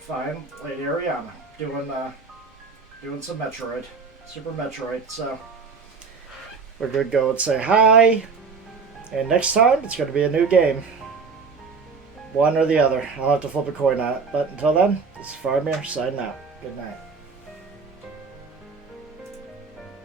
Fine, Lady Ariana. Doing some Metroid. Super Metroid, so... We're going to go and say hi. And next time, it's going to be a new game. One or the other. I'll have to flip a coin on it. But until then, this is Faramir signing out. Good night.